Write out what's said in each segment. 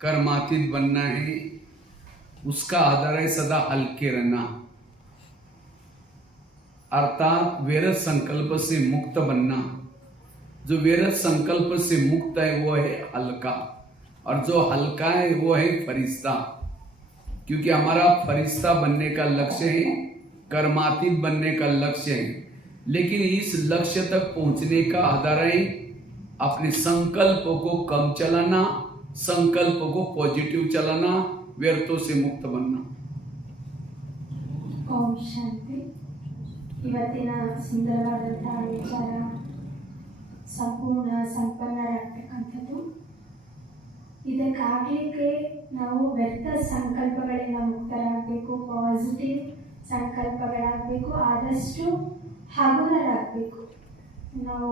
कर्मातीत बनना है, उसका आधार है सदा हल्के रहना, अर्थात वैरत संकल्प से मुक्त बनना। जो वैरत संकल्प से मुक्त है वो है हल्का, और जो हल्का है वो है फरिश्ता। क्योंकि हमारा फरिश्ता बनने का लक्ष्य है, कर्मातीत बनने का लक्ष्य है, लेकिन इस लक्ष्य तक पहुंचने का आधार है अपने संकल्प को कम चलाना, संकल्प को पॉजिटिव चलाना, व्यर्थों से मुक्त बनना। ओम शांति। ಇವತ್ತಿನ ಸುಂದರವಾದಂತಹ ವಿಚಾರ ಸಂಪೂರ್ಣ ಸಂಪನ್ನರಾಗತಕ್ಕಂಥದ್ದು. ಇದಕ್ಕಾಗಲಿಕ್ಕೆ ನಾವು ವ್ಯರ್ಥ ಸಂಕಲ್ಪಗಳಿಂದ ಮುಕ್ತರಾಗಬೇಕು, ಪಾಸಿಟಿವ್ ಸಂಕಲ್ಪಗಳಾಗಬೇಕು, ಆದಷ್ಟು ಹಗುರರಾಗಬೇಕು. ನಾವು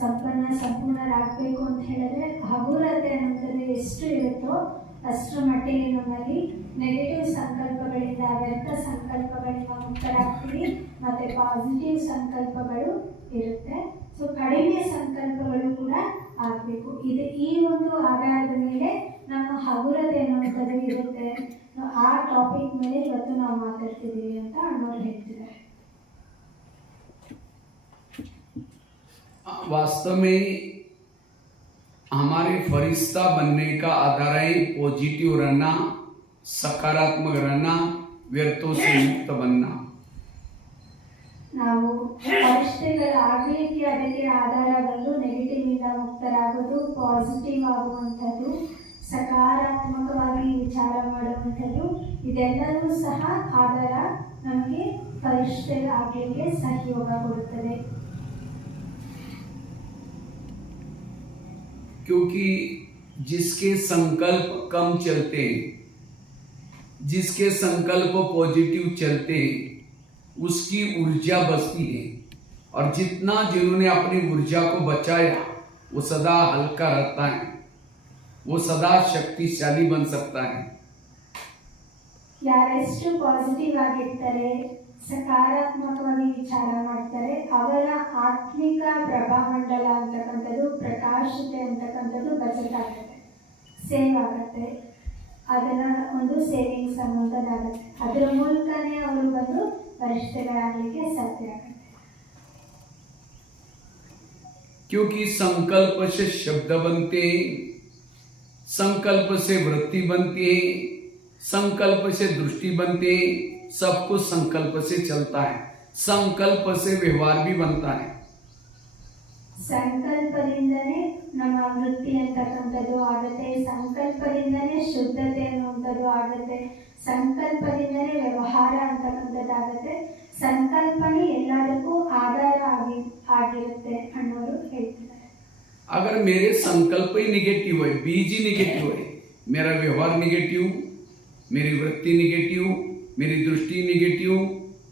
ಸಂಪೂರ್ಣರಾಗಬೇಕು ಅಂತ ಹೇಳಿದ್ರೆ ಹಗುರತೆ ಅನ್ನೋದು ಎಷ್ಟು ಇರುತ್ತೋ ಅಷ್ಟರ ಮಟ್ಟಿಗೆ ನಮ್ಮಲ್ಲಿ ನೆಗೆಟಿವ್ ಸಂಕಲ್ಪಗಳಿಂದ, ವ್ಯರ್ಥ ಸಂಕಲ್ಪಗಳಿಂದ ಮುಕ್ತರಾಗ್ತೀವಿ, ಮತ್ತು ಪಾಸಿಟಿವ್ ಸಂಕಲ್ಪಗಳು ಇರುತ್ತೆ. ಸೊ ಕಡಿಮೆ ಸಂಕಲ್ಪಗಳು ಕೂಡ ಆಗಬೇಕು. ಈ ಒಂದು ಆಧಾರದ ಮೇಲೆ ನಮ್ಮ ಹಗುರತೆ ಅನ್ನುವಂಥದ್ದು ಇರುತ್ತೆ. ಆ ಟಾಪಿಕ್ ಮೇಲೆ ಇವತ್ತು ನಾವು ಮಾತಾಡ್ತಿದ್ದೀವಿ ಅಂತ ಅಣ್ಣವ್ರು ಹೇಳ್ತಿದ್ದಾರೆ. वास्तव में हमारे फरिश्ता बनने का आधार है पॉजिटिव रहना, सकारात्मक रहना, व्यर्थों से मुक्त बनना। ನಾವು ಫರಿಷ್ಠೆಗಳಾಗಲಿಕ್ಕೆ ಅದಕ್ಕೆ ಆಧಾರ ಬಂದು ನೆಗೆಟಿವ್ ಇಂದ ಮುಕ್ತರಾಗೋದು, ಪಾಸಿಟಿವ್ ಆಗುವಂಥದ್ದು, ಸಕಾರಾತ್ಮಕವಾಗಿ ವಿಚಾರ ಮಾಡುವಂಥದ್ದು, ಇದೆಲ್ಲವೂ ಸಹ ಆಧಾರ ನಮಗೆ ಫರಿಷ್ಠೆಗಳಾಗಲಿಕ್ಕೆ ಸಹಯೋಗ ಕೊಡುತ್ತದೆ. क्योंकि जिसके संकल्प कम चलते हैं, जिसके संकल्प पॉजिटिव चलते हैं, उसकी ऊर्जा बचती है, और जितना जिन्होंने अपनी ऊर्जा को बचाया वो सदा हल्का रहता है, वो सदा शक्तिशाली बन सकता है. ಯಾರೆಷ್ಟು ಪಾಸಿಟಿವ್ ಆಗಿರ್ತಾರೆ, ಸಕಾರಾತ್ಮಕವಾಗಿ ವಿಚಾರ ಮಾಡ್ತಾರೆ, ಅವರ ಆತ್ಮಿಕ ಪ್ರಭಾಮಂಡಲ ಅಂತಕ್ಕಂಥದ್ದು, ಪ್ರಕಾಶತೆ ಅಂತಕ್ಕಂಥದ್ದು ಬಚತಾಗುತ್ತೆ, ಸೇವ್ ಆಗುತ್ತೆ. ಅದರ ಒಂದು ಸೇವಿಂಗ್ಸ್ ಅನ್ನುವಂಥದ್ದಾಗುತ್ತೆ. ಅದರ ಮೂಲಕನೇ ಅವರು ಬಂದು ಪರಿಷ್ಠೆಗಳಾಗಲಿಕ್ಕೆ ಸಾಧ್ಯ ಆಗುತ್ತೆ. क्योंकि संकल्प से शब्द बनते हैं, संकल्प से वृत्ति बनती है, संकल्प से दृष्टि बनती है, सब कुछ संकल्प से चलता है, संकल्प से व्यवहार भी बनता है. ಸಂಕಲ್ಪದಿಂದನೇ ನಮ್ಮ ವೃತ್ತಿ ಅಂತಕ್ಕಂಥದ್ದು ಆಗುತ್ತೆ, ಸಂಕಲ್ಪದಿಂದನೇ ಶುದ್ಧತೆ ಅನ್ನುವಂಥದ್ದು ಆಗುತ್ತೆ, ಸಂಕಲ್ಪದಿಂದನೇ ವ್ಯವಹಾರ ಅಂತಕ್ಕಂಥದ್ದಾಗುತ್ತೆ. ಸಂಕಲ್ಪನೇ ಎಲ್ಲದಕ್ಕೂ ಆಧಾರ ಆಗಿರುತ್ತೆ ಅನ್ನೋರು ಹೇಳ್ತಿದ್ದಾರೆ. अगर मेरे संकल्प ही निगेटिव है, बीज ही निगेटिव है, मेरा व्यवहार निगेटिव, मेरी वृत्ति निगेटिव, मेरी दृष्टि निगेटिव,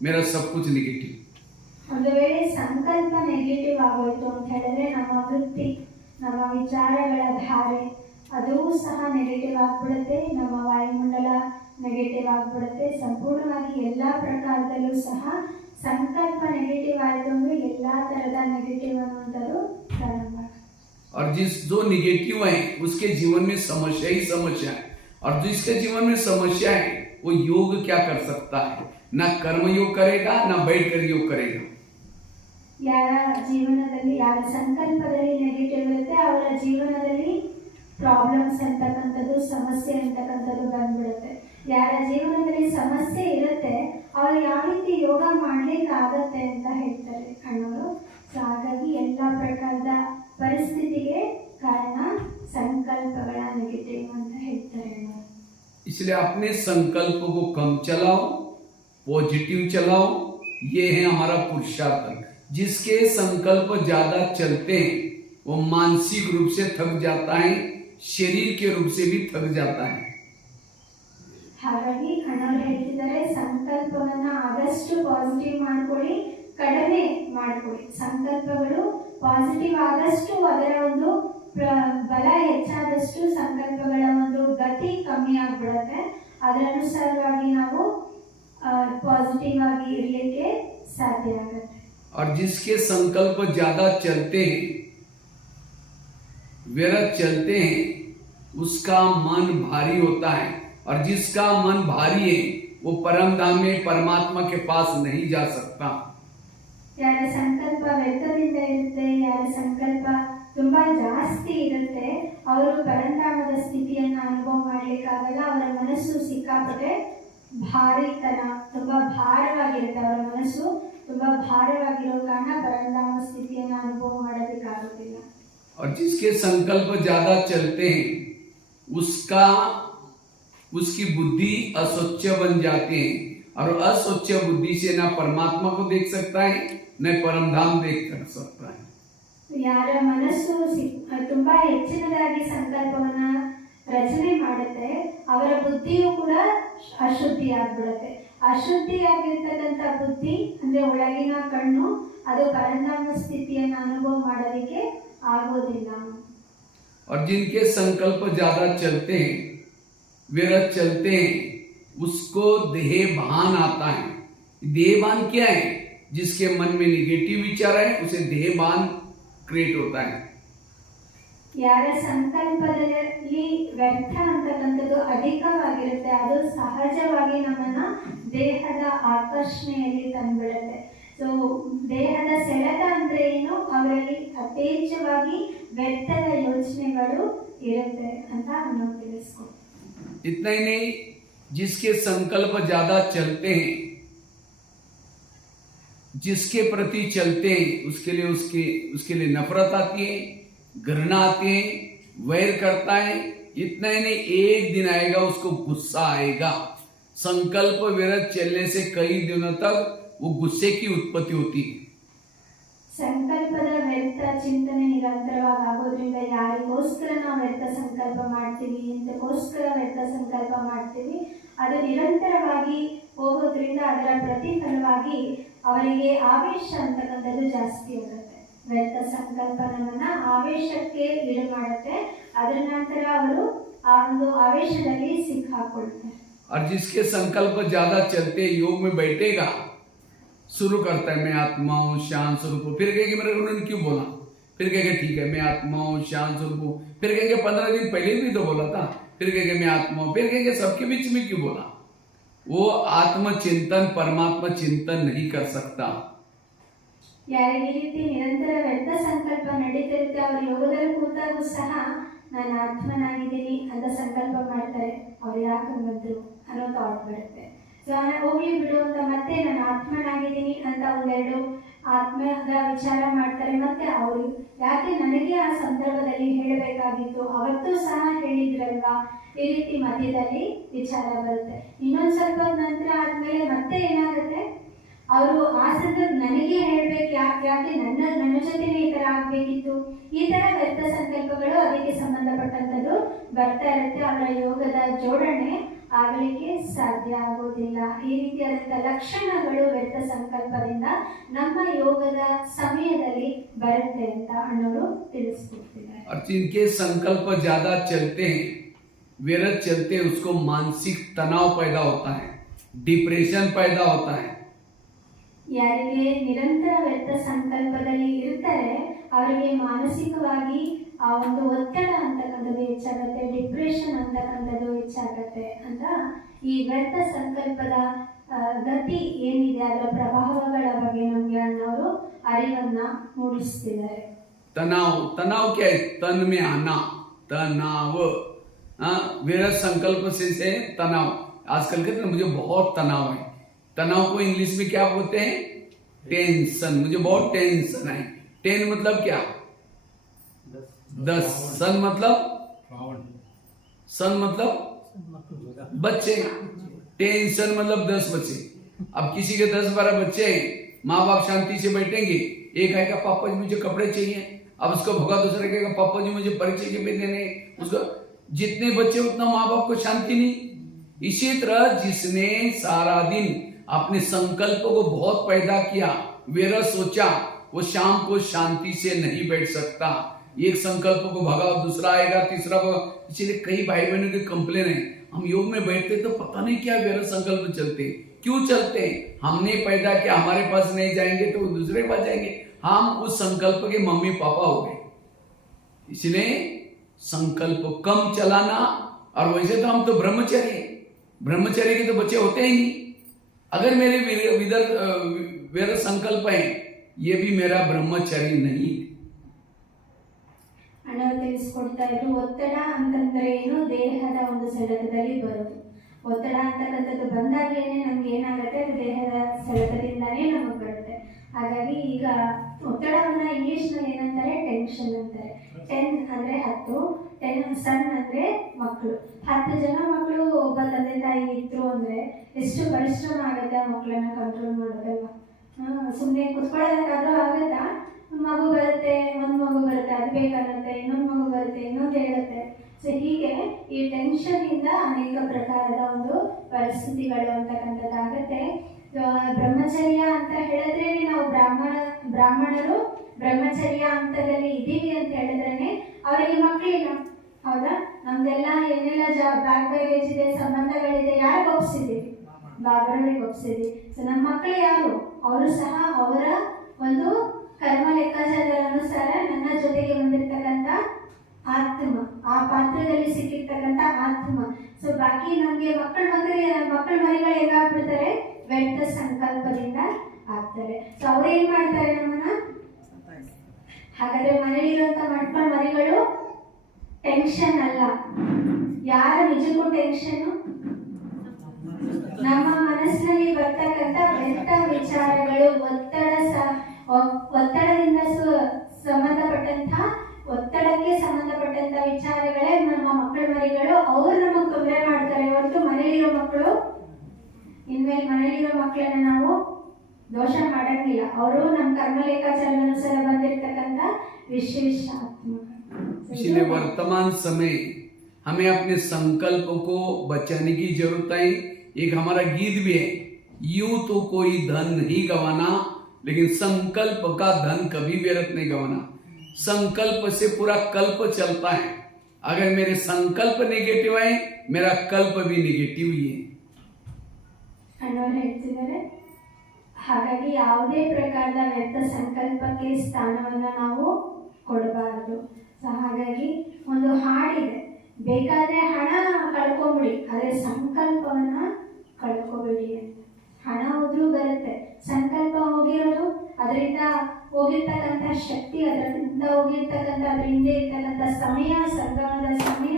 मेरा सब कुछ निगेटिव. ಒಂದು ವೇಳೆ ಸಂಕಲ್ಪ ನೆಗೆಟಿವ್ ಆಗೋಯ್ತು ಅಂತ ಹೇಳಿದ್ರೆ ನಮ್ಮ ವೃತ್ತಿ, ನಮ್ಮ ವಿಚಾರಗಳ ಧಾರೆ ಅದೂ ಸಹ ನೆಗೆಟಿವ್ ಆಗ್ಬಿಡುತ್ತೆ, ನಮ್ಮ ವಾಯುಮಂಡಲ ನೆಗೆಟಿವ್ ಆಗ್ಬಿಡುತ್ತೆ. ಸಂಪೂರ್ಣವಾಗಿ ಎಲ್ಲ ಪ್ರಕಾರದಲ್ಲೂ ಸಹ ಸಂಕಲ್ಪ ನೆಗೆಟಿವ್ ಆಯಿತು ಅಂದ್ರೆ ಎಲ್ಲ ತರದ ನೆಗೆಟಿವ್ ಅನ್ನುವಂಥದ್ದು ಪ್ರಾರಂಭ. और जो निगेटिव है उसके जीवन में समस्या ही समस्या है, और जिसके जीवन में समस्या है वो योग क्या कर सकता है? ना कर्म योग करेगा, ना बैठ कर योग करेगा. ಯಾರ ಜೀವನದಲ್ಲಿ, ಯಾರ ಸಂಕಲ್ಪದಲ್ಲಿ ನೆಗೆಟಿವ್ ಇರುತ್ತೆ ಅವರ ಜೀವನದಲ್ಲಿ ಪ್ರಾಬ್ಲಮ್ಸ್ ಅಂತಕ್ಕಂಥದ್ದು, ಸಮಸ್ಯೆ ಅಂತಕ್ಕಂಥದ್ದು ಬಂದ್ಬಿಡುತ್ತೆ. ಯಾರ ಜೀವನದಲ್ಲಿ ಸಮಸ್ಯೆ ಇರುತ್ತೆ ಅವ್ರು ಯಾವ ರೀತಿ ಯೋಗ ಮಾಡ್ಲಿಕ್ಕೆ ಆಗತ್ತೆ ಅಂತ ಹೇಳ್ತಾರೆ ಅಣ್ಣವರು. ಸೊ ಹಾಗಾಗಿ ಎಲ್ಲ ಪ್ರಕಾರದ ಪರಿಸ್ಥಿತಿಗೆ ಕಾರಣ ಸಂಕಲ್ಪಗಳ ನೆಗೆಟಿವ್ ಅಂತ ಹೇಳ್ತಾರೆ ಅಣ್ಣವರು. इसलिए अपने संकल्प को कम चलाओ, पॉजिटिव चलाओ, ये है हमारा पुरुषार्थ. जिसके संकल्प ज्यादा चलते हैं वो मानसिक रूप से थक जाता है, शरीर के रूप से भी थक जाता है. ಹಾಗಾಗಿ ಅಣ್ಣವ್ರು ಹೇಳ್ತಿದ್ದಾರೆ, ಸಂಕಲ್ಪವನ್ನ ಆದಷ್ಟು ಪಾಸಿಟಿವ್ ಮಾಡ್ಕೊಳ್ಳಿ, ಕಡಿಮೆ ಮಾಡ್ಕೊಳ್ಳಿ. ಸಂಕಲ್ಪಗಳು ಪಾಸಿಟಿವ್ ಆದಷ್ಟು ಅದರ ಒಂದು ಬಲ ಹೆಚ್ಚಾದಷ್ಟು ಸಂಕಲ್ಪಗಳ ಒಂದು ಗತಿ ಕಮ್ಮಿ ಆಗ್ಬಿಡುತ್ತೆ. ಅದರ ಅನುಸಾರವಾಗಿ ನಾವು ಪಾಸಿಟಿವ್ ಆಗಿ ಇರಲಿಕ್ಕೆ ಸಾಧ್ಯ ಆಗುತ್ತೆ. और जिसके संकल्प ज्यादा चलते हैं, व्यर्थ चलते हैं, उसका मन भारी होता है, और जिसका मन भारी है वो परम धाम में परमात्मा के पास नहीं जा सकता। ಯಾರ ಸಂಕಲ್ಪ ವ್ಯರ್ಥದಿಂದ ಇರುತ್ತೆ, ಯಾರ ಸಂಕಲ್ಪ ತುಂಬಾ ಜಾಸ್ತಿ ಇರುತ್ತೆ, ಅವರು ಪರಂಧಾಮದ ಸ್ಥಿತಿಯನ್ನು ಅನುಭವ ಮಾಡ್ಲಿಕ್ಕಾಗಲ್ಲ. ಅವರ ಮನಸ್ಸು ಸಿಕ್ಕಾಪಟ್ಟೆ ಭಾರಿತನ, ತುಂಬಾ ಭಾರವಾಗಿರುತ್ತೆ. ಅವರ ಮನಸ್ಸು ತುಂಬಾ ಭಾರವಾಗಿರೋ ಕಾರಣ ಪರಂಧಾಮ ಸ್ಥಿತಿಯನ್ನು ಅನುಭವ ಮಾಡೋದಕ್ಕಾಗೋದಿಲ್ಲ. और जिसके संकल्प ज्यादा चलते हैं उसकी बुद्धि अस्वच्छ बन जाती है, और अस्वच्छ बुद्धि से ना परमात्मा को देख सकता है न परम धाम देख सकता है। ಯಾರ ಮನಸ್ಸು ತುಂಬಾ ಹೆಚ್ಚಿನದಾಗಿ ಸಂಕಲ್ಪವನ್ನ ರಚನೆ ಮಾಡುತ್ತೆ, ಅವರ ಬುದ್ಧಿಯು ಕೂಡ ಅಶುದ್ಧಿ ಆಗ್ಬಿಡುತ್ತೆ. ಅಶುದ್ಧಿಯಾಗಿರ್ತಕ್ಕಂಥ ಬುದ್ಧಿ ಅಂದ್ರೆ ಒಳಗಿನ ಕಣ್ಣು, ಅದು ಪರಂಧಾಮ ಸ್ಥಿತಿಯನ್ನು ಅನುಭವ ಮಾಡೋದಕ್ಕೆ ಆಗೋದಿಲ್ಲ. और जिनके संकल्प ज्यादा चलते हैं, विरत चलते हैं, उसको देह भान आता है। देह भान क्या है? जिसके मन में निगेटिव विचार है उसे देह भान क्रिएट होता है। ಯಾರ ಸಂಕಲ್ಪದಲ್ಲಿ ವ್ಯರ್ಥ ಅಂತಕ್ಕಂಥದ್ದು ಅಧಿಕವಾಗಿರುತ್ತೆ, ಅದು ಸಹಜವಾಗಿ ನಮ್ಮನ್ನ ದೇಹದ ಆಕರ್ಷಣೆಯಲ್ಲಿ ತಂದ್ಬಿಡುತ್ತೆ. ಸೊ ದೇಹದ ಸೆಳೆತ ಅಂದ್ರೆ ಏನು? ಅವರಲ್ಲಿ ಯಥೇಚ್ಛವಾಗಿ ವ್ಯರ್ಥದ ಯೋಚನೆಗಳು ಇರುತ್ತೆ ಅಂತ ನಾವು ತಿಳಿಸ್ಕೊ. इतना ही नहीं, जिसके संकल्प ज्यादा चलते हैं, जिसके प्रति चलते हैं, उसके लिए नफरत आती है, घृणा आती है, वैर करता है। इतना ही नहीं, एक दिन आएगा उसको गुस्सा आएगा। संकल्प विरत चलने से कई दिनों तक वो गुस्से की उत्पत्ति होती है। ಸಂಕಲ್ಪದ ವ್ಯರ್ಥ ಚಿಂತನೆ ನಿರಂತರವಾಗಿ ಆಗೋದ್ರಿಂದ ಯಾರಿಗೋಸ್ಕರ ನಾವು ವ್ಯರ್ಥ ಸಂಕಲ್ಪ ಮಾಡ್ತೀವಿ, ಎಂತಕ್ಕೋಸ್ಕರ ವ್ಯರ್ಥ ಸಂಕಲ್ಪ ಮಾಡ್ತೀವಿ, ಅದು ನಿರಂತರವಾಗಿ ಹೋಗೋದ್ರಿಂದ ಅದರ ಪ್ರತಿಫಲವಾಗಿ ಅವರಿಗೆ ಆವೇಶ ಅಂತಕ್ಕಂಥದ್ದು ಜಾಸ್ತಿ ಆಗುತ್ತೆ. ವ್ಯರ್ಥ ಸಂಕಲ್ಪ ನಮ್ಮನ್ನ ಆವೇಶಕ್ಕೆ ಈಡು ಮಾಡುತ್ತೆ. ಅದರ ನಂತರ ಅವರು ಆ ಒಂದು ಆವೇಶದಲ್ಲಿ ಸಿಕ್ಕಾಕೊಳ್ತಾರೆ. और जिसके संकल्प ज्यादा चलते योग में बैठेगा, शुरू करता है मैं आत्मा हूं शांत स्वरूप हूं, फिर कहेंगे मेरे उन्होंने क्यों बोला, फिर कहेंगे ठीक है मैं आत्मा हूं शांत स्वरूप हूं, फिर कहेंगे 15 दिन पहले भी तो बोला था, फिर कहेंगे मैं आत्मा हूं, फिर कहेंगे सबके बीच में क्यों बोला। वो आत्मचिंतन परमात्मा चिंतन नहीं कर सकता। ಯಾರಿಗೆ ಈ ರೀತಿ ನಿರಂತರ ವ್ಯರ್ಥ ಸಂಕಲ್ಪ ನಡೀತಿರುತ್ತೆ, ಅವರು ಯೋಗದಲ್ಲಿ ಕೂತಾಗೂ ಸಹ ನಾನು ಆತ್ಮನಾಗಿದ್ದೀನಿ ಅಂತ ಸಂಕಲ್ಪ ಮಾಡ್ತಾರೆ. ಅವ್ರು ಯಾಕೆ ಬಂದ್ರು ಅನ್ನೋ ಥಾಟ್ ಬರುತ್ತೆ. ಸೊ ನಾನು ಹೋಗ್ಲಿ ಬಿಡು ಅಂತ ಮತ್ತೆ ನಾನು ಆತ್ಮನಾಗಿದ್ದೀನಿ ಅಂತ ಒಂದೆರಡು ಆತ್ಮದ ವಿಚಾರ ಮಾಡ್ತಾರೆ. ಮತ್ತೆ ಅವರು ಯಾಕೆ ನನಗೆ ಆ ಸಂದರ್ಭದಲ್ಲಿ ಹೇಳಬೇಕಾಗಿತ್ತು, ಅವತ್ತು ಸಹ ಹೇಳಿದ್ರಲ್ವಾ, ಈ ರೀತಿ ಮಧ್ಯದಲ್ಲಿ ವಿಚಾರ ಬರುತ್ತೆ. ಇನ್ನೊಂದು ಸ್ವಲ್ಪ ನಂತರ ಆದ್ಮೇಲೆ ಮತ್ತೆ ಏನಾಗುತ್ತೆ, ಅವರು ಆ ಸಂದರ್ಭ ನನಗೆ ಹೇಳ್ಬೇಕು, ಯಾಕೆ ನನ್ನ ಜೊತೆನೇ ಈ ತರ ಆಗ್ಬೇಕಿತ್ತು, ಈ ತರ ವ್ಯರ್ಥ ಸಂಕಲ್ಪಗಳು ಅದಕ್ಕೆ ಸಂಬಂಧಪಟ್ಟಂಥದ್ದು ಬರ್ತಾ ಇರುತ್ತೆ. ಅವರ ಯೋಗದ ಜೋಡಣೆ ಆಗಲಿಕ್ಕೆ ಸಾಧ್ಯ ಆಗೋದಿಲ್ಲ. ಈ ರೀತಿಯಾದಂಥ ಲಕ್ಷಣಗಳು ವ್ಯರ್ಥ ಸಂಕಲ್ಪದಿಂದ ನಮ್ಮ ಯೋಗದ ಸಮಯದಲ್ಲಿ ಬರುತ್ತೆ ಅಂತ ಅಣ್ಣವರು ತಿಳಿಸ್ಕೊಡ್ತಿದ್ದಾರೆ. और जिनके संकल्प ज्यादा चलते हैं, विरत चलते हैं, उसको मानसिक तनाव पैदा होता है, डिप्रेशन पैदा होता है। ಯಾರಿಗೆ ನಿರಂತರ ವ್ಯರ್ಥ ಸಂಕಲ್ಪದಲ್ಲಿ ಇರ್ತಾರೆ ಅವರಿಗೆ ಮಾನಸಿಕವಾಗಿ ಆ ಒಂದು ಒತ್ತಡ ಅಂತಕ್ಕಂಥದ್ದು ಹೆಚ್ಚಾಗತ್ತೆ, ಡಿಪ್ರೆಷನ್ ಅಂತಕ್ಕಂಥದ್ದು ಹೆಚ್ಚಾಗತ್ತೆ ಅಂತ ಈ ವ್ಯರ್ಥ ಸಂಕಲ್ಪದ ಗತಿ ಏನಿದೆ ಅದರ ಪ್ರಭಾವಗಳ ಬಗ್ಗೆ ನಮ್ಗೆ ಅಣ್ಣವರು ಅರಿವನ್ನ ಮೂಡಿಸ್ತಿದ್ದಾರೆ. तनाव क्या है? तन में आना, तनाव। विरत संकल्प से तनाव। आजकल कहते हैं मुझे बहुत तनाव है। तनाव को इंग्लिश में क्या बोलते हैं? टेंशन। मुझे बहुत टेंशन है। टेन मतलब क्या? 10। सन मतलब बच्चे। टेंशन मतलब 10 बच्चे। अब किसी के 10-12 बच्चे हैं, माँ बाप शांति से बैठेंगे, एक आएगा पापा जी मुझे कपड़े चाहिए, अब उसको भगा, दूसरा कहेगा पापा जी मुझे परीक्षा के पैसे देने, उसको जितने बच्चे उतना माँ बाप को शांति नहीं। इसी तरह जिसने सारा दिन अपने संकल्प को बहुत पैदा किया, वेरा सोचा, वो शाम को शांति से नहीं बैठ सकता। एक संकल्प को भगाओ, दूसरा आएगा, तीसरा को। इसीलिए कई भाई बहनों की कंप्लेन है, हम योग में बैठते तो पता नहीं क्या वेरा संकल्प चलते, क्यों चलते? हमने पैदा किया, हमारे पास नहीं जाएंगे तो दूसरे के पास जाएंगे, हम उस संकल्प के मम्मी पापा हो गए। इसलिए संकल्प कम चलाना। और वैसे तो हम तो ब्रह्मचर्य के तो बच्चे होते ही नहीं। अगर मेरे वेद संकल्प है, ये भी मेरा ब्रह्मचर्य नहीं है। ಅಣ್ಣ ತಿಳಿಸ್ಕೊಡ್ತಾ ಇದ್ರು, ಒತ್ತಡ ಅಂತಂದ್ರೆ ಏನು, ದೇಹದ ಒಂದು ಸೆಳೆತದಲ್ಲಿ ಬರೋದು. ಒತ್ತಡ ಅಂತಕ್ಕಂಥದ್ದು ಬಂದಾಗಲೇನೆ ನಮ್ಗೆ ಏನಾಗುತ್ತೆ, ಅದು ದೇಹದ ಸೆಳೆತದಿಂದಾನೇ ನಮಗೆ ಬರುತ್ತೆ. ಹಾಗಾಗಿ ಈಗ ಒತ್ತಡವನ್ನ ಇಂಗ್ಲಿಷ್ ನಲ್ಲಿ ಏನಂತಾರೆ, ಟೆನ್ಷನ್ ಅಂತಾರೆ. 10 ಅಂದ್ರೆ 10, 10 ಸನ್ ಅಂದ್ರೆ ಮಕ್ಕಳು. 10 ಜನ ಮಕ್ಕಳು ಒಬ್ಬ ತಂದೆ ತಾಯಿ ಇದ್ರು ಅಂದ್ರೆ ಎಷ್ಟು ಪರಿಶ್ರಮ ಆಗುತ್ತೆ ಆ ಮಕ್ಕಳನ್ನ ಕಂಟ್ರೋಲ್ ಮಾಡೋದಲ್ವಾ. ಸುಮ್ಮನೆ ಕುತ್ಕೊಳ್ಳೋದಕ್ಕಾದ್ರೂ ಆಗತ್ತಾ? ಮಗು ಬರುತ್ತೆ, ಒಂದು ಮಗು ಬರುತ್ತೆ, ಅದು ಬೇಕಾಗುತ್ತೆ, ಇನ್ನೊಂದು ಮಗು ಬರುತ್ತೆ, ಇನ್ನೊಂದು ಹೇಳುತ್ತೆ. ಸೊ ಹೀಗೆ ಈ ಟೆನ್ಷನ್ ಇಂದ ಅನೇಕ ಪ್ರಕಾರದ ಒಂದು ಪರಿಸ್ಥಿತಿಗಳು ಅಂತಕ್ಕಂಥದ್ದಾಗತ್ತೆ. ಬ್ರಹ್ಮಚರ್ಯ ಅಂತ ಹೇಳಿದ್ರೆ ನಾವು ಬ್ರಾಹ್ಮಣರು ಬ್ರಹ್ಮಚರ್ಯ ಹಂತದಲ್ಲಿ ಇದ್ದೀವಿ ಅಂತ ಹೇಳಿದ್ರೇನೆ ಅವರಿಗೆ ಮಕ್ಕಳಿಲ್ಲ, ಹೌದಾ? ನಮ್ದೆಲ್ಲ ಏನೆಲ್ಲ ಬ್ಯಾಗೇಜ್ ಇದೆ, ಸಂಬಂಧಗಳಿದೆ, ಯಾರಿಗೆ ಒಪ್ಸಿದ್ದೀವಿ? ಬಾಬರವರಿಗೆ ಒಪ್ಸಿದ್ವಿ. ಸೊ ನಮ್ಮ ಮಕ್ಕಳು ಯಾರು? ಅವರು ಸಹ ಅವರ ಒಂದು ಕರ್ಮ ಲೆಕ್ಕಾಚಾರದ ಅನುಸಾರ ನನ್ನ ಜೊತೆಗೆ ಬಂದಿರ್ತಕ್ಕಂಥ ಆತ್ಮ, ಆ ಪಾತ್ರದಲ್ಲಿ ಸಿಕ್ಕಿರ್ತಕ್ಕಂಥ ಆತ್ಮ. ಸೊ ಬಾಕಿ ನಮ್ಗೆ ಮಕ್ಕಳ ಮರಿಗಳು ಹೇಗಾಗ್ಬಿಡ್ತಾರೆ? ವ್ಯರ್ಥ ಸಂಕಲ್ಪದಿಂದ ಆಗ್ತಾರೆ. ಸೊ ಅವ್ರು ಏನ್ ಮಾಡ್ತಾರೆ ನಮ್ಮನ್ನ? ಹಾಗಾದ್ರೆ ಮನೆಯಲ್ಲಿರುವಂತ ಮಕ್ಕಳ ಮರಿಗಳು ಟೆನ್ಷನ್ ಅಲ್ಲ. ಯಾರು ನಿಜಕ್ಕೂ ಟೆನ್ಷನ್? ನಮ್ಮ ಮನಸ್ಸಿನಲ್ಲಿ ಬರ್ತಕ್ಕಂಥ ವ್ಯರ್ಥ ವಿಚಾರಗಳು, ಒತ್ತಡದಿಂದ ಒತ್ತಡಕ್ಕೆ ಸಂಬಂಧಪಟ್ಟಂತ ವಿಚಾರಗಳೇ ನಮ್ಮ ಮಕ್ಕಳ ಮರಿಗಳು. ಅವ್ರು ನಮಗೆ ತೊಂದರೆ ಮಾಡ್ತಾರೆ ಹೊರತು ಮನೆಯಲ್ಲಿರೋ ಮಕ್ಕಳು, ಇನ್ಮೇಲೆ ಮನೆಯಲ್ಲಿರೋ ಮಕ್ಕಳನ್ನ ನಾವು ದೋಷ ಮಾಡಂಗಿಲ್ಲ. ಅವರು ನಮ್ಮ ಕರ್ಮ ಲೆಕ್ಕಾಚಾರದ ಅನುಸಾರ ಬಂದಿರತಕ್ಕಂತ विशेष आत्मा। इसलिए वर्तमान समय हमें अपने संकल्प को बचाने की जरूरत है। एक हमारा गीत भी है, यूं तो कोई धन नहीं गंवाना, लेकिन संकल्प का धन कभी व्यर्थ नहीं गंवाना। संकल्प से पूरा कल्प चलता है। अगर मेरे संकल्प नेगेटिव है, मेरा कल्प भी नेगेटिव ही है। ಅನ್ನೋರು ಹೇಳ್ತಿದ್ದಾರೆ. ಹಾಗಾಗಿ ಯಾವುದೇ ಪ್ರಕಾರದ ವ್ಯರ್ಥ ಸಂಕಲ್ಪಕ್ಕೆ ಸ್ಥಾನವನ್ನ ನಾವು ಕೊಡಬಾರದು. ಸೊ ಹಾಗಾಗಿ ಒಂದು ಹಾಡಿದೆ, ಬೇಕಾದ್ರೆ ಹಣ ಕಳ್ಕೊಂಬಿಡಿ, ಆದರೆ ಸಂಕಲ್ಪವನ್ನ ಕಳ್ಕೊಬೇಡಿ ಅಂತ. ಹಣ ಹೋದ್ರೂ ಬರುತ್ತೆ, ಸಂಕಲ್ಪ ಹೋಗಿರೋದು, ಅದರಿಂದ ಹೋಗಿರ್ತಕ್ಕಂಥ ಶಕ್ತಿ, ಅದರಿಂದ ಹೋಗಿರ್ತಕ್ಕಂಥ ಅದ್ರ ಹಿಂದೆ ಇರ್ತಕ್ಕಂಥ ಸಮಯ, ಸಂಗಮದ ಸಮಯ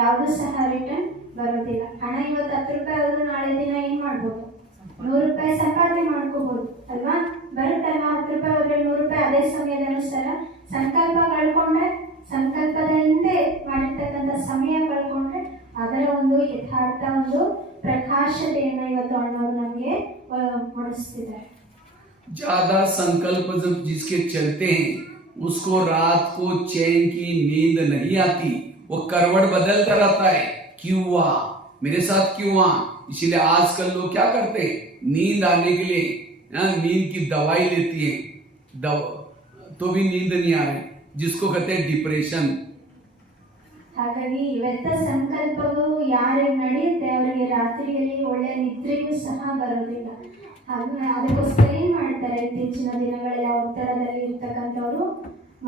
ಯಾವುದು ಸಹ ರಿಟರ್ನ್ ಬರೋದಿಲ್ಲ. ಹಣ ಇವತ್ತು 10 ರೂಪಾಯಿ ಆದ್ರೂ ನಾಳೆ ದಿನ ಏನ್ ಮಾಡ್ಬೋದು? 100 ರೂಪಾಯಿ ಸಂಪಾದನೆ ಮಾಡ್ಕೋಬಹುದು ಅಲ್ವಾ? ಬರುತ್ತಲ್ವಾ? 10 ರೂಪಾಯಿ ಹೋದ್ರೆ 100 ರೂಪಾಯಿ ಅದೇ ಸಮಯದ ಅನುಸಾರ. ಸಂಕಲ್ಪ ಕಳ್ಕೊಂಡ್ರೆ, ಸಂಕಲ್ಪದ ಹಿಂದೆ ಮಾಡಿರ್ತಕ್ಕಂಥ ಸಮಯ ಕಳ್ಕೊಂಡ್ರೆ ಅದರ ಒಂದು ಯಥಾರ್ಥ ಒಂದು ಪ್ರಕಾಶತೆಯನ್ನು ಇವತ್ತು ಅಣ್ಣವರು ನಮಗೆ ಮೂಡಿಸ್ತಿದ್ದಾರೆ. ज्यादा संकल्प जब जिसके चलते हैं उसको रात को चैन की नींद नहीं आती, वो करवट बदलता रहता है। क्यों हुआ, मेरे साथ क्यों हुआ? इसलिए आजकल लोग क्या करते हैं, नींद आने के लिए नींद की दवाई लेती है, तो भी नींद नहीं आ रही, जिसको कहते हैं डिप्रेशन। ಹಾಗಾಗಿ ವ್ಯರ್ಥ ಸಂಕಲ್ಪವು ಯಾರಿಗೆ ನಡೆಯುತ್ತೆ ಅವರಿಗೆ ರಾತ್ರಿಯಲ್ಲಿ ಒಳ್ಳೆಯ ನಿದ್ರೆಯೂ ಸಹ ಬರೋದಿಲ್ಲ. ಅದಕ್ಕೋಸ್ಕರ ಏನ್ ಮಾಡ್ತಾರೆ, ಇತ್ತೀಚಿನ ದಿನಗಳಲ್ಲಿ ಒತ್ತಡದಲ್ಲಿ ಇರ್ತಕ್ಕಂಥವ್ರು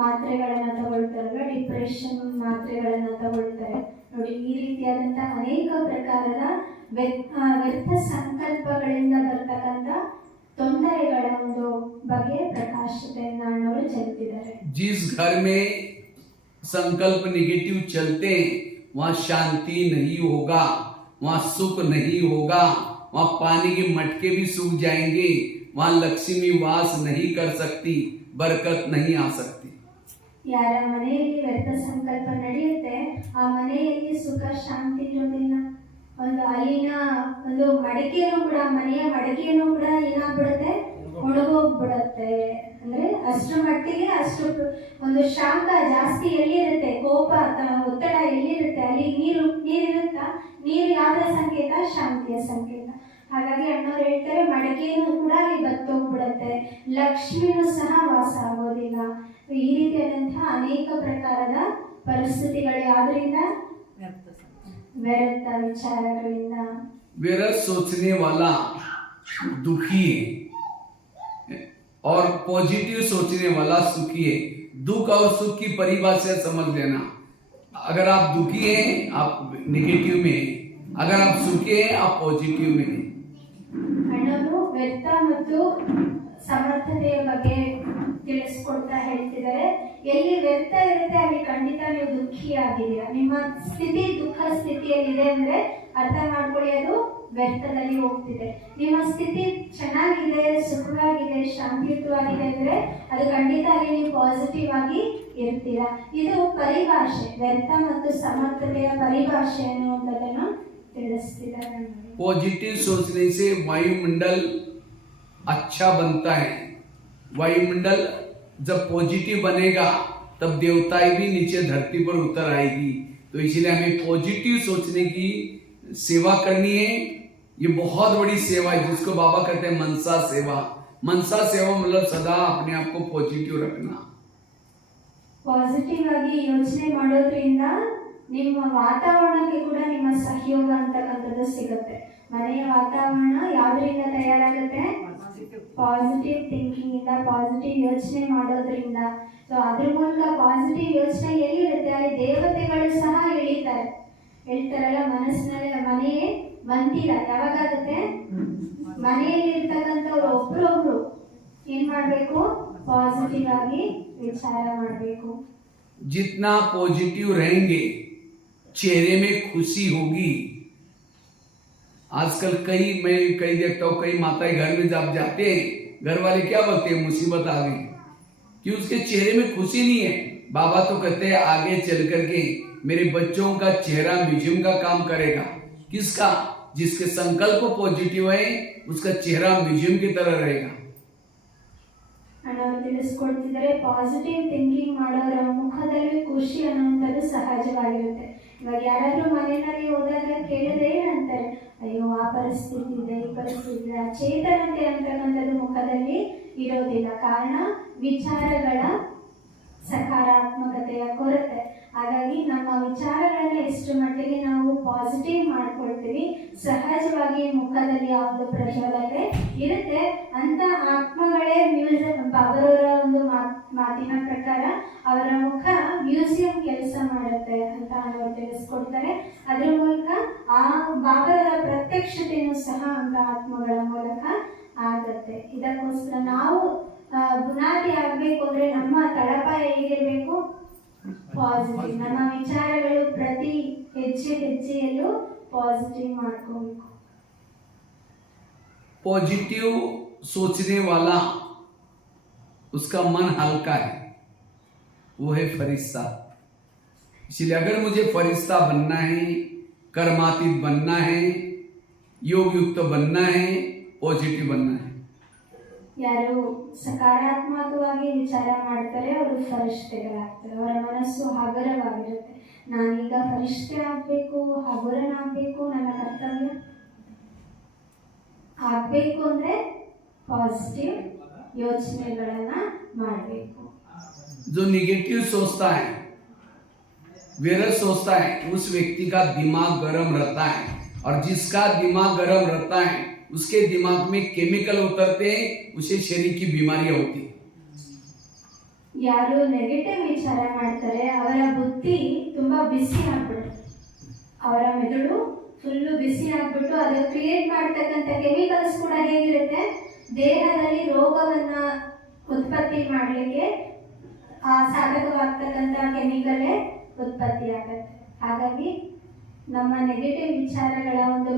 ಮಾತ್ರೆಗಳನ್ನ ತಗೊಳ್ತಾರಲ್ಲ, ಡಿಪ್ರೆಷನ್ ಮಾತ್ರೆಗಳನ್ನ ತಗೊಳ್ತಾರೆ. ನೋಡಿ, ಈ ರೀತಿಯಾದಂತಹ ಅನೇಕ ಪ್ರಕಾರದ ವ್ಯರ್ಥ ಸಂಕಲ್ಪಗಳಿಂದ ಬರ್ತಕ್ಕಂಥ ತೊಂದರೆಗಳ ಒಂದು ಬಗ್ಗೆ ಪ್ರಕಾಶತೆಯನ್ನ ಅಣ್ಣವರು ಚೆಲ್ತಿದ್ದಾರೆ. जिस घर में संकल्प निगेटिव चलते हैं वहां शांति नहीं होगा, वहां सुख नहीं होगा, वहां पानी के मटके भी सूख जाएंगे, वहां लक्ष्मी वास नहीं कर सकती, बरकत नहीं आ सकती। ಯಾರ ಮನೆಯಲ್ಲಿ ವ್ಯರ್ಥ ಸಂಕಲ್ಪ ನಡೆಯುತ್ತೆ ಆ ಮನೆಯಲ್ಲಿ ಸುಖ ಶಾಂತಿ ಇರೋದಿಲ್ಲ. ಒಂದು ಅಲ್ಲಿನ ಒಂದು ಮಡಿಕೆಯನ್ನು ಕೂಡ, ಮನೆಯ ಮಡಿಕೆಯನ್ನು ಕೂಡ ಏನಾಗ್ಬಿಡುತ್ತೆ, ಒಣಗೋಗ್ಬಿಡುತ್ತೆ. ಅಂದ್ರೆ ಅಷ್ಟರ ಮಟ್ಟಿಗೆ ಅಷ್ಟು ಒಂದು ಶಾಖ ಜಾಸ್ತಿ ಎಲ್ಲಿರುತ್ತೆ, ಕೋಪ ಒತ್ತಡ ಎಲ್ಲಿರುತ್ತೆ ಅಲ್ಲಿ ನೀರಿರುತ್ತಾ? ನೀರು ಯಾವ್ದರ ಸಂಕೇತ? ಶಾಂತಿಯ ಸಂಕೇತ. ಹಾಗಾಗಿ ಅಣ್ಣವ್ರು ಹೇಳ್ತಾರೆ, ಮಡಿಕೆಯನ್ನು ಕೂಡ ಅಲ್ಲಿ ಬತ್ತೋಗ್ಬಿಡುತ್ತೆ, ಲಕ್ಷ್ಮಿನೂ ಸಹ ವಾಸ ಆಗೋದಿಲ್ಲ. ಈ ರೀತಿಯಾದಂತಹ ಅನೇಕ ಪ್ರಕಾರದ ಪರಿಸ್ಥಿತಿಗಳು ಯಾವ್ದ್ರಿಂದ? ವ್ಯರ್ಥ ವಿಚಾರಗಳಿಂದ. व्यर्थ सोचने वाला दुखी है और पॉजिटिव सोचने वाला सुखी है। दुख और सुख की परिभाषा समझ लेना। अगर आप दुखी हैं आप नेगेटिव में, अगर आप सुखी हैं आप पॉजिटिव में। ಅಣ್ಣವರು ವ್ಯರ್ಥ ಮತ್ತು ಸಮರ್ಥತೆಯ ಬಗ್ಗೆ ತಿಳಿಸ್ಕೊಡ್ತಾ ಹೇಳ್ತಿದ್ದಾರೆ. ಎಲ್ಲಿ ವ್ಯರ್ಥ ಇರುತ್ತೆ ಅಲ್ಲಿ ಖಂಡಿತ ನೀವು ದುಃಖಿಯಾಗಿದ್ದೀರಾ. ನಿಮ್ಮ ಸ್ಥಿತಿ ದುಃಖ ಸ್ಥಿತಿಯಲ್ಲಿದೆ ಅಂದ್ರೆ ಅರ್ಥ ಮಾಡ್ಕೊಳ್ಳಿ, ಅದು ವ್ಯರ್ಥದಲ್ಲಿ ಹೋಗ್ತಿದೆ. ನಿಮ್ಮ ಸ್ಥಿತಿ ಚೆನ್ನಾಗಿದೆ, ಸುಖವಾಗಿದೆ, ಶಾಂತಿಯುತವಾಗಿದೆ ಅಂದ್ರೆ ಅದು ಖಂಡಿತ ಅಲ್ಲಿ ನೀವು ಪಾಸಿಟಿವ್ ಆಗಿ ಇರ್ತೀರಾ. ಇದು ಪರಿಭಾಷೆ, ವ್ಯರ್ಥ ಮತ್ತು ಸಮರ್ಥತೆಯ ಪರಿಭಾಷೆ ಅನ್ನುವಂಥದ್ದನ್ನು ತಿಳಿಸ್ತಿದ್ದಾರೆ. पॉजिटिव सोचने से वायुमंडल अच्छा बनता है। वायुमंडल जब पॉजिटिव बनेगा तब देवताएं भी नीचे धरती पर उतर आएगी। तो इसलिए हमें पॉजिटिव सोचने की सेवा करनी है। ये बहुत बड़ी सेवा है जिसको बाबा कहते हैं मनसा सेवा। मनसा सेवा मतलब सदा अपने आप को पॉजिटिव रखना। ಪಾಸಿಟಿವ್ ಆಗಿ ಯೋಚನೆ ಮಾಡೋದ್ರಿಂದ ನಿಮ್ಮ ವಾತಾವರಣಕ್ಕೆ ಕೂಡ ನಿಮ್ಮ ಸಹಯೋಗ ಅಂತಕ್ಕಂಥದ್ದು ಸಿಗುತ್ತೆ. ಮನೆಯ ವಾತಾವರಣ ಯಾವ್ದ್ರಿಂದ ತಯಾರಾಗುತ್ತೆ? ಪಾಸಿಟಿವ್ ಥಿಂಕಿಂಗ್ ಇಂದ, ಪಾಸಿಟಿವ್ ಯೋಚನೆ ಮಾಡೋದ್ರಿಂದ. ಸೊ ಅದ್ರ ಮೂಲಕ ಪಾಸಿಟಿವ್ ಯೋಚನೆ ಎಲ್ಲಿರುತ್ತೆ ಅಲ್ಲಿ ದೇವತೆಗಳು ಸಹ ಹೇಳ್ತಾರಲ್ಲ, ಮನಸ್ಸಿನಲ್ಲಿ ಮನೆಯೇ ಮಂದಿರ ಯಾವಾಗುತ್ತೆ? ಮನೆಯಲ್ಲಿ ಇರ್ತಕ್ಕಂಥವ್ರು ಒಬ್ರೊಬ್ರು ಏನ್ ಮಾಡ್ಬೇಕು? ಪಾಸಿಟಿವ್ ಆಗಿ ವಿಚಾರ ಮಾಡಬೇಕು. जितना पॉजिटिव रहेंगे चेहरे में खुशी होगी। आजकल मैं कई देखता हूँ, कई माताएं घर में जब जाते हैं घर वाले क्या बोलते हैं? मुसीबत आ गई, कि उसके चेहरे में खुशी नहीं है। बाबा तो कहते हैं आगे चल करके मेरे बच्चों का चेहरा म्यूजियम का काम करेगा। किसका? जिसके संकल्प पॉजिटिव है उसका चेहरा म्यूजियम की तरह रहेगा। ಅಣ್ಣವರು ತಿಳಿಸ್ಕೊಡ್ತಿದ್ದಾರೆ, ಪಾಸಿಟಿವ್ ಥಿಂಕಿಂಗ್ ಮಾಡೋರ ಮುಖದಲ್ಲಿ ಖುಷಿ ಅನ್ನುವಂಥದ್ದು ಸಹಜವಾಗಿರುತ್ತೆ. ಇವಾಗ ಯಾರಾದ್ರೂ ಮನೆಯಲ್ಲಿ ಹೋದಾಗ ಕೇಳಿದ್ರೆ ಏನಂತಾರೆ? ಅಯ್ಯೋ ಆ ಪರಿಸ್ಥಿತಿ ಇದೆ, ಈ ಪರಿಸ್ಥಿತಿ ಇದೆ. ಆ ಚೇತನತೆ ಅಂತಕ್ಕಂಥದ್ದು ಮುಖದಲ್ಲಿ ಇರೋದಿಲ್ಲ. ಕಾರಣ ವಿಚಾರಗಳ ಸಕಾರಾತ್ಮಕತೆಯ ಕೊರತೆ. ಹಾಗಾಗಿ ನಮ್ಮ ವಿಚಾರಗಳನ್ನ ಎಷ್ಟು ಮಟ್ಟಿಗೆ ನಾವು ಪಾಸಿಟಿವ್ ಮಾಡ್ಕೊಳ್ತೀವಿ, ಸಹಜವಾಗಿ ಮುಖದಲ್ಲಿ ಯಾವುದು ಪ್ರಜ್ವಲತೆ ಇರುತ್ತೆ. ಅಂತ ಆತ್ಮಗಳೇ ಬಾಬರವರ ಒಂದು ಮಾತಿನ ಪ್ರಕಾರ ಅವರ ಮುಖ ಮ್ಯೂಸಿಯಂ ಕೆಲಸ ಮಾಡುತ್ತೆ ಅಂತ ಅವರು ತಿಳಿಸ್ಕೊಡ್ತಾರೆ. ಅದ್ರ ಮೂಲಕ ಆ ಬಾಬರವರ ಪ್ರತ್ಯಕ್ಷತೆಯೂ ಸಹ ಅಂತ ಆತ್ಮಗಳ ಮೂಲಕ ಆಗತ್ತೆ. ಇದಕ್ಕೋಸ್ಕರ ನಾವು ಬುನಾದಿ ಆಗ್ಬೇಕು ಅಂದ್ರೆ ನಮ್ಮ ತಳಪಾಯ ಹೇಗಿರ್ಬೇಕು? ಪಾಸಿಟಿವ್. ನಮ್ಮ ವಿಚಾರಗಳು ಪ್ರತಿ ಹೆಜ್ಜೆಯಲ್ಲೂ ಪಾಸಿಟಿವ್ ಮಾಡ್ಕೋಬೇಕು. पॉजिटिव सोचने वाला उसका मन हल्का है, वो है फरिश्ता। इसलिए अगर मुझे फरिश्ता बनना है, कर्मातीत बनना है, योग युक्त बनना है, पॉजिटिव बनना है। ಯಾರು ಸಕಾರಾತ್ಮಕವಾಗಿ ವಿಚಾರ ಮಾಡ್ತಾರೆ ಅವರು ಫರಿಷ್ಠೆಗಳಾಗ್ತಾರೆ. ಅವರ ಮನಸ್ಸು ಹಗುರವಾಗಿರುತ್ತೆ. ನಾನೀಗ ಫರಿಷ್ಠೆ ಆಗ್ಬೇಕು, ಹಗುರನಾಗ್ಬೇಕು, ನನ್ನ ಕರ್ತವ್ಯ ಆಗ್ಬೇಕು ಅಂದ್ರೆ ಪಾಸಿಟಿವ್ ಯೋಚನೆಗಳನ್ನ ಮಾಡಬೇಕು. जो निगेटिव सोचता है, विरस सोचता है, उस व्यक्ति का दिमाग गर्म रहता है। और जिसका दिमाग गर्म रहता है उसके दिमाग में केमिकल उतरते हैं, उसे शरीर की बीमारियां होती है। ಯಾರು ನೆಗೆಟಿವ್ ವಿಚಾರ ಮಾಡ್ತಾರೆ ಅವರ ಬುದ್ಧಿ ತುಂಬಾ ಬಿಸಿ ಆಗ್ಬಿಡುತ್ತೆ. ಅವರ ಮೆದುಳು ಫುಲ್ಲು ಬಿಸಿ ಆಗ್ಬಿಟ್ಟು ಅದು ಕ್ರಿಯೇಟ್ ಮಾಡ್ತಕ್ಕಂಥ ಕೆಮಿಕಲ್ಸ್ ಕೂಡ ಹೇಗಿರುತ್ತೆ? ದೇಹದಲ್ಲಿ ರೋಗವನ್ನ ಉತ್ಪತ್ತಿ ಮಾಡಲಿಕ್ಕೆ ಸಾಧಕವಾಗ್ತಕ್ಕಂಥ ಕೆಮಿಕಲೇ ಉತ್ಪತ್ತಿ ಆಗುತ್ತೆ. ಹಾಗಾಗಿ ನಮ್ಮ ನೆಗೆಟಿವ್ ವಿಚಾರಗಳ ಒಂದು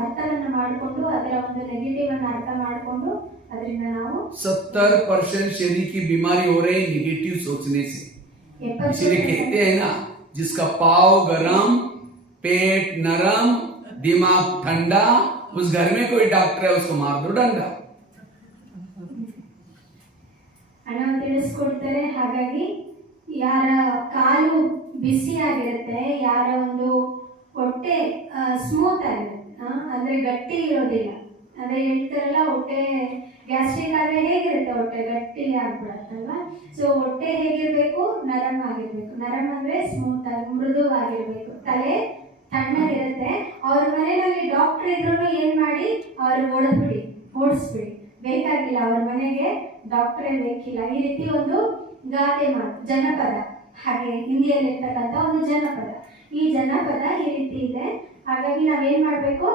ಅರ್ಥವನ್ನು ಮಾಡಿಕೊಂಡು ಅದರ ಒಂದು ನೆಗೆಟಿವ್ ಅನ್ನು ಅರ್ಥ ಮಾಡಿಕೊಂಡು ಅದರಿಂದ ನಾವು 70% शरीर की बीमारी हो रही नेगेटिव सोचने से। इसलिए कहते हैं ना, जिसका पाव गरम, पेट नरम, दिमाग ठंडा, उस घर में कोई डॉक्टर है उसको मार दो डंडा। ಅಣ್ಣ ತಿಳಿಸ್ಕೊಡ್ತಾರೆ. ಹಾಗಾಗಿ ಯಾರ ಕಾಲು ಬಿಸಿ ಆಗಿರುತ್ತೆ, ಯಾರ ಒಂದು ಹೊಟ್ಟೆ ಸ್ಮೂತ್ ಆಗಿರುತ್ತೆ, ಅಂದ್ರೆ ಗಟ್ಟಿ ಇರೋದಿಲ್ಲ. ಅದೇ ಹೇಳ್ತಾರಲ್ಲ, ಹೊಟ್ಟೆ ಗ್ಯಾಸ್ಟ್ರಿಕ್ ಆದ್ರೆ ಹೇಗಿರುತ್ತೆ? ಹೊಟ್ಟೆ ಗಟ್ಟಿ ಆಗ್ಬಿಡತ್ತಲ್ವಾ. ಸೊ ಹೊಟ್ಟೆ ಹೇಗಿರ್ಬೇಕು? ನರಮ್ ಆಗಿರ್ಬೇಕು. ನರಮ್ ಅಂದ್ರೆ ಸ್ಮೂತ್ ಆಗಿ ಮೃದುವಾಗಿರ್ಬೇಕು. ತಲೆ ತಣ್ಣಗಿರುತ್ತೆ. ಅವ್ರ ಮನೆಯಲ್ಲಿ ಡಾಕ್ಟರ್ ಇದ್ರು ಏನ್ ಮಾಡಿ ಅವ್ರು ಓಡಿಸ್ಬಿಡಿ, ಬೇಕಾಗಿಲ್ಲ, ಅವ್ರ ಮನೆಗೆ ಡಾಕ್ಟರೇ ಬೇಕಿಲ್ಲ. ಈ ರೀತಿ ಒಂದು ಗಾದೆ ಮಾತು, ಜನಪದ ಹಾಗೆ ಹಿಂದಿಯಲ್ಲಿ ಇರ್ತಕ್ಕಂಥ ಒಂದು ಜನಪದ. ಈ ಜನಪದ ಈ ರೀತಿ ಇದೆ. ಹಾಗಾಗಿ ನಾವೇನ್ ಮಾಡಬೇಕು,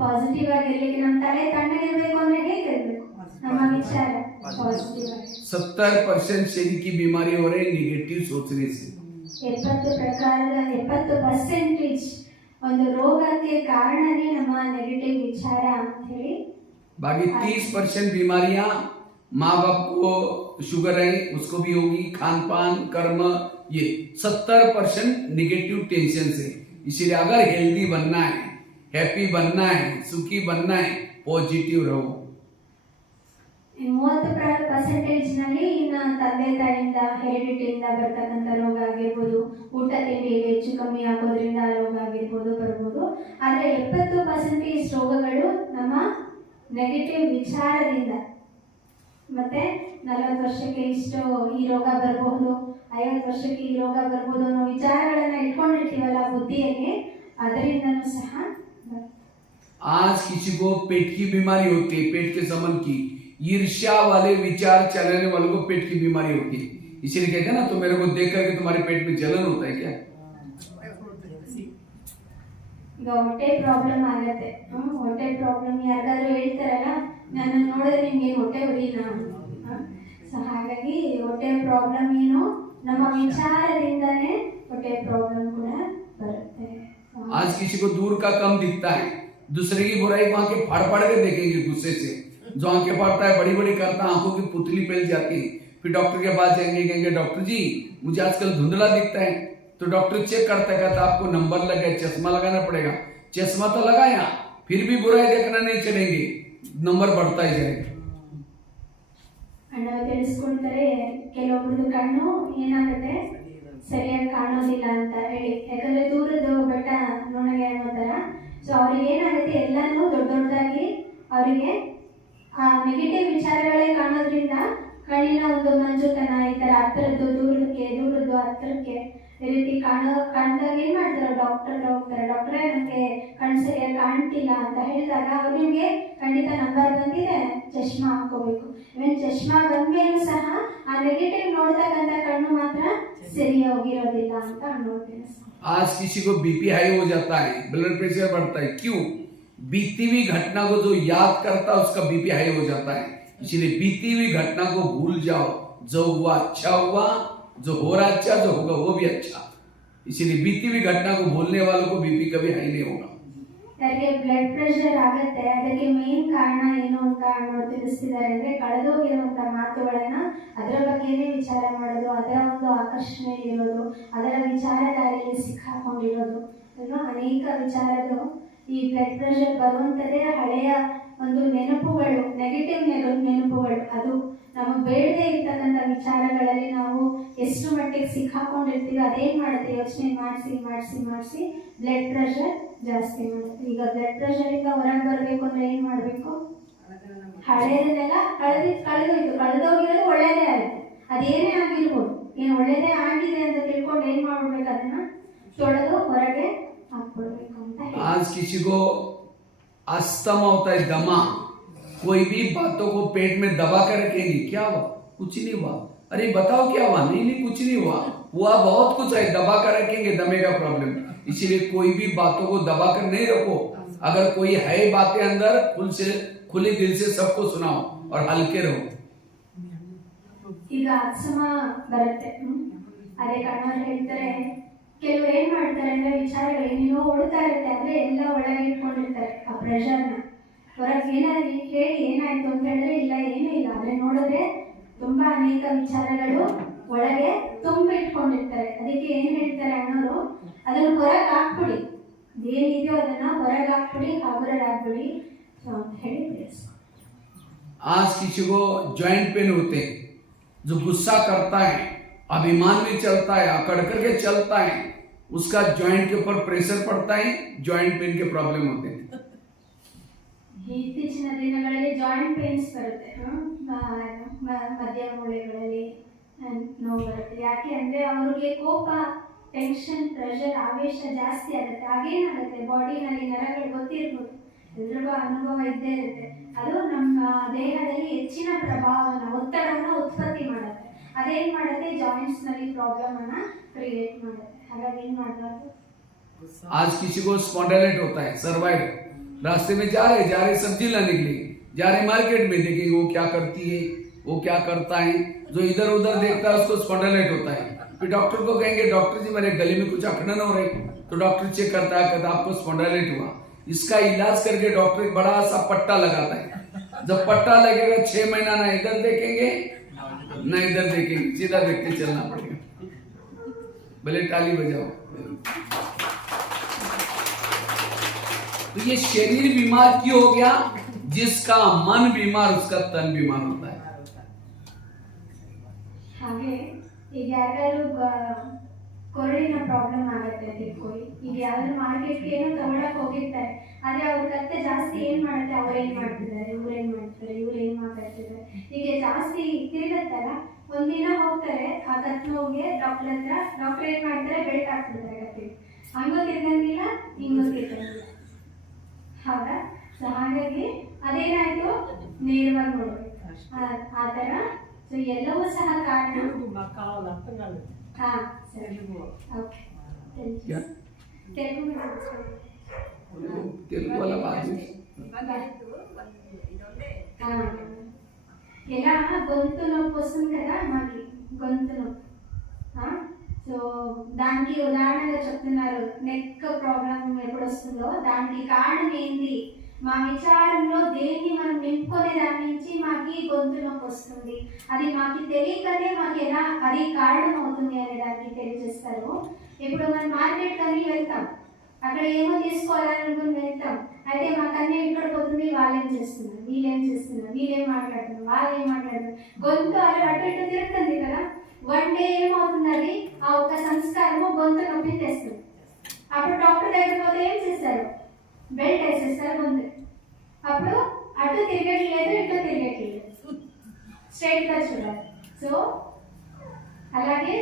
ಪಾಸಿಟಿವ್ ಆಗಿರ್ಲಿಕ್ಕೆ ನಮ್ಮ ತಲೆ ತಣ್ಣಗಿರ್ಬೇಕು ಅಂದ್ರೆ ಹೇಗಿರ್ಬೇಕು, ನಮ್ಮ ವಿಚಾರ ಪಾಸಿಟಿವ್ ಆಗಿ. 70% शरीर की बीमारी हो रही है निगेटिव सोचने से. 70% ಒಂದು ರೋಗಕ್ಕೆ ಕಾರಣನೇ ನಮ್ಮ ನೆಗೆಟಿವ್ ವಿಚಾರ ಅಂತ ಹೇಳಿ. बाकी 30% बीमारियां माँ बाप को शुगर है उसको भी होगी, खान पान कर्म, ये 70% निगेटिव टेंशन से. इसलिए अगर हेल्दी बनना है, हैप्पी बनना है, सुखी बनना है, पॉजिटिव रहो. 30% ನಲ್ಲಿ ಇನ್ನ ತಂದೆ ತಾಯಿಯಿಂದ ಹೆರಿಡಿಟಿಯಿಂದ ಬರ್ತಕ್ಕಂಥ ರೋಗ ಆಗಿರ್ಬೋದು, ಊಟ ತಿಂಡಿಯಲ್ಲಿ ಹೆಚ್ಚು ಕಮ್ಮಿ ಆಗೋದ್ರಿಂದ ರೋಗ ಆಗಿರ್ಬೋದು ಬರ್ಬೋದು. ಆದ್ರೆ 70% ರೋಗಗಳು ನಮ್ಮ ನೆಗೆಟಿವ್ ವಿಚಾರದಿಂದ. ಮತ್ತೆ 40 ವರ್ಷಕ್ಕೆ ಇಷ್ಟು ಈ ರೋಗ ಬರಬಹುದು, 50 ವರ್ಷಕ್ಕೆ ಈ ರೋಗ ಬರ್ಬೋದು ಅನ್ನೋ ವಿಚಾರಗಳನ್ನ ಇಟ್ಕೊಂಡಿರ್ತೀವಲ್ಲ ಬುದ್ಧಿಯಲ್ಲಿ, ಅದರಿಂದನೂ ಸಹ. आज किसी को पेट की बीमारी होती है, पेट के संबंध की, ईर्ष्या वाले विचार चलाने वालों को पेट की बीमारी होती है. इसीलिए कहते हैं ना, तो मेरे को देख करके तुम्हारे पेट में जलन होता है क्या? ಈಗ ಹೊಟ್ಟೆ ಪ್ರಾಬ್ಲಮ್ ಆಗತ್ತೆ. ಹೊಟ್ಟೆ ಪ್ರಾಬ್ಲಮ್ ಯಾರಿಗಾದ್ರು ಹೇಳ್ತಾರಲ್ಲ, ನನ್ನ ನೋಡಿದ್ರೆ ನಿಮ್ಗೆ ಹೊಟ್ಟೆ ಉರಿನಾ. ಸೊ ಹಾಗಾಗಿ ಹೊಟ್ಟೆ ಪ್ರಾಬ್ಲಮ್ ಏನು, ನಮ್ಮ ವಿಚಾರದಿಂದಾನೇ ಹೊಟ್ಟೆ ಪ್ರಾಬ್ಲಮ್ ಕೂಡ ಬರುತ್ತೆ. आज किसी को दूर का कम दिखता है, दूसरे की बुराई को आंखें फाड़ फाड़ के देखेंगे गुस्से से. जो आंखें फाड़ता है, बड़ी बड़ी करता है, आंखों की पुतली फैल जाती है. फिर डॉक्टर के पास जाएंगे, कहेंगे डॉक्टर जी मुझे आजकल धुंधला दिखता है. तो डॉक्टर चेक करता है, कहता आपको नंबर लगा, चश्मा लगाना पड़ेगा. चश्मा तो लगाया, फिर भी बुराई देखना नहीं चलेंगे, नंबर बढ़ता ही जाएगा. ಅಣ್ಣ ತಿಳಿಸ್ಕೊಳ್ತಾರೆ, ಕೆಲವೊಬ್ರದ್ದು ಕಣ್ಣು ಏನಾಗುತ್ತೆ ಸರಿಯಾಗಿ ಕಾಣೋದಿಲ್ಲ ಅಂತ ಹೇಳಿ. ಯಾಕಂದ್ರೆ ದೂರದ್ದು ಬೆಟ್ಟ ನೋಡಗೆ ಅನ್ನೋ ತರ. ಸೊ ಅವ್ರಿಗೆ ಏನಾಗುತ್ತೆ, ಎಲ್ಲಾನು ದೊಡ್ಡ ದೊಡ್ಡದಾಗಿ ಅವರಿಗೆ ಆ ನೆಗೆಟಿವ್ ವಿಚಾರಗಳೇ ಕಾಣೋದ್ರಿಂದ ಕಣ್ಣಿನ ಒಂದು ಮಂಜುತನ, ಈ ತರ ಹತ್ತಿರದ್ದು ದೂರದ್ದು ಹತ್ತಿರಕ್ಕೆ ಈ ರೀತಿ ಕಾಣ್ದಾಗ ಏನ್ ಮಾಡ್ತಾರೆ, ಡಾಕ್ಟರ್ ಹೋಗ್ತಾರೆ. ಡಾಕ್ಟ್ರೇ ನನಗೆ ಕಣ್ಣು ಸರಿಯಾಗಿ ಕಾಣ್ತಿಲ್ಲ ಅಂತ ಹೇಳಿದಾಗ ಅವ್ರು ನಿಮ್ಗೆ ಖಂಡಿತ ನಂಬರ್ ಬಂದಿದೆ, ಚಶ್ಮಾ ಹಾಕೋಬೇಕು. ಇವನ್ ಚಶ್ಮಾ ಬಂದ್ಮೇಲೂ ಸಹ ಆ ನೆಗೆಟಿವ್ ನೋಡ್ತಕ್ಕಂಥ ಕಣ್ಣು ಮಾತ್ರ ಸರಿ ಹೋಗಿರೋದಿಲ್ಲ ಅಂತ ನೋಡ್ತೀನಿ. आज किसी को बीपी हाई हो जाता है, ब्लड प्रेशर बढ़ता है, क्यों? बीती हुई घटना को जो याद करता है उसका बीपी हाई हो जाता है. इसलिए बीती हुई घटना को भूल जाओ. जो हुआ अच्छा हुआ, जो हो रहा अच्छा, जो होगा वो भी अच्छा. इसीलिए बीती हुई घटना को भूलने वालों को बीपी कभी हाई नहीं होगा. ಯಾರಿಗೆ ಬ್ಲಡ್ ಪ್ರೆಷರ್ ಆಗುತ್ತೆ, ಅದಕ್ಕೆ ಮೇನ್ ಕಾರಣ ಏನು ಅಂತ ಅನ್ನೋದು ತಿಳಿಸ್ತಿದ್ದಾರೆ. ಅಂದ್ರೆ ಕಳೆದೋಗಿರುವಂತ ಮಾತುಗಳನ್ನ ಅದರ ಬಗ್ಗೆನೇ ವಿಚಾರ ಮಾಡೋದು, ಅದರ ಒಂದು ಆಕರ್ಷಣೆಯಲ್ಲಿರೋದು, ಅದರ ವಿಚಾರಧಾರೆಯಲ್ಲಿ ಸಿಕ್ಕಾಕೊಂಡಿರೋದು. ಅನೇಕ ವಿಚಾರಗಳು ಈ ಬ್ಲಡ್ ಪ್ರೆಷರ್ ಬರುವಂಥದ್ದೇ ಹಳೆಯ ಒಂದು ನೆನಪುಗಳು, ನೆಗೆಟಿವ್ ನೆನಪುಗಳು. ಅದು ನಮಗೆ ಬೇಡದೇ ಇರ್ತಕ್ಕಂಥ ವಿಚಾರಗಳಲ್ಲಿ ನಾವು ಎಷ್ಟು ಮಟ್ಟಿಗೆ ಸಿಕ್ಕಾಕೊಂಡಿರ್ತೀವಿ, ಅದೇನ್ ಮಾಡುತ್ತೆ, ಯೋಚನೆ ಮಾಡಿಸಿ ಬ್ಲಡ್ ಪ್ರೆಷರ್ ಜಾಸ್ತಿ ಮಾಡುತ್ತೆ. ಈಗ ಬ್ಲಡ್ ಪ್ರೆಷರ್ ಇಂದ ಹೊರಗೆ ಬರ್ಬೇಕು ಅಂದ್ರೆ ಏನ್ ಮಾಡ್ಬೇಕು, ಹಳೆಯದನ್ನೆಲ್ಲ ಕಳೆದೋಗಿರೋದು ಒಳ್ಳೇದೇ ಆಗುತ್ತೆ. ಅದೇನೇ ಆಗಿರ್ಬೋದು, ಏನ್ ಒಳ್ಳೇದೇ ಆಗಿದೆ ಅಂತ ತಿಳ್ಕೊಂಡು ಏನ್ ಮಾಡ್ಬಿಡ್ಬೇಕು, ಅದನ್ನ ತೊಳೆದು ಹೊರಗೆ ಹಾಕ್ಬಿಡ್ಬೇಕು ಅಂತ. आज किसी को अस्थमा होता है, दमा, कोई भी बातों को पेट में दबा कर रखेंगे, क्या हुआ, कुछ नहीं हुआ, अरे बताओ क्या हुआ, नहीं कुछ नहीं हुआ, बहुत कुछ है, दबा कर रखेंगे दमे का प्रॉब्लम. इसीलिए कोई भी बातों को दबा कर नहीं रखो. अगर कोई है बातें अंदर, खुले दिल से सबको सुनाओ और हल्के रहो. ಈಗ ಅಸ್ತಮ ಬರುತ್ತೆ, ಅದೇ ಕಣ್ಣವ್ರು ಹೇಳ್ತಾರೆ, ಕೆಲವರು ಏನ್ ಮಾಡ್ತಾರೆ ಅಂದ್ರೆ ವಿಚಾರಗಳು ಏನೇನೋ ಓಡ್ತಾ ಇರುತ್ತೆ, ಅಂದ್ರೆ ಎಲ್ಲ ಒಳಗೆ ಇಟ್ಕೊಂಡಿರ್ತಾರೆ ಆ ಪ್ರೆಷರ್ನ. ಹೊರಗೆ ಏನಾದ್ರು ಹೇಳಿ ಏನಾಯ್ತು ಅಂತ ಹೇಳಿದ್ರೆ ಇಲ್ಲ ಏನೂ ಇಲ್ಲ, ಆದ್ರೆ ನೋಡಿದ್ರೆ ತುಂಬಾ ಅನೇಕ ವಿಚಾರಗಳು ಒಳಗೆ ತುಂಬಿಟ್ಕೊಂಡಿರ್ತಾರೆ. ಅದಕ್ಕೆ ಏನ್ ಹೇಳ್ತಾರೆ ಅಣ್ಣವರು, ಅದನ್ನ ಹೊರಗೆ ಹಾಕ್ಬಿಡಿ, ಏನಿದೆಯೋ ಅದನ್ನ ಹೊರಗೆ ಹಾಕ್ಬಿಡಿ, ಹಗುರರಾಗ್ಬಿಡಿ ಅಂತ ಹೇಳಿ ತಿಳಿಸ್ತಾರೆ. आज किसी को ज्वाइंट पेन होते हैं, जो गुस्सा करता है, अभिमान भी चलता है, अकड़ करके चलता है, उसका ज्वाइंट के ऊपर प्रेशर पड़ता है, ज्वाइंट पेन के प्रॉब्लम होते हैं. ಇತ್ತೀಚಿನ ದಿನಗಳಲ್ಲಿ ಜಾಯಿಂಟ್ ಪೇನ್ಸ್ ಬರುತ್ತೆ, ಮಧ್ಯ ಮೂಳೆಗಳಲ್ಲಿ ನೋವು ಬರುತ್ತೆ. ಯಾಕೆ ಅಂದ್ರೆ ಅವ್ರಿಗೆ ಕೋಪ, ಟೆನ್ಷನ್, ಪ್ರೆಷರ್, ಆವೇಶ ಜಾಸ್ತಿ ಆಗುತ್ತೆ. ಹಾಗೇನಾಗುತ್ತೆ, ಬಾಡಿನಲ್ಲಿ ನರಗಳು ಗೊತ್ತಿರ್ಬೋದು, ಎಲ್ರಿಗೂ ಅನುಭವ ಇದ್ದೇ ಇರುತ್ತೆ. ಅದು ನಮ್ಮ ದೇಹದಲ್ಲಿ ಹೆಚ್ಚಿನ ಪ್ರಭಾವನ, ಒತ್ತಡವನ್ನು ಉತ್ಪತ್ತಿ ಮಾಡುತ್ತೆ. ಅದೇನು ಮಾಡುತ್ತೆ ಜಾಯಿಂಟ್ಸ್ನಲ್ಲಿ ಪ್ರಾಬ್ಲಮನ್ನು ಕ್ರಿಯೇಟ್ ಮಾಡುತ್ತೆ. ಹಾಗಾಗಿ ಏನು ಮಾಡಬಾರ್ದು. आज किसी को स्पॉन्डाइलेट होता है, सर्वाइड, रास्ते में जा रहे सब्जी लाने के लिए जा रहे मार्केट में, देखेंगे वो क्या करती है, वो क्या करता है, जो इधर उधर देखता है उसको स्पॉन्डाइलेट होता है. फिर डॉक्टर को कहेंगे डॉक्टर जी मेरे गले में कुछ अखड़न हो रही, तो डॉक्टर चेक करता है, कहता आपको स्पॉन्डाइलेट हुआ. इसका इलाज करके डॉक्टर एक बड़ा सा पट्टा लगाता है. जब पट्टा लगेगा 6 महीना ना इधर देखेंगे ना इधर देखेंगे, सीधा देखते चलना पड़ेगा. भले ताली बजाओ. तो ये शरीर बीमार क्यों हो गया? जिसका मन बीमार उसका तन बीमार होता है. ಹಾಗೆ ಈಗ ಯಾರು ಕೊರಳಿನ ಪ್ರಾಬ್ಲಮ್ ಆಗುತ್ತೆ ಅಂತ ಇಟ್ಕೊಳ್ಳಿ. ಈಗ ಯಾರು ಮಾರ್ಕೆಟ್ಗೆ ಏನೋ ತಗೊಳಕ್ ಹೋಗಿರ್ತಾರೆ, ಆದ್ರೆ ಅವ್ರ ಕತ್ತೆ ಜಾಸ್ತಿ ಏನ್ ಮಾಡುತ್ತೆ, ಅವ್ರೇನ್ ಮಾಡ್ತಿದ್ದಾರೆ, ಇವ್ರೇನ್ ಮಾಡ್ತಾರೆ, ಇವ್ರೇನ್ ಮಾತಾಡ್ತಿದ್ದಾರೆ, ಹೀಗೆ ಜಾಸ್ತಿ ತಿರುಗತ್ತಲ್ಲ. ಒಂದಿನ ಹೋಗ್ತಾರೆ ಆ ಕತ್ ನೋವಿಗೆ ಡಾಕ್ಟರ್ ಹತ್ರ. ಡಾಕ್ಟರ್ ಏನ್ ಮಾಡ್ತಾರೆ, ಬೆಲ್ಟ್ ಹಾಕ್ಬಿಡ್ತಾರೆ ಕತ್ತಿಗೆ. ಹಂಗೂ ತಿರ್ಗಂಗಿಲ್ಲ, ಹಿಂಗೂ ತಿರ್ಗಂಗಿಲ್ಲ. ಹೌದಾ? ಸೊ ಹಾಗಾಗಿ ಅದೇನಾಯ್ತು, ನೇರವಾಗಿ ನೋಡ್ಬೇಕು ಆ ತರ. ಸೊ ಎಲ್ಲವೂ ಸಹ ಕಾರಣ. ಹಾ ಸರಿ, ಓಕೆ. తెలుగు वाला बात ఎలా గొంతు నొప్పి వస్తుంది కదా మనకి, గొంతు నొప్పి. సో దానికి ఉదాహరణగా చెప్తున్నారు, నెక్ ప్రాబ్లం ఎప్పుడు వస్తుందో దానికి కారణం ఏంటి, మా విచారంలో దేన్ని మనం నింపుకునే దాని నుంచి మాకు గొంతు నొప్పి వస్తుంది, అది మాకు తెలియకనే మాకు ఎలా అది కారణం అవుతుంది అనే దానికి తెలియజేస్తారు. ఇప్పుడు మనం మార్కెట్ కన్నీ వెళ్తాం, అక్కడ ఏమో తీసుకోవాలనుకుని వెళ్తాం. అయితే మాకన్నీ ఇక్కడ పోతుంది, వాళ్ళేం చేస్తున్నారు, వీళ్ళేం చేస్తున్నారు, వీళ్ళేం మాట్లాడుతున్నారు, వాళ్ళేం మాట్లాడుతున్నారు, గొంతు అలా అటు ఇటు తిరుగుతుంది కదా. వన్ డే ఏమవుతుంది, అది ఆ ఒక సంస్కారము గొంతు నొప్పి తెస్తుంది. అప్పుడు డాక్టర్ దగ్గర పోతే ఏం చేస్తారు, బెల్ట్ వేసేస్తారు గొంతు. అప్పుడు అటు తిరగట్లేదు, ఇటు తిరగట్లేదు, స్ట్రైట్ గా చూడాలి. సో అలాగే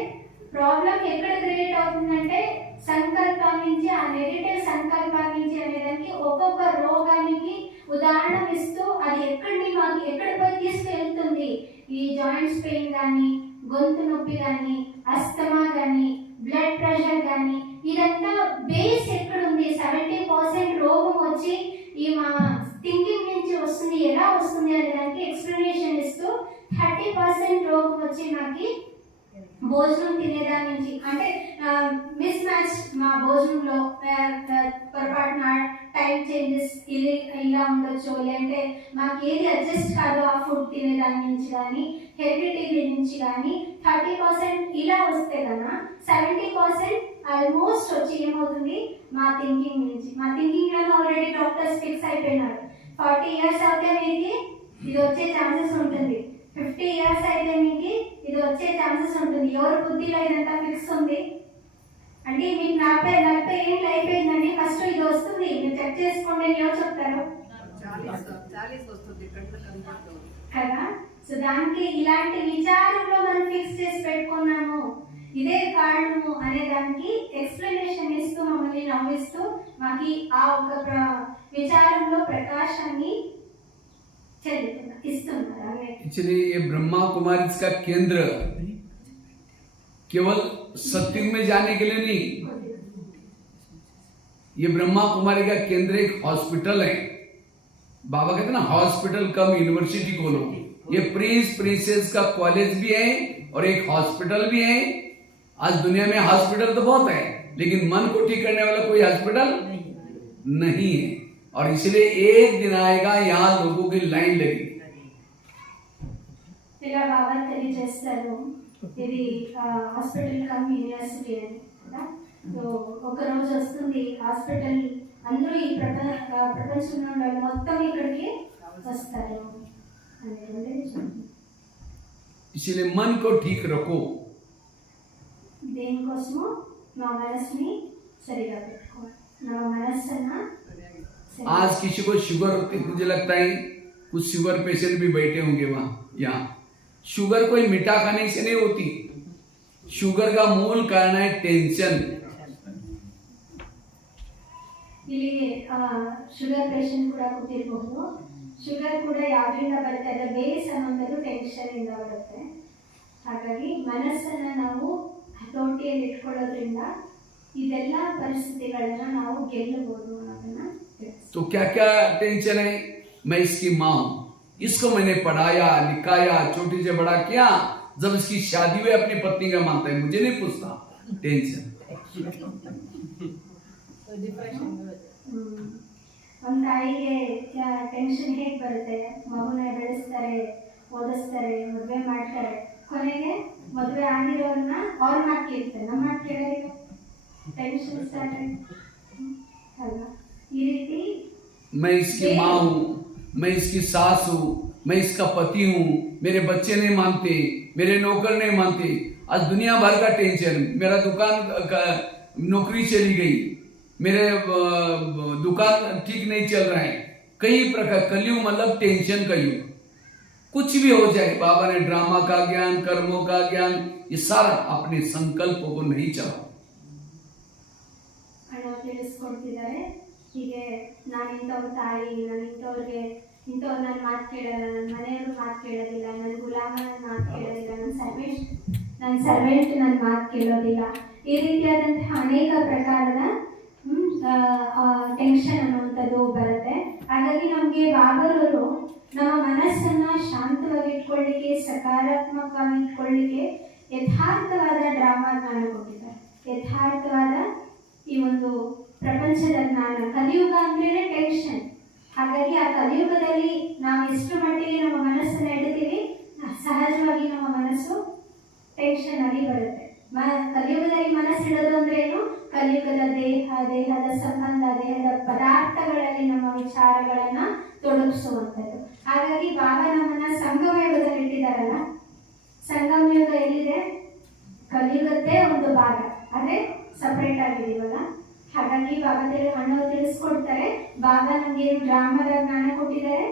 ప్రాబ్లం ఎక్కడ క్రియేట్ అవుతుందంటే సంకల్పం నుంచి, ఆ నెగటివ్ సంకల్పం నుంచి అనేదానికి ఒక్కొక్క రోగానికి ఉదాహరణ ఇస్తూ అది ఎక్కడిని మాకు ఎక్కడ పోయి తీసుకెళ్తుంది. ఈ జాయింట్స్ పెయిన్ కానీ, గొంతు నొప్పి కానీ, అస్తమా కానీ, బ్లడ్ ప్రెషర్ కానీ, ఇదంతా బేస్ ఎక్కడుంది. 70% రోగం వచ్చి ఈ మా థింకింగ్ నుంచి వస్తుంది. ఎలా వస్తుంది అనే దానికి ఎక్స్ప్లెనేషన్ ఇస్తూ 30% రోగం వచ్చి మాకి భోజనం తినేదాని నుంచి, అంటే మిస్ మ్యాచ్ మా భోజనంలో పొరపాటున టైం చేంజెస్ ఇలా ఉండొచ్చు, లేదంటే మాకు ఏది అడ్జస్ట్ కాదో ఆ ఫుడ్ తినేదాని నుంచి కానీ, హెరిడిటీ నుంచి కానీ 30% ఇలా వస్తే కన్నా 70% ఆల్మోస్ట్ వచ్చి ఏమవుతుంది, మా థింకింగ్ నుంచి. మా థింకింగ్ లో ఆల్రెడీ డాక్టర్స్ ఫిక్స్ అయిపోయినారు. 40 years అయితే మీకు ఇది వచ్చే ఛాన్సెస్ ఉంటుంది, 50 years అయితే మీకు ఇది వచ్చే ఛాన్సెస్ ఉంటుంది. ఎవరి బుద్ధిలో ఇదంతా ఫిక్స్ ఉంది అంటే మీకు 40 ఏళ్ళు అయిపోయిందండి, ఫస్ట్ ఇది వస్తుంది, మీరు చెక్ చేసుకోండి అని ఎవరు చెప్తారు కదా. సో దానికి ఇలాంటి విచారంలో మనం ఫిక్స్ చేసి పెట్టుకున్నాము, ఇదే కారణము అనే దానికి ఎక్స్ప్లెనేషన్ ఇస్తూ మమ్మల్ని నవ్విస్తూ మాకు ఆ ఒక విచారంలో ప్రకాశాన్ని इसलिए ये ब्रह्मा कुमारी का केंद्र केवल सत्युग में जाने के लिए नहीं, ये ब्रह्मा कुमारी का केंद्र एक हॉस्पिटल है. बाबा कहते हैं ना, हॉस्पिटल कम यूनिवर्सिटी खोलो. ये प्रिंसेस का कॉलेज भी है और एक हॉस्पिटल भी है. आज दुनिया में हॉस्पिटल तो बहुत है, लेकिन मन को ठीक करने वाला कोई हॉस्पिटल नहीं है. और इसलिए एक दिन आएगा यहाँ लोगों की लाइन लगेगी. ఇలా బాబా తెలియజేస్తారు, ఇది హాస్పిటల్ కమ్ యూనివర్సిటీ అని కదా. సో ఒక రోజు వస్తుంది, హాస్పిటల్ అందరూ ఈ ప్రపంచంలో ఉన్న మొత్తం ఇక్కడికి వస్తారు అనేది. इसलिए मन को ठीक रखो. దేనికోసము మా మనసుని సరిగా పెట్టుకోవాలి. నా మనస్సును आज किसी को शुगर होती, मुझे लगता है कुछ शुगर पेशेंट भी बैठे होंगे वहां. यहाँ शुगर कोई मीठा खाने से नहीं होती. शुगर का मूल कारण है टेंशन. ಇಲ್ಲಿ ಶುಗರ್ ಪೇಷಂಟ್ ಕೂಡ ಕೂತಿರಬಹುದು. ಶುಗರ್ ಕೂಡ ಯಾವ್ದ್ರಿಂದ ಬರುತ್ತೆ, ಅದರ ಬೇಸ್ ಅನ್ನೋದು ಟೆನ್ಷನ್ ಇಂದ ಬರುತ್ತೆ. ಹಾಗಾಗಿ ಮನಸ್ಸನ್ನ ನಾವು ಹತೋಟಿಯಲ್ಲಿ ಇಟ್ಕೊಳ್ಳೋದ್ರಿಂದ ಇದೆಲ್ಲ ಪರಿಸ್ಥಿತಿಗಳನ್ನ ನಾವು ಗೆಲ್ಲಬಹುದು ಅನ್ನೋದನ್ನ ತಿಳಿಸ್ತೀವಿ. तो क्या क्या टेंशन है? मैं इसकी माँ हूं, इसको मैंने पढ़ाया लिखाया छोटी से बड़ा किया, जब इसकी शादी हुई अपनी पत्नी का मानता है, मुझे नहीं पूछता। टेंशन ಒಂದು ತಾಯಿಗೆ ಟೆನ್ಷನ್ ಹೇಗೆ ಬರುತ್ತೆ? ಮಗುನ ಬೆಳೆಸ್ತಾರೆ, ಓದಿಸ್ತಾರೆ, ಮದುವೆ ಮಾಡ್ತಾರೆ, ಕೊನೆಗೆ ಮದುವೆ ಆಗಿರೋರ್ನ ಅವ್ರ ಮಾತು ಕೇಳ್ತಾರೆ, ನಮ್ಮ ಮಾತು ಕೇಳೋದಿಲ್ಲ, ಟೆನ್ಷನ್ ಸ್ಟಾರ್ಟ್ ಅಲ್ವಾ? ಈ ರೀತಿ मैं इसकी माँ हूँ, मैं इसकी सास हूँ, मैं इसका पति हूँ, मेरे बच्चे नहीं मानते, मेरे नौकर नहीं मानते, आज दुनिया भर का टेंशन। मेरा दुकान नौकरी चली गई, मेरे दुकान ठीक नहीं चल रहा है, कई प्रकार कलयुग मतलब टेंशन का युग। कुछ भी हो जाए, बाबा ने ड्रामा का ज्ञान, कर्मों का ज्ञान, ये सारा अपने संकल्पों को नहीं चला। ಅಣ್ಣ ತಿಳಿಸ್ಕೊಡ್ತಿದ್ದಾರೆ, ಹೀಗೆ ನಾನು ಇಂಥವ್ರ ತಾಯಿ, ನಾನು ಇಂಥವ್ರಿಗೆ ಇಂಥವ್ರು ನನ್ನ ಮಾತು ಕೇಳಲ್ಲ, ನನ್ನ ಮನೆಯವ್ರ ಮಾತು ಕೇಳೋದಿಲ್ಲ, ನನ್ನ ಗುಲಾಮ ನನ್ನ ಮಾತು ಕೇಳೋದಿಲ್ಲ, ನನ್ನ ಸರ್ವೆಂಟ್ ನನ್ನ ಮಾತು ಕೇಳೋದಿಲ್ಲ, ಈ ರೀತಿಯಾದಂತಹ ಅನೇಕ ಪ್ರಕಾರದ ಟೆನ್ಷನ್ ಅನ್ನುವಂಥದ್ದು ಬರುತ್ತೆ. ಹಾಗಾಗಿ ನಮಗೆ ಬಾಬರವರು ನಮ್ಮ ಮನಸ್ಸನ್ನ ಶಾಂತವಾಗಿ ಇಟ್ಕೊಳ್ಳಿಕ್ಕೆ, ಸಕಾರಾತ್ಮಕವಾಗಿ ಇಟ್ಕೊಳ್ಳಿಕ್ಕೆ ಯಥಾರ್ಥವಾದ ಡ್ರಾಮಾ ಜ್ಞಾನ ಕೊಟ್ಟಿದ್ದಾರೆ. ಯಥಾರ್ಥವಾದ ಈ ಒಂದು ಪ್ರಪಂಚದ ಜ್ಞಾನ. ಕಲಿಯುಗ ಅಂದ್ರೆ ಟೆನ್ಷನ್. ಹಾಗಾಗಿ ಆ ಕಲಿಯುಗದಲ್ಲಿ ನಾವು ಎಷ್ಟು ಮಟ್ಟಿಗೆ ನಮ್ಮ ಮನಸ್ಸನ್ನು ಇಡ್ತೀವಿ, ಸಹಜವಾಗಿ ನಮ್ಮ ಮನಸ್ಸು ಟೆನ್ಷನ್ ಆಗಿ ಬರುತ್ತೆ. ಕಲಿಯುಗದಲ್ಲಿ ಮನಸ್ಸಿಡೋದು ಅಂದ್ರೆ ಏನು? ಕಲಿಯುಗದ ದೇಹದ ಸಂಬಂಧ, ದೇಹದ ಪದಾರ್ಥಗಳಲ್ಲಿ ನಮ್ಮ ವಿಚಾರಗಳನ್ನ ತೊಡಗಿಸುವಂಥದ್ದು. ಹಾಗಾಗಿ ಬಾಬಾ ನಮ್ಮನ್ನ ಸಂಗಮ ಯುಗದಲ್ಲಿ ಇಟ್ಟಿದ್ದಾರಲ್ಲ, ಸಂಗಮ ಯುಗ ಎಲ್ಲಿದೆ? ಕಲಿಯುಗದ್ದೇ ಒಂದು ಭಾಗ, ಅದೇ ಸಪರೇಟ್ ಆಗಿದೀವಲ್ಲ. ಹಾಗಾಗಿ ಬಾಬಾ ಅಣ್ಣವ್ರು ತಿಳಿಸ್ಕೊಡ್ತಾರೆ, ಬಾಬಾ ನಮ್ಗೆ ಡ್ರಾಮದ ಜ್ಞಾನ ಕೊಟ್ಟಿದ್ದಾರೆ.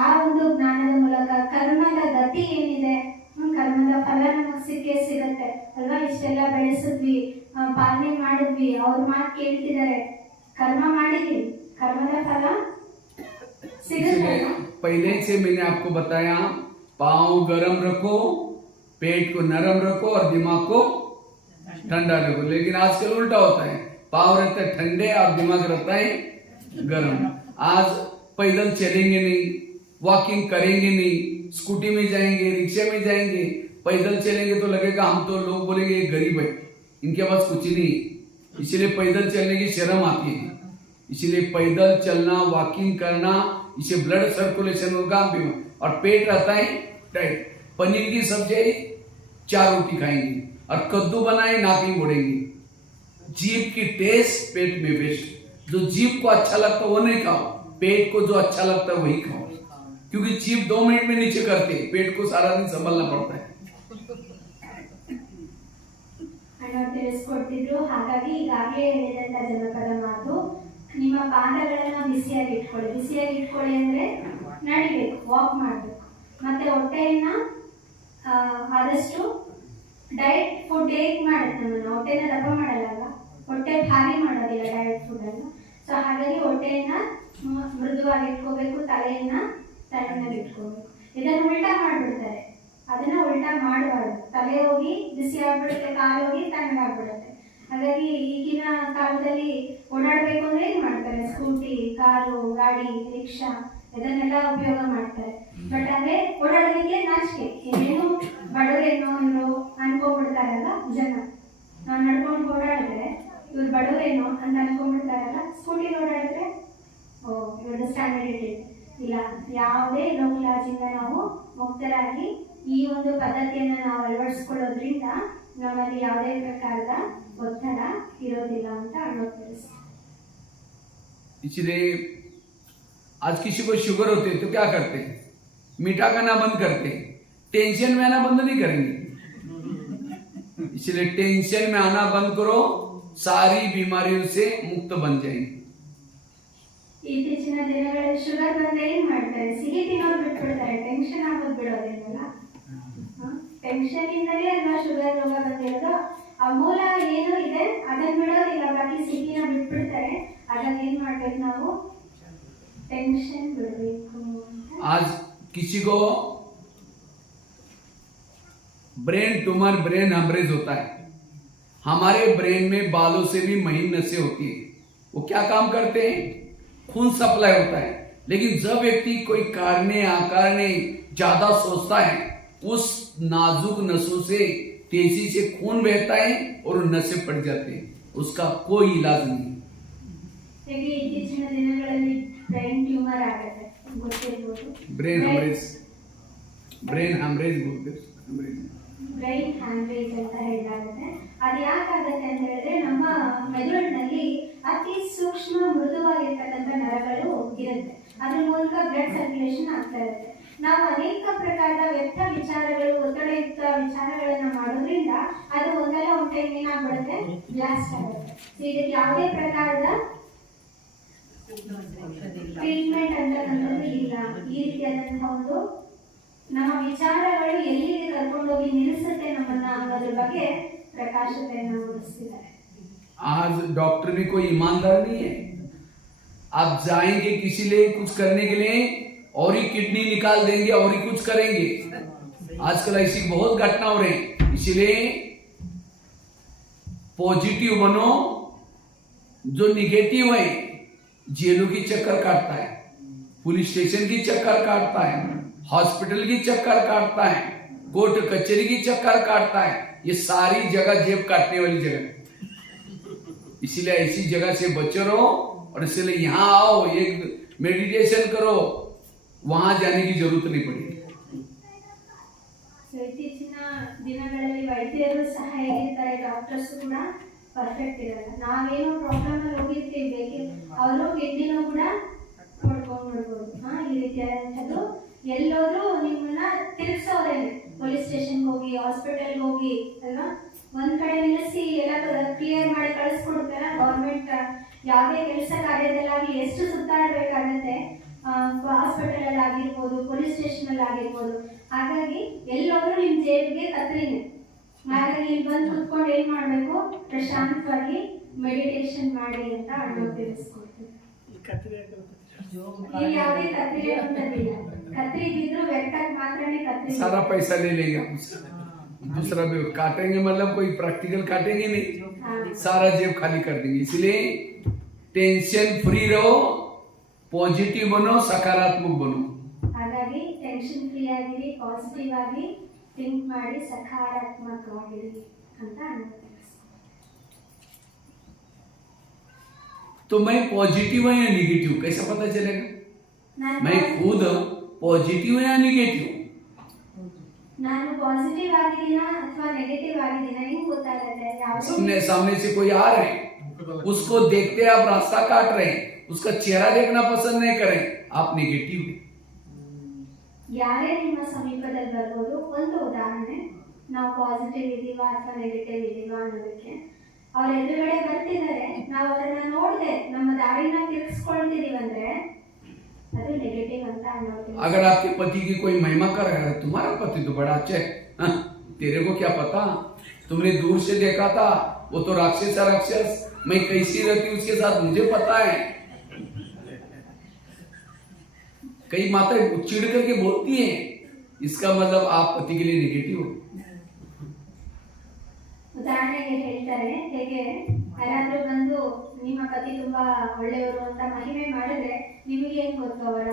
ಆ ಒಂದು ಜ್ಞಾನದ ಮೂಲಕ ಕರ್ಮದ ಗತಿ ಏನಿದೆ, ಕರ್ಮದ ಫಲ ನಮಗೆ ಸಿಗುತ್ತೆ ಅಲ್ವಾ? ಇಷ್ಟೆಲ್ಲ ಬೆಳೆಸಿದ್ವಿ, ಪಾಲನೆ ಮಾಡಿದ್ವಿ, ಅವ್ರ ಮಾತು ಕೇಳ್ತಿದ್ದಾರೆ, ಕರ್ಮ ಮಾಡಿದ್ವಿ, ಕರ್ಮದ ಫಲ ಸಿಗುತ್ತೆ. पहले से मैंने आपको बताया, पाँव गरम रखो, पेट को नरम रखो और दिमाग को ठंडा रखो। लेकिन आजकल उल्टा होता है, पाँव रहते हैं ठंडे और दिमाग रहता है गरम। आज पैदल चलेंगे नहीं, वॉकिंग करेंगे नहीं, स्कूटी में जाएंगे, रिक्शे में जाएंगे, पैदल चलेंगे तो लगेगा हम तो, लोग बोलेंगे ये गरीब है, इनके पास कुछ नहीं। इसलिए पैदल चलने की शर्म आती है। इसलिए पैदल चलना, वॉकिंग करना, इससे ब्लड सर्कुलेशन होगा और पेट रहता है टाइट। पनीर की सब्जी 4 रोटी खाएंगे और कद्दू बनाए नाकी मोड़ेंगे। जीभ की टेस्ट पेट में बेस्ट। जो जीभ को अच्छा लगता है वो नहीं खाओ, पेट को जो अच्छा लगता है वही खाओ, क्योंकि जीभ 2 मिनट में नीचे करते हैं, पेट को सारा दिन संभालना पड़ता है। ತಿಳಿಸ್ಕೊಡ್ತಿದ್ರು. ಹಾಗಾಗಿ ಈಗಾಗಲೇ ಹೇಳಿದಂತ ಜನಪದ ಮಾತು, ನಿಮ್ಮ ಪಾದಗಳನ್ನ ಬಿಸಿಯಾಗಿ ಇಟ್ಕೊಳ್ಳಿ ಅಂದ್ರೆ ನಡಿಬೇಕು, ವಾಕ್ ಮಾಡಬೇಕು. ಮತ್ತೆ ಹೊಟ್ಟೆಯನ್ನ ಆದಷ್ಟು ಡಯಟ್ ಫುಡ್ ಹೇಗೆ ಮಾಡುತ್ತೆ ನಮ್ಮನ್ನ, ಹೊಟ್ಟೆನ ದಪ್ಪ ಮಾಡಲ್ಲ, ಹೊಟ್ಟೆ ಭಾರಿ ಮಾಡೋದಿಲ್ಲ ಡಯಟ್ ಫುಡ್ ಅನ್ನು. ಸೊ ಹಾಗಾಗಿ ಹೊಟ್ಟೆಯನ್ನ ಮೃದುವಾಗಿ ಇಟ್ಕೋಬೇಕು, ತಲೆಯನ್ನ ತಣ್ಣಗೆ ಇಟ್ಕೋಬೇಕು. ಇದನ್ನು ಉಲ್ಟಾ ಮಾಡ್ಬಿಡ್ತಾರೆ, ಅದನ್ನ ಉಲ್ಟಾ ಮಾಡಬಾರ್ದು. ತಲೆ ಹೋಗಿ ಬಿಸಿ ಆಗ್ಬಿಡುತ್ತೆ, ಕಾಲು ಹೋಗಿ ತಣ್ಣಗಾಗ್ಬಿಡುತ್ತೆ. ಹಾಗಾಗಿ ಈಗಿನ ಕಾಲದಲ್ಲಿ ಓಡಾಡಬೇಕು ಅಂದ್ರೆ ಏನ್ ಮಾಡ್ತಾರೆ? ಸ್ಕೂಟಿ, ಕಾರು, ಗಾಡಿ, ರಿಕ್ಷಾ ಇದನ್ನೆಲ್ಲ ಉಪಯೋಗ ಮಾಡ್ತಾರೆ. ಬಟ್ ಅದೇ ಓಡಾಡೋದಕ್ಕೆ ನಾಚಿಕೆ, ಏನೇನು ಬಡವರೇನೋ ಇವರು ಅನ್ಕೊಂಡ್ಬಿಡ್ತಾರಲ್ಲ ಜನ. ನಾವು ನಡ್ಕೊಂಡು ಓಡಾಡಿದ್ರೆ ಇವ್ರು ಬಡವರೇನೋ ಅಂತ ಅನ್ಕೊಂಡ್ಬಿಡ್ತಾರಲ್ಲ. ಸ್ಕೂಟಿ ಓಡಾಡಿದ್ರೆ ಓ ಇವ್ರದ್ದು ಸ್ಟ್ಯಾಂಡರ್ಡ್ ಇಟ್ಟಿದೆ ಇಲ್ಲ. ಯಾವುದೇ ಲೋಕಲಾಜಿಂದ ನಾವು ಮುಕ್ತರಾಗಿ ಈ ಒಂದು ಪದ್ಧತಿಯನ್ನು ನಾವು ಅಳವಡಿಸ್ಕೊಳ್ಳೋದ್ರಿಂದ ನಮ್ಮಲ್ಲಿ ಯಾವುದೇ ಪ್ರಕಾರದ ಒತ್ತಡ ಇರೋದಿಲ್ಲ ಅಂತ ಅನ್ನೋದು. इसलिए आज किसी को शुगर होते तो क्या करते? मीठा खाना बंद करते, टेंशन में आना बंद नहीं करेंगे। इसलिए टेंशन में आना बंद करो, सारी बीमारियों से मुक्त बन जाएंगे। ಇತ್ತೀಚಿನ ದಿನಗಳಲ್ಲಿ ಶುಗರ್ ಬಂದ್ರೆ ಏನ್ ಮಾಡ್ತಾರೆ? ಸಿಹಿ ತಿನ್ನೋದು ಬಿಟ್ಬಿಡ್ತಾರೆ, ಟೆನ್ಷನ್ ಆಗೋದು ಬಿಡೋದಿಲ್ಲ. ಟೆನ್ಷನ್ ಇಂದಲೇ ಅಲ್ವಾ ಶುಗರ್ ರೋಗ ಬಂದಿರೋದು. ಆ ಮೂಲ ಏನು ಇದೆ ಅದನ್ನ ಬಿಡೋದಿಲ್ಲ, ಬಾಕಿ ಸಿಹಿನ ಬಿಟ್ಬಿಡ್ತಾರೆ. ಹಾಗಾಗಿ ಏನ್ ಮಾಡ್ಬೇಕು ನಾವು? ಟೆನ್ಷನ್ ಬಿಡಬೇಕು. आज किसी को ब्रेन ट्यूमर, ब्रेन हेमरेज होता है। हमारे ब्रेन में बालों से भी महीन नसें होती है, वो क्या काम करते हैं? खून सप्लाई होता है। लेकिन जब व्यक्ति कोई कारणे आकारणे ज्यादा सोचता है, उस नाजुक नसों से तेजी से खून बहता है और नसें फट जाते हैं, उसका कोई इलाज नहीं। ಹೇಗೆ ಇತ್ತೀಚಿನ ದಿನಗಳಲ್ಲಿ ಬ್ರೈನ್ ಟ್ಯೂಮರ್ ಆಗುತ್ತೆ ಗೊತ್ತಿರಬಹುದು, ब्रेन हेमरेज, ब्रेन हेमरेज बोलते हैं, हेमरेज। ಬ್ರೈನ್ ಹ್ಯಾಮರೇಜ್ ಅಂತ ಹೇಳಲಾಗುತ್ತೆ. ಅದು ಯಾಕಾಗುತ್ತೆ ಅಂತ ಹೇಳಿದ್ರೆ ನಮ್ಮ ಮೆದುಳಿನಲ್ಲಿ ಅತಿ ಸೂಕ್ಷ್ಮ ಮೃದುವಾಗಿರ್ತಕ್ಕಂಥ ನರಗಳು ಇರುತ್ತೆ, ಅದ್ರ ಮೂಲಕ ಬ್ಲಡ್ ಸರ್ಕ್ಯುಲೇಷನ್ ಆಗ್ತಾ ಇರುತ್ತೆ. ನಾವು ಅನೇಕ ಪ್ರಕಾರದ ವ್ಯರ್ಥ ವಿಚಾರಗಳು, ಒತ್ತಡಯುಕ್ತ ವಿಚಾರಗಳನ್ನ ಮಾಡೋದ್ರಿಂದ ಅದು ಒಂದಲ್ಲ ಒಂದು ಟೈಮ್ ಏನಾಗ್ಬಿಡುತ್ತೆ, ಬ್ಲಾಸ್ಟ್ ಆಗುತ್ತೆ. ಇದಕ್ಕೆ ಯಾವುದೇ ಪ್ರಕಾರದ ಟ್ರೀಟ್ಮೆಂಟ್ ಅಂತಕ್ಕಂಥದ್ದು ಇಲ್ಲ. ಈ ರೀತಿಯಾದಂತಹ ಒಂದು ನಮ್ಮ ವಿಚಾರಗಳು ಎಲ್ಲಿಗೆ ಕರ್ಕೊಂಡೋಗಿ ನಿಲ್ಲಿಸುತ್ತೆ ನಮ್ಮನ್ನ ಅನ್ನೋದ್ರ ಬಗ್ಗೆ ಪ್ರಕಾಶತೆಯನ್ನು ಮೂಡಿಸ್ತಿದ್ದಾರೆ. आज डॉक्टर भी कोई ईमानदार नहीं है। आप जाएंगे किसी लिए कुछ करने के लिए और ही किडनी निकाल देंगे और ही कुछ करेंगे। आजकल ऐसी बहुत घटना हो रही है। इसलिए पॉजिटिव बनो। जो निगेटिव है जेलों की चक्कर काटता है, पुलिस स्टेशन की चक्कर काटता है, हॉस्पिटल की चक्कर काटता है, कोर्ट कचहरी की चक्कर काटता है। ये सारी जगह जेब काटने वाली जगह, इसीलिए ऐसी जगह से बचे रहो। और इसलिए यहाँ आओ, एक मेडिटेशन करो, वहां जाने की जरूरत नहीं पड़ेगी। ಇತ್ತೀಚಿನ ದಿನಗಳಲ್ಲಿ ವೈದ್ಯರು ಸಹ ಹೇಗಿರ್ತಾರೆ, ಡಾಕ್ಟರ್ಸ್ ಕೂಡ ಪರ್ಫೆಕ್ಟ್ ಇರಲ್ಲ. ನಾವೇನೋ ಪ್ರಾಬ್ಲಮ್ ಅಲ್ಲಿ ಹೋಗಿರ್ತೀವಿ, ಬೇಕಿ ಅವರು ಕಿಡ್ನಿನೂ ಕೂಡ ಹೊಡ್ಕೊಂಡು ಬಿಡ್ಬೋದು. ಈ ರೀತಿಯಾದಂಥದ್ದು ಎಲ್ಲೋದ್ರೂ ನಿಮ್ಮನ್ನ ತಿರ್ಗಿಸೋರೇನೆ. ಪೊಲೀಸ್ ಸ್ಟೇಷನ್ಗೆ ಹೋಗಿ, ಹಾಸ್ಪಿಟಲ್ಗೆ ಹೋಗಿ ಅಲ್ವಾ, ಒಂದ್ ಕಡೆ ನಿಲ್ಲಿಸಿ ಎಲ್ಲ ಕ್ಲಿಯರ್ ಮಾಡಿ ಕಳಿಸ್ಕೊಡ್ತಾರ. ಗೌರ್ಮೆಂಟ್ ಯಾವುದೇ ಕೆಲಸ ಕಾರ್ಯದಲ್ಲಾಗಿ ಎಷ್ಟು ಸುತ್ತಾಡಬೇಕಾಗತ್ತೆ, ಹಾಸ್ಪಿಟಲ್ ಅಲ್ಲಿ ಆಗಿರ್ಬೋದು, ಪೊಲೀಸ್ ಸ್ಟೇಷನ್ ಅಲ್ಲಿ ಆಗಿರ್ಬೋದು. ಹಾಗಾಗಿ ಎಲ್ಲೋದ್ರೂ ನಿಮ್ ಜೇಬಿಗೆ ಕತ್ರಿನೇ. ಹಾಗಾಗಿ ಇಲ್ಲಿ ಬಂದು ಕುತ್ಕೊಂಡು ಏನ್ ಮಾಡ್ಬೇಕು, ಪ್ರಶಾಂತವಾಗಿ ಮೆಡಿಟೇಷನ್ ಮಾಡಿ ಅಂತ ನಾವು ತಿಳಿಸ್ಕೊಡ್ತೀವಿ. ಇಲ್ಲಿ ಯಾವುದೇ ಕತ್ರಿ ಅಂತದಿಲ್ಲ. ಕತ್ರಿ ಬಿದ್ರು ವ್ಯಕ್ತಕ್ಕೆ ಮಾತ್ರನೇ ಕತ್ರಿ. सारा पैसा ले लेंगे हमसे, दूसरा भी काटेंगे, मतलब कोई प्रैक्टिकल काटेंगे नहीं, सारा जेब खाली कर देंगे। इसलिए टेंशन फ्री रहो, पॉजिटिव बनो, सकारात्मक बनो। ಹಾಗಾಗಿ ಟೆನ್ಷನ್ ಫ್ರೀ ಆಗಿರಿ, ಪಾಸಿಟಿವ್ ಆಗಿ ಥಿಂಕ್ ಮಾಡಿ, ಸಕಾರಾತ್ಮಕವಾಗಿರಿ ಅಂತ ಅನ್ಬೋದು. तो मैं पॉजिटिव हूं या निगेटिव कैसे पता चलेगा? मैं खुद पॉजिटिव हूं या निगेटिव? ನಾನು ಪಾಸಿಟಿವ್ ಆಗಿದ್ದೀನಾ ಅಥವಾ ನೆಗೆಟಿವ್ ಆಗಿದ್ದೀನಾ ಹೆಂಗ್ ಗೊತ್ತಾಗುತ್ತೆ? सामने से कोई आ रहे हैं, उसको देखते आप रास्ता काट रहे हैं, उसका चेहरा देखना पसंद नहीं करें, आप निगेटिव हैं। ಯಾರೇ ನಿಮ್ಮ ಸಮೀಪದಲ್ಲಿ ಬರ್ಬೋದು. ಒಂದು ಉದಾಹರಣೆ, ನಾವು ಪಾಸಿಟಿವ್ ಇದೀವಾ ಅಥವಾ ನೆಗೆಟಿವ್ ಇದೀವಾ ಅನ್ನೋದಕ್ಕೆ, ಅವ್ರ ಎದುರುಗಡೆ ಬರ್ತಿದ್ದಾರೆ, ನಾವು ಅವರನ್ನ ನೋಡದೆ ನಮ್ಮ ದಾರಿನ ತಿರ್ಗಿಸ್ಕೊಳ್ತಿದೀವಿ ಅಂದ್ರೆ ಅದು ನೆಗೆಟಿವ್ ಅಂತ ಅನ್ನೋದು. अगर आपके पति की कोई महिमा कर रहा है, तुम्हारा पति तो बड़ा अच्छा है, तेरे को क्या पता, तुमने दूर से देखा था, वो तो राक्षस है राक्षस, मैं कैसी रहती उसके साथ मुझे पता है। कई माताएं चिढ़ करके बोलती हैं, इसका मतलब आप पति के लिए नेगेटिव हो। ಉದಾಹರಣೆಗೆ ಹೇಳ್ತಾರೆ, ಹೇಗೆ ಯಾರಾದ್ರೂ ಬಂದು ನಿಮ್ಮ ಪತಿ ತುಂಬಾ ಒಳ್ಳೆಯವರು ಅಂತ ಮಹಿಮೆ ಮಾಡಿದ್ರೆ ನಿಮಗೆ ಏನ್ ಗೊತ್ತು ಅವರ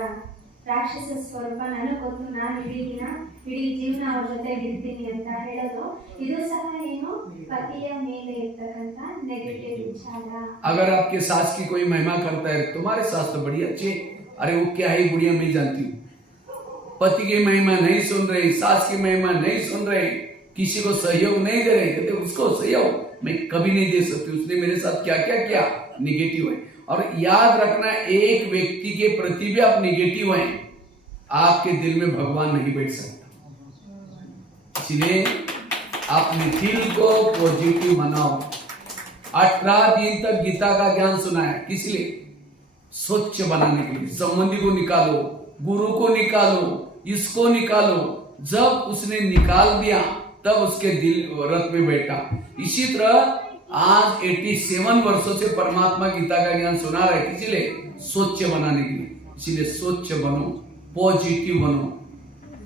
ರಾಕ್ಷಸ ಸ್ವರೂಪ, ನನಗೆ ಗೊತ್ತು, ನಾನು ಇಡೀ ಜೀವನ ಅವ್ರ ಜೊತೆ ಇರ್ತೀನಿ ಅಂತ ಹೇಳೋದು. ಇದು ಸಹ ಏನು, ಪತಿಯ ಮೇಲೆ ಇರ್ತಕ್ಕಂಥ ನೆಗೆಟಿವ್ ವಿಚಾರ. अगर आपके सास की कोई महिमा करता है, तुम्हारे सास तो बड़ी अच्छी, अरे वो क्या है बुढ़िया मैं जानती हूँ। पति की महिमा नहीं सुन रहे, सास की महिमा नहीं सुन रहे, किसी को सहयोग नहीं दे रहे, कहते उसको सहयोग मैं कभी नहीं दे सकती, उसने मेरे साथ क्या क्या किया, निगेटिव है। और याद रखना, एक व्यक्ति के प्रति भी आप निगेटिव हैं, आपके दिल में भगवान नहीं बैठ सकता। इसलिए अपने दिल को पॉजिटिव बनाओ। 18 दिन तक गीता का ज्ञान सुना है, किस लिए? स्वच्छ बनाने के लिए। संबंधी को निकालो, गुरु को निकालो, इसको निकालो। जब उसने निकाल दिया तब उसके दिल रथ में बैठा। इसी तरह आज 87 वर्षों से परमात्मा गीता का ज्ञान सुना रहे, इसलिए स्वच्छ बनाने के लिए। इसलिए स्वच्छ बनो, पॉजिटिव बनो,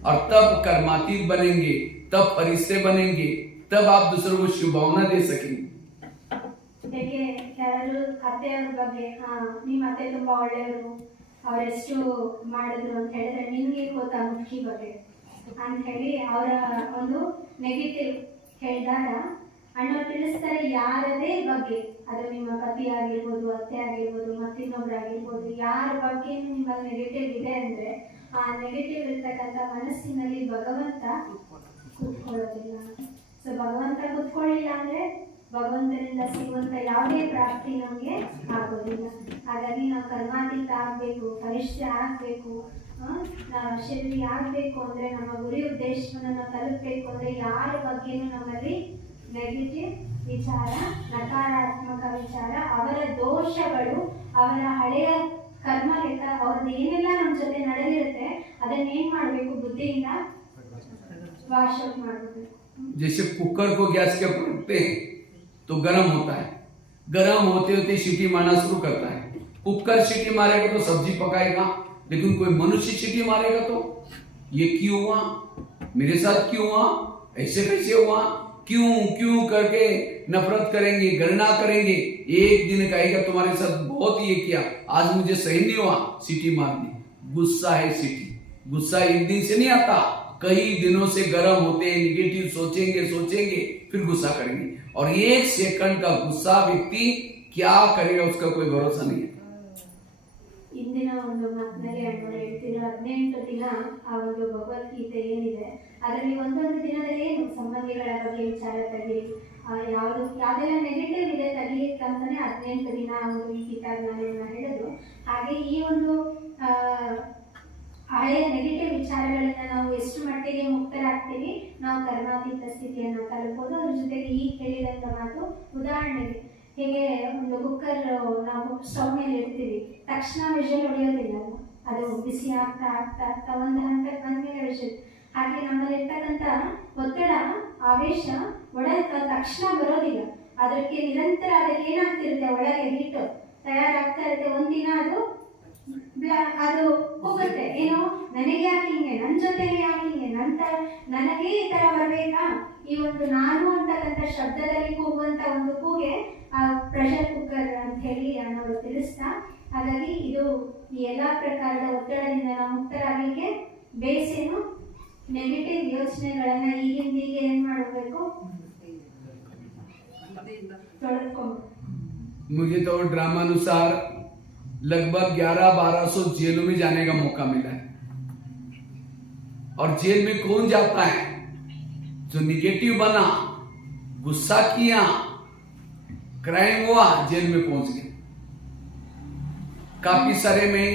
और तब कर्मातीत बनेंगे, तब फरिश्ते बनेंगे, तब आप दूसरों को शुभभावना दे सकेंगे। ಹೇಗೆ ಯಾರು ಅತ್ತೆಯವ್ರ ಬಗ್ಗೆ ನಿಮ್ಮ ಅತ್ತೆ ತುಂಬಾ ಒಳ್ಳೆಯವರು, ಅವರೆಷ್ಟು ಮಾಡಿದ್ರು ಅಂತ ಹೇಳಿದ್ರೆ ನಿಮ್ಗೆ ಗೊತ್ತಾ ಮುಖ್ಯ ಬಗ್ಗೆ ಅಂತ ಹೇಳಿ ಅವರ ಒಂದು ನೆಗೆಟಿವ್ ಹೇಳಿದಾಗ ಅಣ್ಣ ತಿಳಿಸ್ತಾರೆ. ಯಾರದೇ ಬಗ್ಗೆ, ಅದು ನಿಮ್ಮ ಪತಿ ಆಗಿರ್ಬೋದು, ಅತ್ತೆ ಆಗಿರ್ಬೋದು, ಮತ್ತಿನ್ನೊಬ್ರಾಗಿರ್ಬೋದು, ಯಾರ ಬಗ್ಗೆ ನಿಮ್ಮಲ್ಲಿ ನೆಗೆಟಿವ್ ಇದೆ ಅಂದ್ರೆ ಆ ನೆಗೆಟಿವ್ ಇರ್ತಕ್ಕಂಥ ಮನಸ್ಸಿನಲ್ಲಿ ಭಗವಂತ ಕೂತ್ಕೊಳ್ಳೋದಿಲ್ಲ. ಸೊ ಭಗವಂತ ಕೂತ್ಕೊಳ್ಳಿಲ್ಲ ಅಂದ್ರೆ ಭಗವಂತನಿಂದ ಸಿಗುವಂತ ಯಾವುದೇ ಪ್ರಾಪ್ತಿ ನಮ್ಗೆ ಆಗೋದಿಲ್ಲ. ಹಾಗಾಗಿ ನಾವು ಕರ್ಮಾತೀತ ಆಗ್ಬೇಕು, ಫರಿಷ್ಠ ಆಗ್ಬೇಕು, ನಾವು ಶರೀರ ಆಗ್ಬೇಕು ಅಂದ್ರೆ, ನಮ್ಮ ಗುರಿ ಉದ್ದೇಶವನ್ನು ನಾವು ತಲುಪಬೇಕು ಅಂದ್ರೆ ಯಾರ ಬಗ್ಗೆನೂ ನಮ್ಮಲ್ಲಿ ನೆಗೆಟಿವ್ ವಿಚಾರ, ನಕಾರಾತ್ಮಕ ವಿಚಾರ, ಅವರ ದೋಷಗಳು, ಅವರ ಹಳೆಯ ಕರ್ಮ ಲೆಕ್ಕ, ಅವ್ರದ್ದು ಏನೆಲ್ಲ ನಮ್ಮ ಜೊತೆ ನಡೆದಿರುತ್ತೆ ಅದನ್ನ ಏನ್ ಮಾಡ್ಬೇಕು, ಬುದ್ಧಿಯಿಂದ ವಾಶ್ ಔಟ್ ಮಾಡ್ಬೇಕು. जैसे कुकर को गैस के ऊपर रखते हैं तो गर्म होता है, गर्म होते होते सीटी मारना शुरू करता है। कुकर सीटी मारेगा तो सब्जी पकाएगा, लेकिन कोई मनुष्य सीटी मारेगा तो ये क्यों हुआ, मेरे साथ क्यों हुआ, ऐसे कैसे हुआ, क्यों क्यों करके नफरत करेंगे, गणना करेंगे। एक दिन कहेगा तुम्हारे साथ बहुत ये किया, आज मुझे सही नहीं हुआ, सीटी मार दी। गुस्सा है सीटी, गुस्सा एक दिन से नहीं आता, कई दिनों से गर्म होते हैं, निगेटिव सोचेंगे फिर गुस्सा करेंगे, और एक सेकंड का गुस्सा व्यक्ति क्या करेगा उसका कोई भरोसा नहीं है। ಇಂದಿನ ಒಂದು ಮಾತಿನಲ್ಲಿ ಅಣ್ಣವರು ಹೇಳ್ತಿದ್ರು 18 ದಿನ ಆ ಒಂದು ಭಗವದ್ಗೀತೆ ಏನಿದೆ ಅದರಲ್ಲಿ ಒಂದೊಂದು ದಿನದಲ್ಲಿ ಏನು ಸಂಬಂಧಿಗಳ ಬಗ್ಗೆ ವಿಚಾರ ತೆಗೀರಿ, ಯಾವ್ದೆಲ್ಲ ನೆಗೆಟಿವ್ ಇದೆ ತೆಗೀಲಿಕ್ಕಂತಾನೆ 18 ದಿನ ಒಂದು ಈ ಗೀತಾಜ್ಞಾನವನ್ನ ಹೇಳೋದು. ಹಾಗೆ ಈ ಒಂದು ಹಳೆಯ ನೆಗೆಟಿವ್ ವಿಚಾರಗಳಿಂದ ನಾವು ಎಷ್ಟು ಮಟ್ಟಿಗೆ ಮುಕ್ತರಾಗ್ತೀವಿ, ನಾವು ಕರ್ಮಾತೀತ ಸ್ಥಿತಿಯನ್ನು ತಲುಪೋದು. ಅದ್ರ ಜೊತೆಗೆ ಈಗ ಹೇಳಿದಂತ ಮಾತು, ಉದಾಹರಣೆಗೆ ಹೇಗೆ ಒಂದು ಕುಕ್ಕರ್ ನಾವು ಸ್ಟವ್ ಮೇಲೆ ಇಡ್ತೀವಿ, ತಕ್ಷಣ ವಿಷಲ್ ಹೊಡೆಯೋದಿಲ್ಲ, ಅದು ಬಿಸಿ ಆಗ್ತಾ ಆಗ್ತಾ ಆಗ್ತಾ ಒಂದು ಹಂತಕ್ಕೆ ಬಂದ್ಮೇಲೆ ವಿಷಲ್. ಹಾಗೆ ನಮ್ಮಲ್ಲಿ ಇರ್ತಕ್ಕಂಥ ಒತ್ತಡ, ಆವೇಶ ತಕ್ಷಣ ಬರೋದಿಲ್ಲ, ಅದಕ್ಕೆ ನಿರಂತರ ಅದಕ್ಕೆ ಏನಾಗ್ತಿರುತ್ತೆ, ಒಳಗೆ ಹೀಟು ತಯಾರಾಗ್ತಾ ಇರುತ್ತೆ. ಒಂದಿನ ಅದು ಹೋಗುತ್ತೆ, ಏನೋ ನನಗೆ ಯಾಕೆ ಹಿಂಗೆ, ನನ್ನ ಜೊತೆಗೆ ಯಾಕೆ ಹಿಂಗೆ, ನನಗೆ ಈ ತರ ಬರ್ಬೇಕಾ, ಈ ಒಂದು ನಾನು ಅಂತಕ್ಕಂಥ ಶಬ್ದದಲ್ಲಿ ಕೂಗುವಂತ ಒಂದು ಕೂಗೆ ಪ್ರೆಷರ್ ಕುಕ್ಕರ್ ಅಂತ ಹೇಳಿ ಅನ್ನೋರು ತಿಳಿಸ್ತಾ. ಹಾಗಾಗಿ ಇದು ಈ ಎಲ್ಲಾ ಪ್ರಕಾರದ ಒತ್ತಡದಿಂದ ನಾವು ಮುಕ್ತರಾಗಲಿಕ್ಕೆ ಬೇಸೇನು ನೆಗೆಟಿವ್ ಯೋಚನೆಗಳನ್ನ ಈಗಿಂದೀಗೆ ಏನ್ ಮಾಡಬೇಕು, ತೊಳೆದುಕೊಂಡು. मुझे तो ड्रामानुसार लगभग 1100-1200 जेलों में जाने का मौका मिला है, और जेल में कौन जाता है, जो निगेटिव बना, गुस्सा किया, क्राइम हुआ, जेल में पहुंच गए। काफी सारे मैं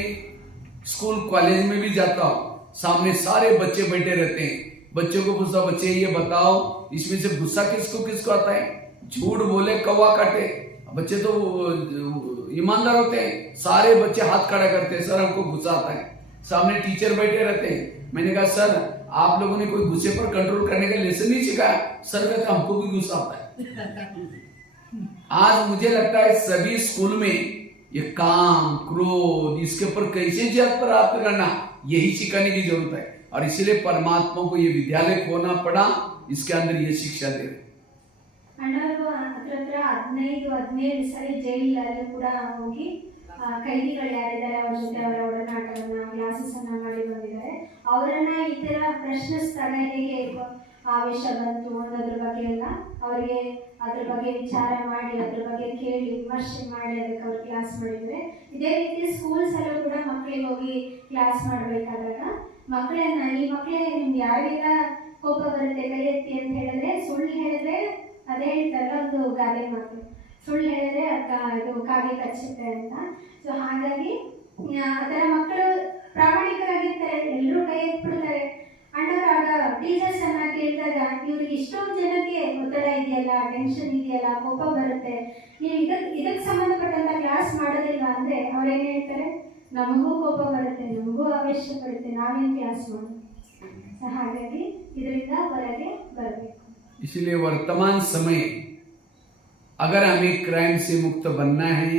स्कूल कॉलेज में भी जाता हूं, सामने सारे बच्चे बैठे रहते हैं, बच्चों को पूछता, बच्चे ये बताओ इसमें से गुस्सा किसको किसको आता है, झूठ बोले कौवा काटे। बच्चे तो ईमानदार होते हैं, सारे बच्चे हाथ खड़ा करते हैं, सर हमको गुस्सा आता है। सामने टीचर बैठे रहते हैं, मैंने कहा सर आप लोगों ने कोई गुस्से पर कंट्रोल करने का लेसन नहीं सिखाया, सर कहते हमको भी गुस्सा आता है। आज मुझे लगता है सभी स्कूल में ये काम, क्रोध, इसके ऊपर कैसे जय प्राप्त करना, यही सिखाने की जरूरत है, और इसीलिए परमात्मा को ये विद्यालय खोना पड़ा, इसके अंदर ये शिक्षा दे रहे। ಅಣ್ಣವರು ಹತ್ರ 15-17 ಸರಿ ಜೈಲಲ್ಲಿ ಕೂಡ ಹೋಗಿ ಕೈದಿಗಳು ಯಾರಿದ್ದಾರೆ ಅವ್ರ ಜೊತೆ ಅವರ ಒಡನಾಟವನ್ನ, ಕ್ಲಾಸಸ್ ಅನ್ನ ಮಾಡಿ ಬಂದಿದ್ದಾರೆ. ಅವರನ್ನ ಈ ತರ ಪ್ರಶ್ನಿಸಿದಾಗ ಹೇಗೆ ಆವೇಶ ಬಂತು ಅನ್ನೋದ್ರ ಬಗ್ಗೆ ಎಲ್ಲ ಅವರಿಗೆ ಅದ್ರ ಬಗ್ಗೆ ವಿಚಾರ ಮಾಡಿ, ಅದ್ರ ಬಗ್ಗೆ ಕೇಳಿ ವಿಮರ್ಶೆ ಮಾಡಿ ಅದಕ್ಕೆ ಅವ್ರು ಕ್ಲಾಸ್ ಮಾಡಿದ್ರೆ. ಇದೇ ರೀತಿ ಸ್ಕೂಲ್ಸ್ ಅಲ್ಲೂ ಕೂಡ ಮಕ್ಕಳಿಗೆ ಹೋಗಿ ಕ್ಲಾಸ್ ಮಾಡಬೇಕಾದಾಗ ಈ ಮಕ್ಕಳೇ ನಿಮ್ಗೆ ಯಾರಿಗೆಲ್ಲ ಕೋಪ ಬರುತ್ತೆ ಕೈ ಎತ್ತಿ ಅಂತ ಹೇಳಿದ್ರೆ, ಸುಳ್ಳು ಹೇಳಿದ್ರೆ ಅದೇ ಹೇಳ್ತಾರಲ್ಲ ಒಂದು ಗಾದೆ ಮಾತು, ಸುಳ್ಳು ಹೇಳಿದ್ರೆ ಇದು ಕಾಗೆ ಕಚ್ಚುತ್ತೆ ಅಂತ. ಸೊ ಹಾಗಾಗಿ ಅದರ ಮಕ್ಕಳು ಪ್ರಾಮಾಣಿಕರಾಗಿರ್ತಾರೆ, ಎಲ್ಲರೂ ಕೈ ಎತ್ಬಿಡ್ತಾರೆ. ಅಣ್ಣವರಾಗ ಟೀಚರ್ಸ್ ಅನ್ನ ಕೇಳಿದಾಗ ಇವ್ರಿಗೆ ಇಷ್ಟೊಂದು ಜನಕ್ಕೆ ಒತ್ತಡ ಇದೆಯಲ್ಲ, ಟೆನ್ಷನ್ ಇದೆಯಲ್ಲ, ಕೋಪ ಬರುತ್ತೆ, ನೀವು ಇದಕ್ಕೆ ಸಂಬಂಧಪಟ್ಟಂತ ಕ್ಲಾಸ್ ಮಾಡೋದಿಲ್ವಾ ಅಂದ್ರೆ ಅವ್ರೇನ್ ಹೇಳ್ತಾರೆ, ನಮಗೂ ಕೋಪ ಬರುತ್ತೆ, ನಮಗೂ ಆವೇಶ ಪಡುತ್ತೆ, ನಾವೇನ್ ಕ್ಲಾಸ್ ಮಾಡೋದು. ಹಾಗಾಗಿ ಇದರಿಂದ ಹೊರಗೆ ಬರಬೇಕು. इसलिए वर्तमान समय अगर हमें क्राइम से मुक्त बनना है,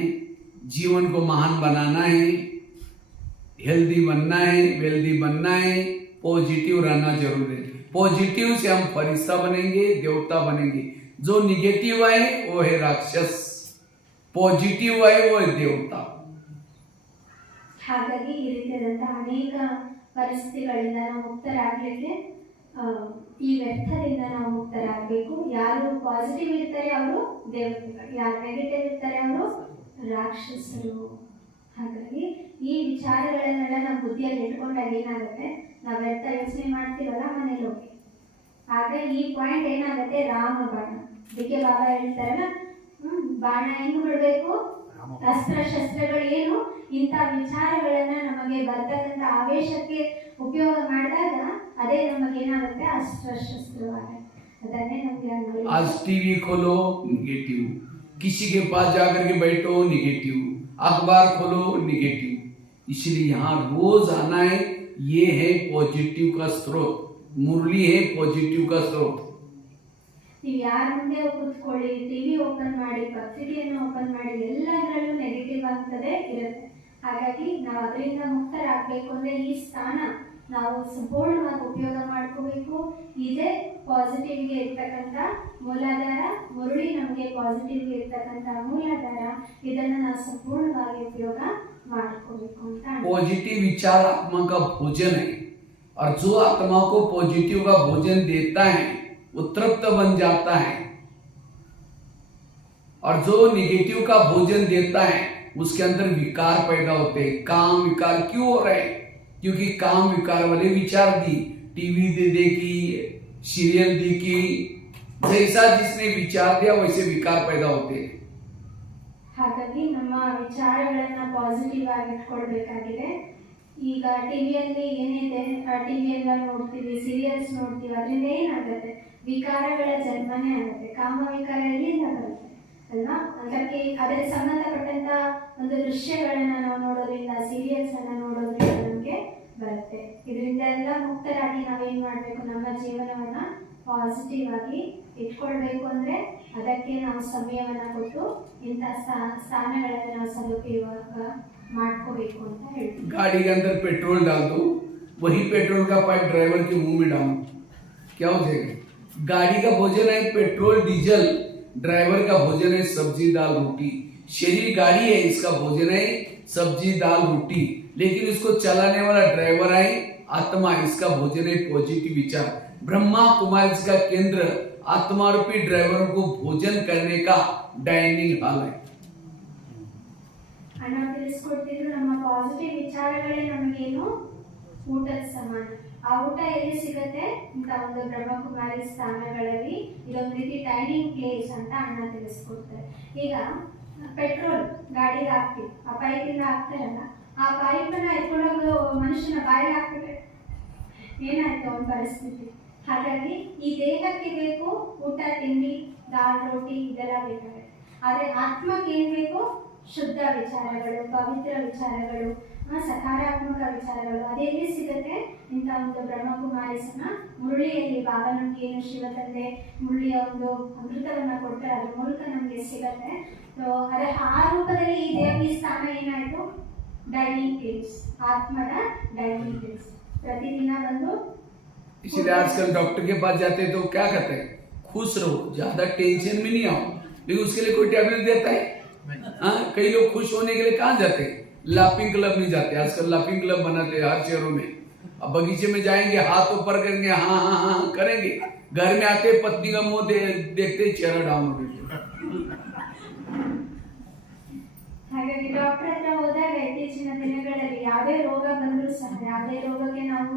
जीवन को महान बनाना है, हेल्दी बनना है, वेल्दी बनना है, पॉजिटिव रहना जरूरी है। पॉजिटिव से हम फरिश्ता बनेंगे, देवता बनेंगे। जो निगेटिव है वो है राक्षस, पॉजिटिव है वो है देवता। ಹಾಗಾಗಿ ಈ ರೀತಿಯಾದಂತಹ ಅನೇಕ ಪರಿಸ್ಥಿತಿಗಳಿಂದ ನಾವು ಮುಕ್ತರಾಗಲಿಕ್ಕೆ ಈ ವ್ಯರ್ಥದಿಂದ ನಾವು ಮುಕ್ತರಾಗಬೇಕು. ಯಾರು ಪಾಸಿಟಿವ್ ಇರ್ತಾರೆ ಅವರು ದೇವತೆಗಳು, ಯಾರು ನೆಗೆಟಿವ್ ಇರ್ತಾರೆ ಅವರು ರಾಕ್ಷಸರು. ಹಾಗಾಗಿ ಈ ವಿಚಾರಗಳನ್ನೆಲ್ಲ ನಮ್ಮ ಬುದ್ಧಿಯಲ್ಲಿ ಇಟ್ಕೊಂಡಾಗ ಏನಾಗುತ್ತೆ, ನಾವು ವ್ಯರ್ಥ ಯೋಚನೆ ಮಾಡ್ತೀವಲ್ಲ ಮನೇಲಿ ಹೋಗಿ, ಆಗ ಈ ಪಾಯಿಂಟ್ ಏನಾಗುತ್ತೆ, ರಾಮ ಬಾಣ. ಅದಕ್ಕೆ ಬಾಬಾ ಹೇಳ್ತಾರಲ್ಲ, ಬಾಣ ಹೆಂಗ್ ಬಿಡ್ಬೇಕು, ಅಸ್ತ್ರ ಶಸ್ತ್ರಗಳು ಏನು, ಇಂಥ ವಿಚಾರಗಳನ್ನ ನಮಗೆ ಬರ್ತಕ್ಕಂಥ ಆವೇಶಕ್ಕೆ ಉಪಯೋಗ ಮಾಡಿದಾಗ ಅದೇ ನಮಗೇನಾಗುತ್ತೆ, ಅಸ್ತ್ರ ಶಸ್ತ್ರವಾಗುತ್ತೆ. ಅದನ್ನೇ ನಮ್ಗೆ आज टीवी खोलो निगेटिव, किसी के पास जाकर के बैठो निगेटिव, अखबार खोलो निगेटिव। इसलिए यहाँ रोज आना है, ये है पॉजिटिव का स्रोत, मुरली है पॉजिटिव का स्रोत। ನೀವು ಯಾರ ಮುಂದೆ ಕೂತ್ಕೊಳ್ಳಿ, ಟಿವಿ ಓಪನ್ ಮಾಡಿ, ಪತ್ರಿಕೆಯನ್ನು ಓಪನ್ ಮಾಡಿ, ಎಲ್ಲದರಲ್ಲೂ ನೆಗೆಟಿವ್ ಆಗ್ತದೆ ಇರುತ್ತೆ. ಹಾಗಾಗಿ ನಾವು ಅದರಿಂದ ಮುಕ್ತರಾಗಬೇಕು ಅಂದ್ರೆ ಈ ಸ್ಥಾನ ನಾವು ಸಂಪೂರ್ಣವಾಗಿ ಉಪಯೋಗ ಮಾಡ್ಕೋಬೇಕು. ಇದೇ ಪಾಸಿಟಿವ್ಗೆ ಇರ್ತಕ್ಕಂಥ ಮೂಲಾಧಾರ, ಮುರುಳಿ ನಮಗೆ ಪಾಸಿಟಿವ್ಗೆ ಇರ್ತಕ್ಕಂಥ ಮೂಲಾಧಾರ. ಇದನ್ನು ನಾವು ಸಂಪೂರ್ಣವಾಗಿ ಉಪಯೋಗ ಮಾಡ್ಕೋಬೇಕು ಅಂತ. पॉजिटिव विचार आत्मा का भोजन है, और जो आत्मा को पॉजिटिव का भोजन देता है वो तृप्त बन जाता है, और जो निगेटिव का भोजन देता है उसके अंदर विकार पैदा होते हैं। काम विकार क्यों हो रहे हैं? क्योंकि काम विकार वाले विचार दी, टीवी देखी, सीरियल देखी, जैसा जिसने विचार दिया वैसे विकार पैदा होते हैं। ಹಾಗಾಗಿ ನಮ್ಮ ವಿಚಾರಗಳನ್ನ ಪಾಸಿಟಿವ್ ಆಗಿ ಇಟ್ಕೊಳ್ಬೇಕಾಗಿದೆ. ಈಗ ಟಿವಿಯಲ್ಲಿ ಏನಿದೆ, ಟಿವಿ ಎಲ್ಲ ನೋಡ್ತೀವಿ, ಸೀರಿಯಲ್ಸ್ ನೋಡ್ತೀವಿ, ಅದರಿಂದ ಏನಾಗುತ್ತೆ, ವಿಕಾರಗಳ ಜನ್ಮನೇ ಆಗುತ್ತೆ. ಕಾಮ ವಿಕಾರ ಎಲ್ಲಿಂದ ಬರುತ್ತೆ ಅಲ್ವಾ? ಅದಕ್ಕೆ ಅದಕ್ಕೆ ಸಂಬಂಧಪಟ್ಟಂತ ಒಂದು ದೃಶ್ಯಗಳನ್ನ ನಾವು ನೋಡೋದ್ರಿಂದ, ಸೀರಿಯಲ್ಸ್ ಅನ್ನ ನೋಡೋದ್ರಿಂದ ನಮಗೆ ಬರುತ್ತೆ. ಇದರಿಂದ ಎಲ್ಲ ಮುಕ್ತರಾಗಿ ನಾವೇನ್ ಮಾಡ್ಬೇಕು, ನಮ್ಮ ಜೀವನವನ್ನ ಪಾಸಿಟಿವ್ ಆಗಿ ಇಟ್ಕೊಳ್ಬೇಕು. ಅಂದ್ರೆ ಅದಕ್ಕೆ ನಾವು ಸಮಯವನ್ನ ಕೊಟ್ಟು ಇಂಥ ಸ್ಥಾನಗಳನ್ನು ನಾವು ಸದುಪಯೋಗ ಮಾಡ್ಕೋಬೇಕು ಅಂತ ಹೇಳ್ತೀವಿ. गाड़ी के अंदर पेट्रोल डाल दो, वही पेट्रोल का पाइप ड्राइवर के मुंह में डालो, क्या हो जाएगा? गाड़ी का भोजन है पेट्रोल डीजल, ड्राइवर का भोजन है सब्जी दाल रोटी। शरीर गाड़ी है, इसका भोजन है सब्जी दाल रोटी, लेकिन इसको चलाने वाला ड्राइवर है आत्मा, इसका भोजन है पॉजिटिव विचार। ब्रह्मा कुमारी का केंद्र आत्मा रूपी ड्राइवरों को भोजन करने का डाइनिंग हॉल है। ಅಣ್ಣ ತಿಳಿಸ್ಕೊಡ್ತಿದ್ರು, ನಮ್ಮ ಪಾಸಿಟಿವ್ ವಿಚಾರಗಳೇ ನಮಗೇನು ಊಟದ ಸಮಾನ. ಆ ಊಟ ಎಲ್ಲಿ ಸಿಗತ್ತೆ, ಇಂಥ ಒಂದು ಬ್ರಹ್ಮಕುಮಾರಿ ಸ್ಥಾನಗಳಲ್ಲಿ ಇದೊಂದು ರೀತಿ ಡೈನಿಂಗ್ ಪ್ಲೇಸ್ ಅಂತ ಅಣ್ಣ ತಿಳಿಸ್ಕೊಡ್ತಾರೆ. ಈಗ ಪೆಟ್ರೋಲ್ ಗಾಡಿಗೆ ಹಾಕ್ತೀವಿ, ಆ ಪೈಪಿಂದ ಹಾಕ್ತಾರಲ್ಲ, ಆ ಪೈಪನ್ನ ಎತ್ಕೊಂಡೋಗಿ ಮನುಷ್ಯನ ಬಾಯಿಗೆ ಹಾಕ್ಬಿಟ್ರೆ ಏನಾಯ್ತು ಅವನ ಪರಿಸ್ಥಿತಿ. ಹಾಗಾಗಿ ಈ ದೇಹಕ್ಕೆ ಬೇಕು ಊಟ, ತಿಂಡಿ, ದಾಲ್ ರೋಟಿ ಇದೆಲ್ಲ ಬೇಕಾಗುತ್ತೆ. ಆದರೆ ಆತ್ಮಕ್ಕೆ ಏನ್ ಬೇಕು, ಶುದ್ಧ ವಿಚಾರಗಳು, ಪವಿತ್ರ ವಿಚಾರಗಳು, ಸಕಾರಾತ್ಮಕ ವಿಚಾರಗಳು. ಅದೆಲ್ಲಿ ಸಿಗುತ್ತೆ, ಇಂಥ ಒಂದು ಬ್ರಹ್ಮಕುಮಾರಿಸನ ಮುರಳಿಯಲ್ಲಿ ಬಾಬಾ ನಮ್ಗೆ ಏನು ಶಿವ ತಂದೆ ಮುರಳಿಯ ಒಂದು ಅಮೃತವನ್ನ ಕೊಡ್ತಾರೆ, ಅದ್ರ ಮೂಲಕ ನಮ್ಗೆ ಸಿಗತ್ತೆ. ಅದ್ರ ಆ ರೂಪದಲ್ಲಿ ಈ ದೇವಿ ಸ್ಥಾನ ಏನಾಯ್ತು, ಡೈನಿಂಗ್ ಪ್ಲೇಸ್, ಆತ್ಮದ ಡೈನಿಂಗ್ ಪ್ಲೇಸ್. ಪ್ರತಿದಿನ ಬಂದು, इसलिए आजकल डॉक्टर के पास जाते हैं तो क्या कहते हैं, खुश रहो, ज्यादा टेंशन में नहीं आओ, लेकिन उसके लिए कोई टैबलेट देता है? हाँ, कई लोग खुश होने के लिए कहाँ जाते हैं, लाफिंग क्लब नहीं जाते। आजकल लाफिंग क्लब बनाते हैं हर शहरों में। अब बगीचे में जाएंगे, हाथ ऊपर करेंगे, हाँ हाँ हाँ करेंगे, घर में आते पत्नी का मुंह देखते चेहरा डाउन हो गया। ಹಾಗಾಗಿ ಡಾಕ್ಟರ್ ಹತ್ರ ಹೋದಾಗ ಇತ್ತೀಚಿನ ದಿನಗಳಲ್ಲಿ ಯಾವುದೇ ರೋಗ ಬಂದರೂ ಸಹ, ಯಾವುದೇ ರೋಗಕ್ಕೆ ನಾವು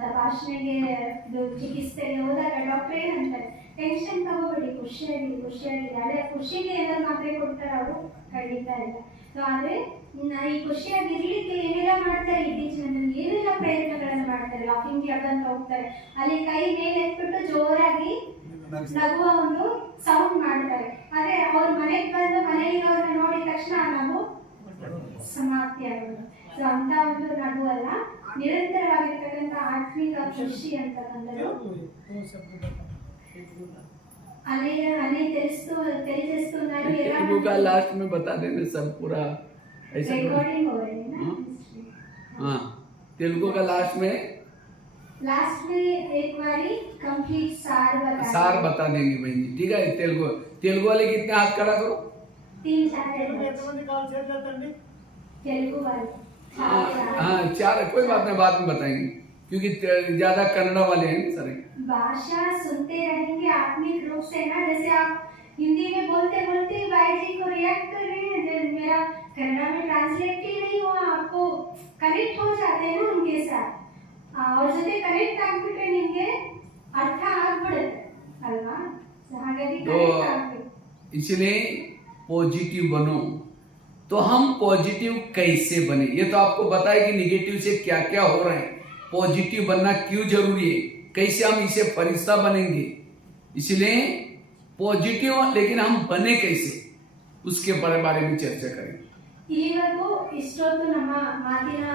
ತಪಾಸಣೆಗೆ ಚಿಕಿತ್ಸೆಗೆ ಹೋದಾಗ ಡಾಕ್ಟರ್ ಏನಂತಾರೆ, ಟೆನ್ಷನ್ ತಗೋಬೇಡಿ, ಖುಷಿಯಾಗಿ ಖುಷಿಯಾಗಿದೆ. ಅದೇ ಖುಷಿಗೆ ಏನಾದ್ರು ಮಾತ್ರೆ ಕೊಡ್ತಾರೆ ಅವರು, ಖಂಡಿತ ಇಲ್ಲ. ಸೊ ಆದ್ರೆ ಈ ಖುಷಿಯಾಗಿರ್ಲಿಕ್ಕೆ ಏನೆಲ್ಲ ಮಾಡ್ತಾರೆ, ಇತ್ತೀಚಿನ ಏನೆಲ್ಲ ಪ್ರಯತ್ನಗಳನ್ನು ಮಾಡ್ತಾರೆ. ಲಾಫಿಂಗ್ ಕ್ಲಬ್ ಅಂತ ಹೋಗ್ತಾರೆ, ಅಲ್ಲಿ ಕೈ ಮೇಲೆ ಎತ್ಬಿಟ್ಟು ಜೋರಾಗಿ ನಗುವ ಒಂದು ಸೌಂಡ್ ಮಾಡ್ತಾರೆ. ಆದ್ರೆ ಅವ್ರ ಮನೆಗೆ ಬಂದು ಮನೆಯವ್ರನ್ನ ನೋಡಿದ ತಕ್ಷಣ ನಗು ಸಮಾಪ್ತಿ ಆಗೋದು. ಸೊ ಅಂತ ಒಂದು ನಗು ಅಲ್ಲ, ನಿರಂತರವಾಗಿರ್ತಕ್ಕಂಥ ಆತ್ಮಿಕ ಖುಷಿ ಅಂತಕ್ಕಂಥದ್ದು ಅಲ್ಲೇ ತಿಳಿಸ್ತು ನಾನು लास्ट में बता देने सब पूरा ऐसा रिकॉर्डिंग हो रही है ना। हाँ, तेलुगु का लास्ट में लास्ट में एक बारी कंप्लीट सार बता सार बता देंगे बहन जी, ठीक है। तेलुगु तेलुगु वाले कितने हाथ खड़ा करो। 3-4 तेलुगु वाले हाँ 4 कोई बात नहीं, बाद में बताएंगे क्योंकि ज्यादा कन्नड़ा वाले हैं सर। भाषा सुनते रहेंगे आत्मिक रूप से ना, जैसे आप हिंदी में बोलते बोलते भाई जी को रिएक्ट कर रहे हैं, मेरा कन्नड़ा में ट्रांसलेट ही नहीं हुआ, आपको कनेक्ट हो जाते हैं ना उनके साथ, ಅವ್ರ ಜೊತೆ ಕನೆಕ್ಟ್ ಆಗ್ಬಿಟ್ರೆ ನಿಮಗೆ ಅರ್ಥ ಆಗ್ಬಿಡುತ್ತೆ ಅಲ್ವಾ? ಹಾಗಾಗಿ ಕನೆಕ್ಟ್ ಆಗ್ಬೇಕು। इसलिए पॉजिटिव बनो। तो हम पॉजिटिव कैसे बने, ये तो आपको बताया कि निगेटिव से क्या क्या हो रहा है, पॉजिटिव बनना क्यों जरूरी है, कैसे हम इसे फरिश्ता बनेंगे। इसलिए पॉजिटिव, लेकिन हम बने कैसे उसके बारे में चर्चा करेंगे। ಇಲ್ಲಿವರೆಗೂ ಇಷ್ಟೊತ್ತು ನಮ್ಮ ಮಾತಿನ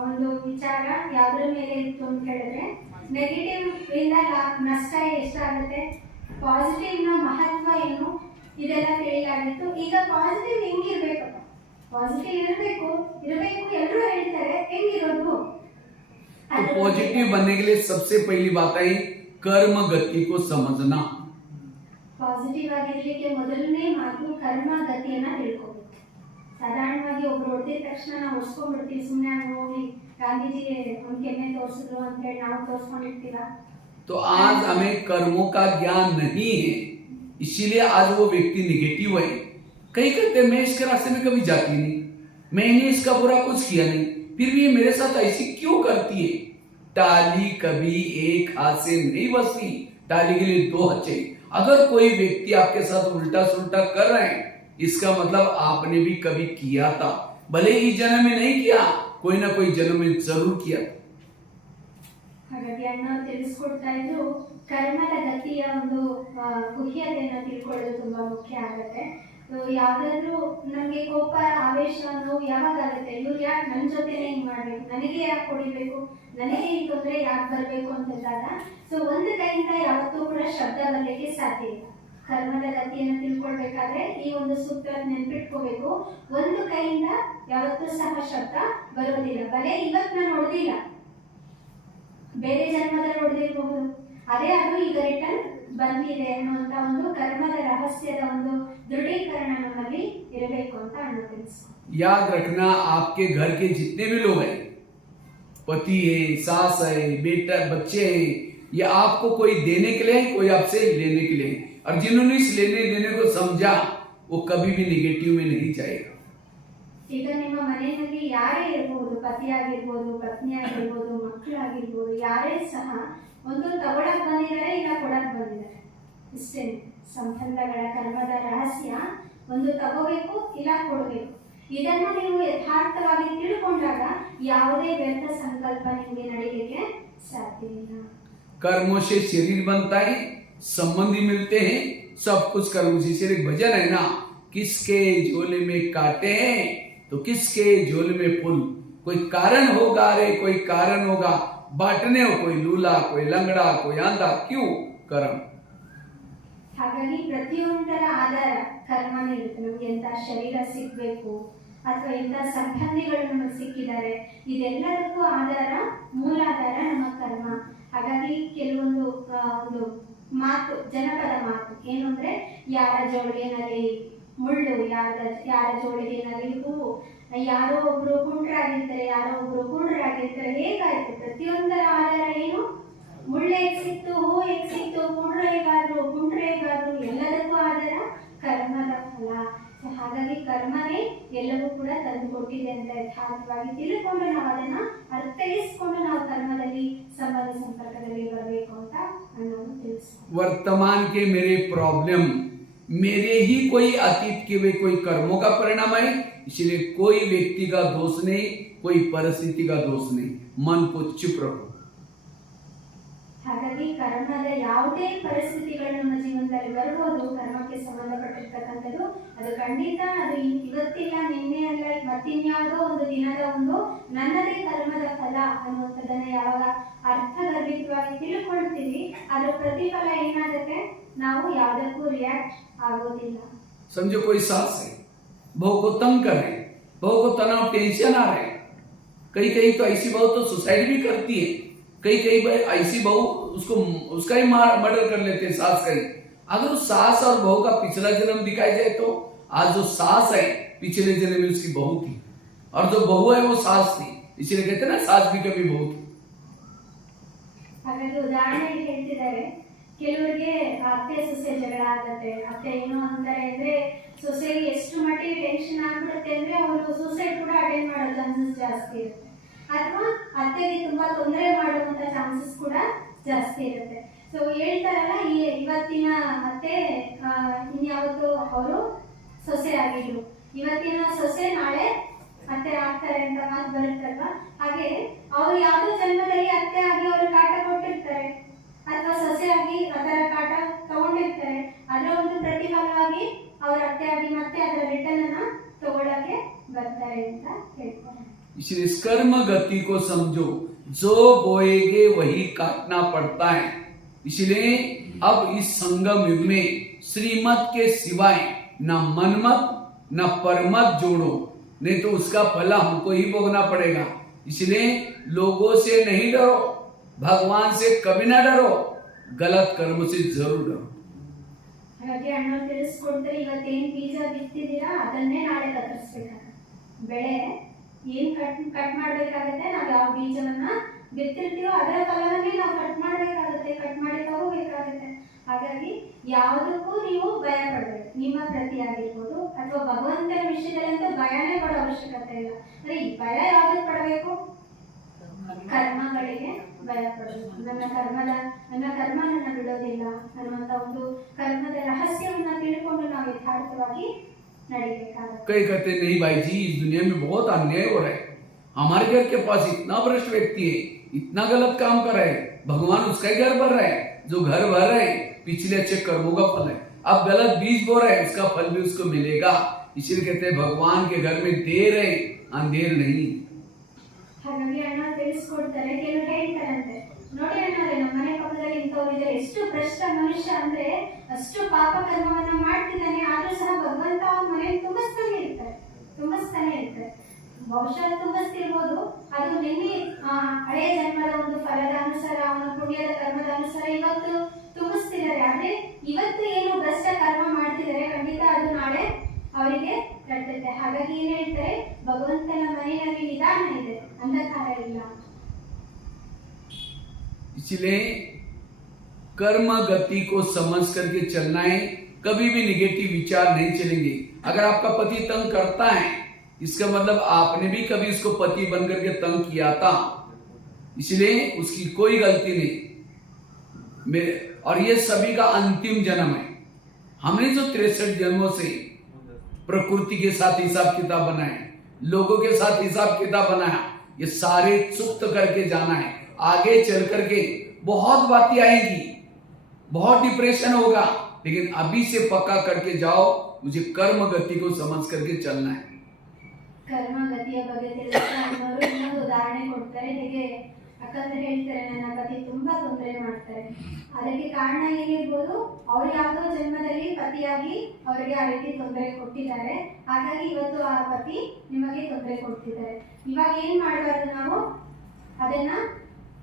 ಒಂದು ವಿಚಾರ ಯಾವುದರ ಮೇಲೆ ಇತ್ತು ಅಂತ ಹೇಳಿದ್ರೆ, ನೆಗೆಟಿವ್ ಇಂದ ನಷ್ಟ ಎಷ್ಟಾಗುತ್ತೆ, ಪಾಸಿಟಿವ್ ನ ಮಹತ್ವ ಏನು, ಇದೆಲ್ಲ ತಿಳಿಲಾಗಿತ್ತು। ಈಗ ಪಾಸಿಟಿವ್ ಹೆಂಗಿರ್ಬೇಕಪ್ಪ, ಪಾಸಿಟಿವ್ ಇರಬೇಕು ಎಲ್ಲರೂ ಹೇಳ್ತಾರೆ, ಹೆಂಗಿರೋದು? तो पॉजिटिव बनने के लिए सबसे पहली बात है कर्म गति को समझना। ಪಾಸಿಟಿವ್ ಆಗಿರ್ಲಿಕ್ಕೆ ಮೊದಲನೇ ಮಾತು ಕರ್ಮ ಗತಿಯನ್ನ ತಿಳ್ಕೋಬೇಕು। ಸಾಧಾರಣವಾಗಿ ಒಬ್ರು ಹೊಡೆದ ತಕ್ಷಣ ನಾವು ಹೊಡ್ಸ್ಕೊಂಡ್ಬಿಡ್ತೀವಿ, ಸುಮ್ಮನೆ ಹೋಗಿ ಗಾಂಧೀಜಿಗೆ ಒಂದು ಕೆಮ್ಮೆ ತೋರಿಸಿದ್ರು ಅಂತ ಹೇಳಿ ನಾವು ತೋರಿಸ್ಕೊಂಡಿರ್ತೀವ। तो आज हमें कर्मों का ज्ञान नहीं है, इसीलिए आज वो व्यक्ति निगेटिव है। कई कहते मैं इसके रास्ते में कभी जाती नहीं, मैंने इसका बुरा कुछ किया नहीं, फिर भी ये मेरे साथ ऐसी क्यों करती है। टाली कभी एक हाथ से नहीं बसती, टाली के लिए 2 हाथ चाहिए। अगर कोई व्यक्ति आपके साथ उल्टा सुल्टा कर रहे हैं, इसका मतलब आपने भी कभी किया था, भले इस जन्म में नहीं किया, कोई ना कोई जन्म में जरूर किया। ಹಾಗಾಗಿ ಅಣ್ಣ ತಿಳಿಸ್ಕೊಡ್ತಾ ಇದ್ರು, ಕರ್ಮದ ಗತಿಯ ಒಂದು ಗುಹ್ಯತೆಯನ್ನು ತಿಳ್ಕೊಳ್ಳೋದು ತುಂಬಾ ಮುಖ್ಯ ಆಗುತ್ತೆ। ಯಾವ್ದಾದ್ರು ನಮ್ಗೆ ಕೋಪ ಆವೇಶ ನೋವು ಯಾವಾಗ ಆಗುತ್ತೆ, ಇವ್ರು ಯಾಕೆ ನನ್ನ ಜೊತೆನೆ ಹಿಂಗ್ ಮಾಡ್ಬೇಕು, ನನಗೆ ಯಾಕೆ ಹೊಡಿಬೇಕು, ನನಗೆ ಈ ತೊಂದರೆ ಯಾಕೆ ಬರ್ಬೇಕು ಅಂತಿದ್ದಾಗ, ಸೊ ಒಂದು ಕೈಯಿಂದ ಯಾವತ್ತೂ ಕೂಡ ಶಬ್ದ ಬರಲಿಕ್ಕೆ ಸಾಧ್ಯ ಇಲ್ಲ। ಕರ್ಮದ ಗತಿಯನ್ನು ತಿಳ್ಕೊಳ್ಬೇಕಾದ್ರೆ ಈ ಒಂದು ಸೂತ್ರ ನೆನ್ಪಿಟ್ಕೋಬೇಕು, ಒಂದು ಕೈಯಿಂದ ಯಾವತ್ತೂ ಸಹ ಶಬ್ದ ಬರೋದಿಲ್ಲ। ಬಲೆ ಇವತ್ತು ನಾನು ಹೊಡೆದಿಲ್ಲ, ಬೇರೆ ಜನ್ಮದಲ್ಲಿ ಹೊಡೆದಿರಬಹುದು, ಅದೇ ಅದು ಈಗ ರಿಟರ್ನ್ ಬಂದಿದೆ ಅನ್ನುವಂತ ಒಂದು ಕರ್ಮದ ರಹಸ್ಯದ ಒಂದು ದೃಢೀಕರಣ ನಮ್ಮಲ್ಲಿ ಇರಬೇಕು ಅಂತ ಅಣ್ಣ ತಿಳಿಸ್ತಾರೆ। याद रखना, आपके घर के जितने भी लोग हैं, पति है, सास है, बेटा, बच्चे हैं, ये आपको कोई देने के लिए है, कोई आपसे लेने के लिए है। और जिन्होंने इस लेने देने को समझा, वो कभी भी निगेटिव में नहीं जाएगा। ಈಗ ನಿಮ್ಮ ಮನೆಯಲ್ಲಿ ಯಾರೇ ಇರಬಹುದು, ಪತಿ ಆಗಿರ್ಬೋದು, ಪತ್ನಿ ಆಗಿರ್ಬೋದು, ಮಕ್ಕಳಾಗಿರ್ಬೋದು, ಯಾರೇ ಸಹ ಒಂದು ತಗೊಳಕ್ ಬಂದಿದ್ದಾರೆ, ಇಲ್ಲ ಕೊಡಕ್ ಬಂದಿದ್ದಾರೆ, ಇಷ್ಟೇ ಸಂಬಂಧಗಳ ಕರ್ಮದ ರಹಸ್ಯ। ಒಂದು ತಗೋಬೇಕು ಇಲ್ಲ ಕೊಡಬೇಕು, ಇದನ್ನ ನೀವು ಯಥಾರ್ಥವಾಗಿ ತಿಳ್ಕೊಂಡಾಗ ಯಾವುದೇ ವ್ಯರ್ಥ ಸಂಕಲ್ಪ ನಿಮಗೆ ನಡೀಲಿಕ್ಕೆ ಸಾಧ್ಯ ಇಲ್ಲ। कर्मों से शरीर बनता है, संबंधी मिलते हैं, सब कुछ कर्म से। एक भजन है ना, किसके झोले में कांटे हैं तो किसके झोले में फूल, कोई कारण होगा रे, कोई कारण होगा बांटने हो, कोई लूला, कोई लंगड़ा, कोई आंधा, क्यों कर्म। ಹಾಗಾಗಿ ಪ್ರತಿಯೊಂದರ ಆಧಾರ ಕರ್ಮನೇ ಇರುತ್ತೆ। ನಮ್ಗೆ ಎಂತ ಶರೀರ ಸಿಗ್ಬೇಕು ಅಥವಾ ಎಂತ ಸಂಬಂಧಿಗಳು ನಮಗೆ ಸಿಕ್ಕಿದ್ದಾರೆ, ಇದೆಲ್ಲದಕ್ಕೂ ಆಧಾರ, ಮೂಲಾಧಾರ ನಮ್ಮ ಕರ್ಮ। ಹಾಗಾಗಿ ಕೆಲವೊಂದು ಒಂದು ಮಾತು, ಜನಪದ ಮಾತು ಏನು ಅಂದ್ರೆ, ಯಾರ ಜೋಳಿಗೆನಲ್ಲಿ ಮುಳ್ಳು, ಯಾರ ಜೋಳಿಗೆನಲ್ಲಿ ಹೂವು, ಯಾರೋ ಒಬ್ರು ಕುಂಡ್ರಾಗಿರ್ತಾರೆ, ಯಾರೋ ಒಬ್ರು ಕುಂಡ್ರಾಗಿರ್ತಾರೆ, ಹೇಗಾಯ್ತು? ಪ್ರತಿಯೊಂದರ ಆಧಾರ ಏನು? ಮುಳ್ಳು ಹೇಗ್ ಸಿಕ್ತು, ಹೂ ಹೇಗ್ ಸಿಕ್ತು, ಕುಂಡ್ರ ಹೇಗಾದ್ರು ಎಲ್ಲದಕ್ಕೂ ಆಧಾರ ಕರ್ಮದ ಫಲ। ಹಾಗಾಗಿ ಕರ್ಮನೇ ಎಲ್ಲವೂ ಕೂಡ ತಂದು ಕೊಟ್ಟಿದೆ ಅಂತ ಯಥಾರ್ಥವಾಗಿ ತಿಳ್ಕೊಂಡು ನಾವು ಅದನ್ನ ಅರ್ಥೈಸ್ಕೊಂಡು ನಾವು ಕರ್ಮದಲ್ಲಿ ಸಂಬಂಧ ಸಂಪರ್ಕದಲ್ಲಿ ಬರಬೇಕು ಅಂತ ಅನ್ನೋದು ತಿಳಿಸ್ತಾರೆ। वर्तमान के मेरे प्रॉब्लम मेरे ही कोई अतीत के वे कोई कर्मों का परिणाम है, इसलिए कोई व्यक्ति का दोष नहीं, कोई परिस्थिति का दोष नहीं, मन को चुप रखो। ಹಾಗಾಗಿ ಕರ್ಮದ ಯಾವುದೇ ಪರಿಸ್ಥಿತಿಗಳು ನಮ್ಮ ಜೀವನದಲ್ಲಿ ಬರ್ಬೋದು, ಕರ್ಮಕ್ಕೆ ಸಂಬಂಧಪಟ್ಟಿರ್ತಕ್ಕಂಥದ್ದು, ಅದು ಖಂಡಿತ ಅದು ಇವತ್ತಿಲ್ಲ, ನಿನ್ನೆ ಅಲ್ಲ, ಮತ್ತಿನ್ಯಾವುದೋ ಒಂದು ದಿನದ ಒಂದು ನನ್ನದೇ ಕರ್ಮದ ಫಲ ಅನ್ನುವಂಥದ್ದನ್ನ ಯಾವಾಗ ಅರ್ಥಗರ್ಭಿತವಾಗಿ ತಿಳ್ಕೊಳ್ತೀವಿ, ಅದರ ಪ್ರತಿಫಲ ಏನಾಗುತ್ತೆ, ನಾವು ಯಾವುದಕ್ಕೂ ರಿಯಾಕ್ಟ್ ಆಗೋದಿಲ್ಲ। समझो कोई सास है, बहू को तंग कर रहे हैं, बहू को तनाव टेंशन आ रहे हैं, कई कई तो ऐसी बहू तो सुसाइड भी करती है, कई कई बार ऐसी बहू उसको उसका ही मर्डर कर लेते हैं, सास का ही। अगर उस सास और बहू का पिछला जन्म दिखाई जाए तो आज जो सास है पिछले जन्म में उसकी बहू थी, और जो बहू है वो सास थी, इसलिए कहते हैं ना सास भी कभी बहू थी। ಹಾಗಾಗಿ ಉದಾಹರಣೆಗೆ ಹೇಳ್ತಿದ್ದಾರೆ, ಕೆಲವರಿಗೆ ಅತ್ತೆ ಸೊಸೆ ಜಗಳ ಆಗತ್ತೆ, ಅತ್ತೆ ಏನು ಅಂತಾರೆ ಅಂದ್ರೆ ಸೊಸೆಗೆ ಎಷ್ಟು ಮಟ್ಟಿಗೆ ಟೆನ್ಷನ್ ಆಗ್ಬಿಡುತ್ತೆ ಅಂದ್ರೆ ಅವರು ಸೂಸೈಡ್ ಕೂಡ ಅಟೆಂಡ್ ಮಾಡೋ ಚಾನ್ಸಸ್ ಜಾಸ್ತಿ ಇರುತ್ತೆ, ಅಥವಾ ಅತ್ತೆಗೆ ತುಂಬಾ ತೊಂದರೆ ಮಾಡುವಂತ ಚಾನ್ಸಸ್ ಕೂಡ ಜಾಸ್ತಿ ಇರುತ್ತೆ. ಸೊ ಹೇಳ್ತಾರಲ್ಲ, ಇವತ್ತಿನ ಅತ್ತೆ ಇನ್ಯಾವತ್ತು ಅವರು ಸೊಸೆ ಆಗಿದ್ರು, ಇವತ್ತಿನ ಸೊಸೆ ನಾಳೆ ಅತ್ತೆ ಆಗ್ತಾರೆ ಅಂತ ಮಾತು ಬರುತ್ತಲ್ವಾ. ಹಾಗೆ ಅವ್ರು ಯಾವುದೋ ಜನ್ಮದಲ್ಲಿ ಅತ್ತೆ ಆಗಿ ಅವರು ಕಾಟ ಕೊಟ್ಟಿರ್ತಾರೆ, ಅಥವಾ ಸೊಸೆ ಆಗಿ ಅದರ ಕಾಟ ತಗೊಂಡಿರ್ತಾರೆ, ಅದರ ಒಂದು ಪ್ರತಿಫಲವಾಗಿ ಅವ್ರ ಅತ್ತೆ ಆಗಿ ಮತ್ತೆ ಅದರ ರಿಟರ್ನ್ ಅನ್ನ ತಗೊಳಕ್ಕೆ ಬರ್ತಾರೆ ಅಂತ ಹೇಳ್ತಾರೆ. इसलिए इस कर्म गति को समझो, जो बोएगे वही काटना पड़ता है। इसलिए अब इस संगम युग में श्रीमत के सिवाय न मनमत न परमत जोड़ो, नहीं तो उसका फल हमको ही भोगना पड़ेगा। इसलिए लोगों से नहीं डरो, भगवान से कभी ना डरो, गलत कर्म से जरूर डरो। ಹಾಗಾಗಿ ಅಣ್ಣ ತಿಳಿಸ್ಕೊಡ್ತಾರೆ, ಇವತ್ತೇನ್ ಬೀಜ ಬಿತ್ತಿದ್ದೀರಾ ಅದನ್ನೇ ನಾಳೆ ಕತ್ತರಿಸ್ಬೇಕಾಗುತ್ತೆ. ಬೆಳೆ ಏನ್ ಕಟ್ ಮಾಡ್ಬೇಕಾಗತ್ತೆ, ನಾವು ಯಾವ ಬೀಜವನ್ನ ಬಿತ್ತಿರ್ತೀವೋ ಅದರ ಫಲವನ್ನೇ ನಾವು ಕಟ್ ಮಾಡ್ಬೇಕಾಗುತ್ತೆ, ಕಟ್ ಮಾಡಿ ತಗೋಬೇಕಾಗುತ್ತೆ. ಹಾಗಾಗಿ ಯಾವುದಕ್ಕೂ ನೀವು ಭಯ ಪಡಬೇಕು. ನಿಮ್ಮ ಪ್ರತಿ ಆಗಿರ್ಬೋದು ಅಥವಾ ಭಗವಂತನ ವಿಷಯದಲ್ಲಂತೂ ಭಯನೇ ಪಡೋ ಅವಶ್ಯಕತೆ ಇಲ್ಲ. ಅಂದ್ರೆ ಈ ಭಯ ಯಾವ್ದಕ್ಕೆ ಪಡಬೇಕು? ಕರ್ಮಗಳಿಗೆ ಭಯ ಪಡಬೇಕು. ನನ್ನ ಕರ್ಮ ನನ್ನ ಬಿಡೋದಿಲ್ಲ ಅನ್ನುವಂತ ಒಂದು ಕರ್ಮದ ರಹಸ್ಯವನ್ನ ತಿಳ್ಕೊಂಡು ನಾವು ಯಥಾರ್ಥವಾಗಿ ನಡಿಬೇಕಾಗುತ್ತೆ. कई कहते नहीं भाई जी, इस दुनिया में बहुत अन्याय हो रहा है, हमारे घर के पास इतना भ्रष्ट व्यक्ति है, इतना गलत काम कर रहा है, भगवान उसका ही घर भर रहा है, जो घर भर रहा है पिछले अच्छे कर्मों का फल है। अब गलत बीज बो रहा है, उसका फल भी उसको मिलेगा। इसलिए कहते हैं भगवान के घर में देर है, अंधेर नहीं। ಹಾಗಾಗಿ ಅಣ್ಣ ತಿಳಿಸ್ಕೊಡ್ತಾರೆ, ಕೆಲವರು ಹೇಳ್ತಾರಂತೆ, ನೋಡಿ ಅಣ್ಣವ್ರೆ ನಮ್ಮ ಮನೆ ಪಕ್ಕದಲ್ಲಿ ಇಂಥವ್ರು ಇದ್ದಾರೆ, ಎಷ್ಟು ಭ್ರಷ್ಟ ಮನುಷ್ಯ ಅಂದ್ರೆ ಅಷ್ಟು ಪಾಪ ಕರ್ಮವನ್ನ ಮಾಡ್ತಿದ್ದಾನೆ, ಆದ್ರೂ ಸಹ ಭಗವಂತ ಅವನ ಮನೆಯಲ್ಲಿ ತುಂಬಿಸ್ತಾನೆ ಇರ್ತಾರೆ. ಬಹುಶಃ ತುಂಬಿಸ್ತಿರ್ಬೋದು, ಅದು ನಿನ್ನೆ ಹಳೆಯ ಜನ್ಮದ ಒಂದು ಫಲದ ಅನುಸಾರ, ಅವನ ಪುಣ್ಯದ ಕರ್ಮದ ಅನುಸಾರ ಇವತ್ತು ತುಂಬಿಸ್ತಿದ್ದಾರೆ. ಆದ್ರೆ ಇವತ್ತು ಏನು ಭ್ರಷ್ಟ ಕರ್ಮ ಮಾಡ್ತಿದ್ದಾರೆ, ಖಂಡಿತ ಅದು ನಾಳೆ ಅವರಿಗೆ ಕಟ್ಟುತ್ತೆ. ಹಾಗಾಗಿ ಏನ್ ಹೇಳ್ತಾರೆ, ಭಗವಂತನ ಮನೆಯಲ್ಲಿ ನಿಧಾನ ಇದೆ, ಅಂಧಕಾರ ಇಲ್ಲ. इसलिए कर्म गति को समझ करके चलना है, कभी भी निगेटिव विचार नहीं चलेंगे। अगर आपका पति तंग करता है, इसका मतलब आपने भी कभी उसको पति बन करके तंग किया था, इसलिए उसकी कोई गलती नहीं। मेरे और ये सभी का अंतिम जन्म है। हमने जो 63 जन्मों से प्रकृति के साथ हिसाब किताब बनाया, लोगों के साथ हिसाब किताब बनाया, ये सारे चुक्त करके जाना है। आगे चल करके बहुत बातें आएंगी, बहुत डिप्रेशन होगा, लेकिन अभी से पक्का करके जाओ, मुझे कर्म गति को समझ करके चलना है। ಕರ್ಮ ಗತಿಯ ಬಗ್ಗೆ ತಿಳಿಸಿದವರು ಇನ್ನೊಂದು ಉದಾಹರಣೆ ಕೊಡ್ತಾರೆ. ಹೇಗೆ ಅಕ್ಕಂದ್ರೆ ಹೇಳ್ತಾರೆ, ನನ್ನ ಪತಿ ತುಂಬಾ ತೊಂದರೆ ಮಾಡ್ತಾರೆ, ಅದಕ್ಕೆ ಕಾರಣ ಏನಿರ್ಬೋದು, ಅವ್ರು ಯಾವುದೋ ಜನ್ಮದಲ್ಲಿ ಪತಿಯಾಗಿ ಅವರಿಗೆ ಆ ರೀತಿ ತೊಂದರೆ ಕೊಟ್ಟಿದ್ದಾರೆ, ಹಾಗಾಗಿ ಇವತ್ತು ಆ ಪತಿ ನಿಮಗೆ ತೊಂದರೆ ಕೊಡ್ತಿದ್ದಾರೆ. ಇವಾಗ ಏನ್ ಮಾಡಬಾರ್ದು, ನಾವು ಅದನ್ನ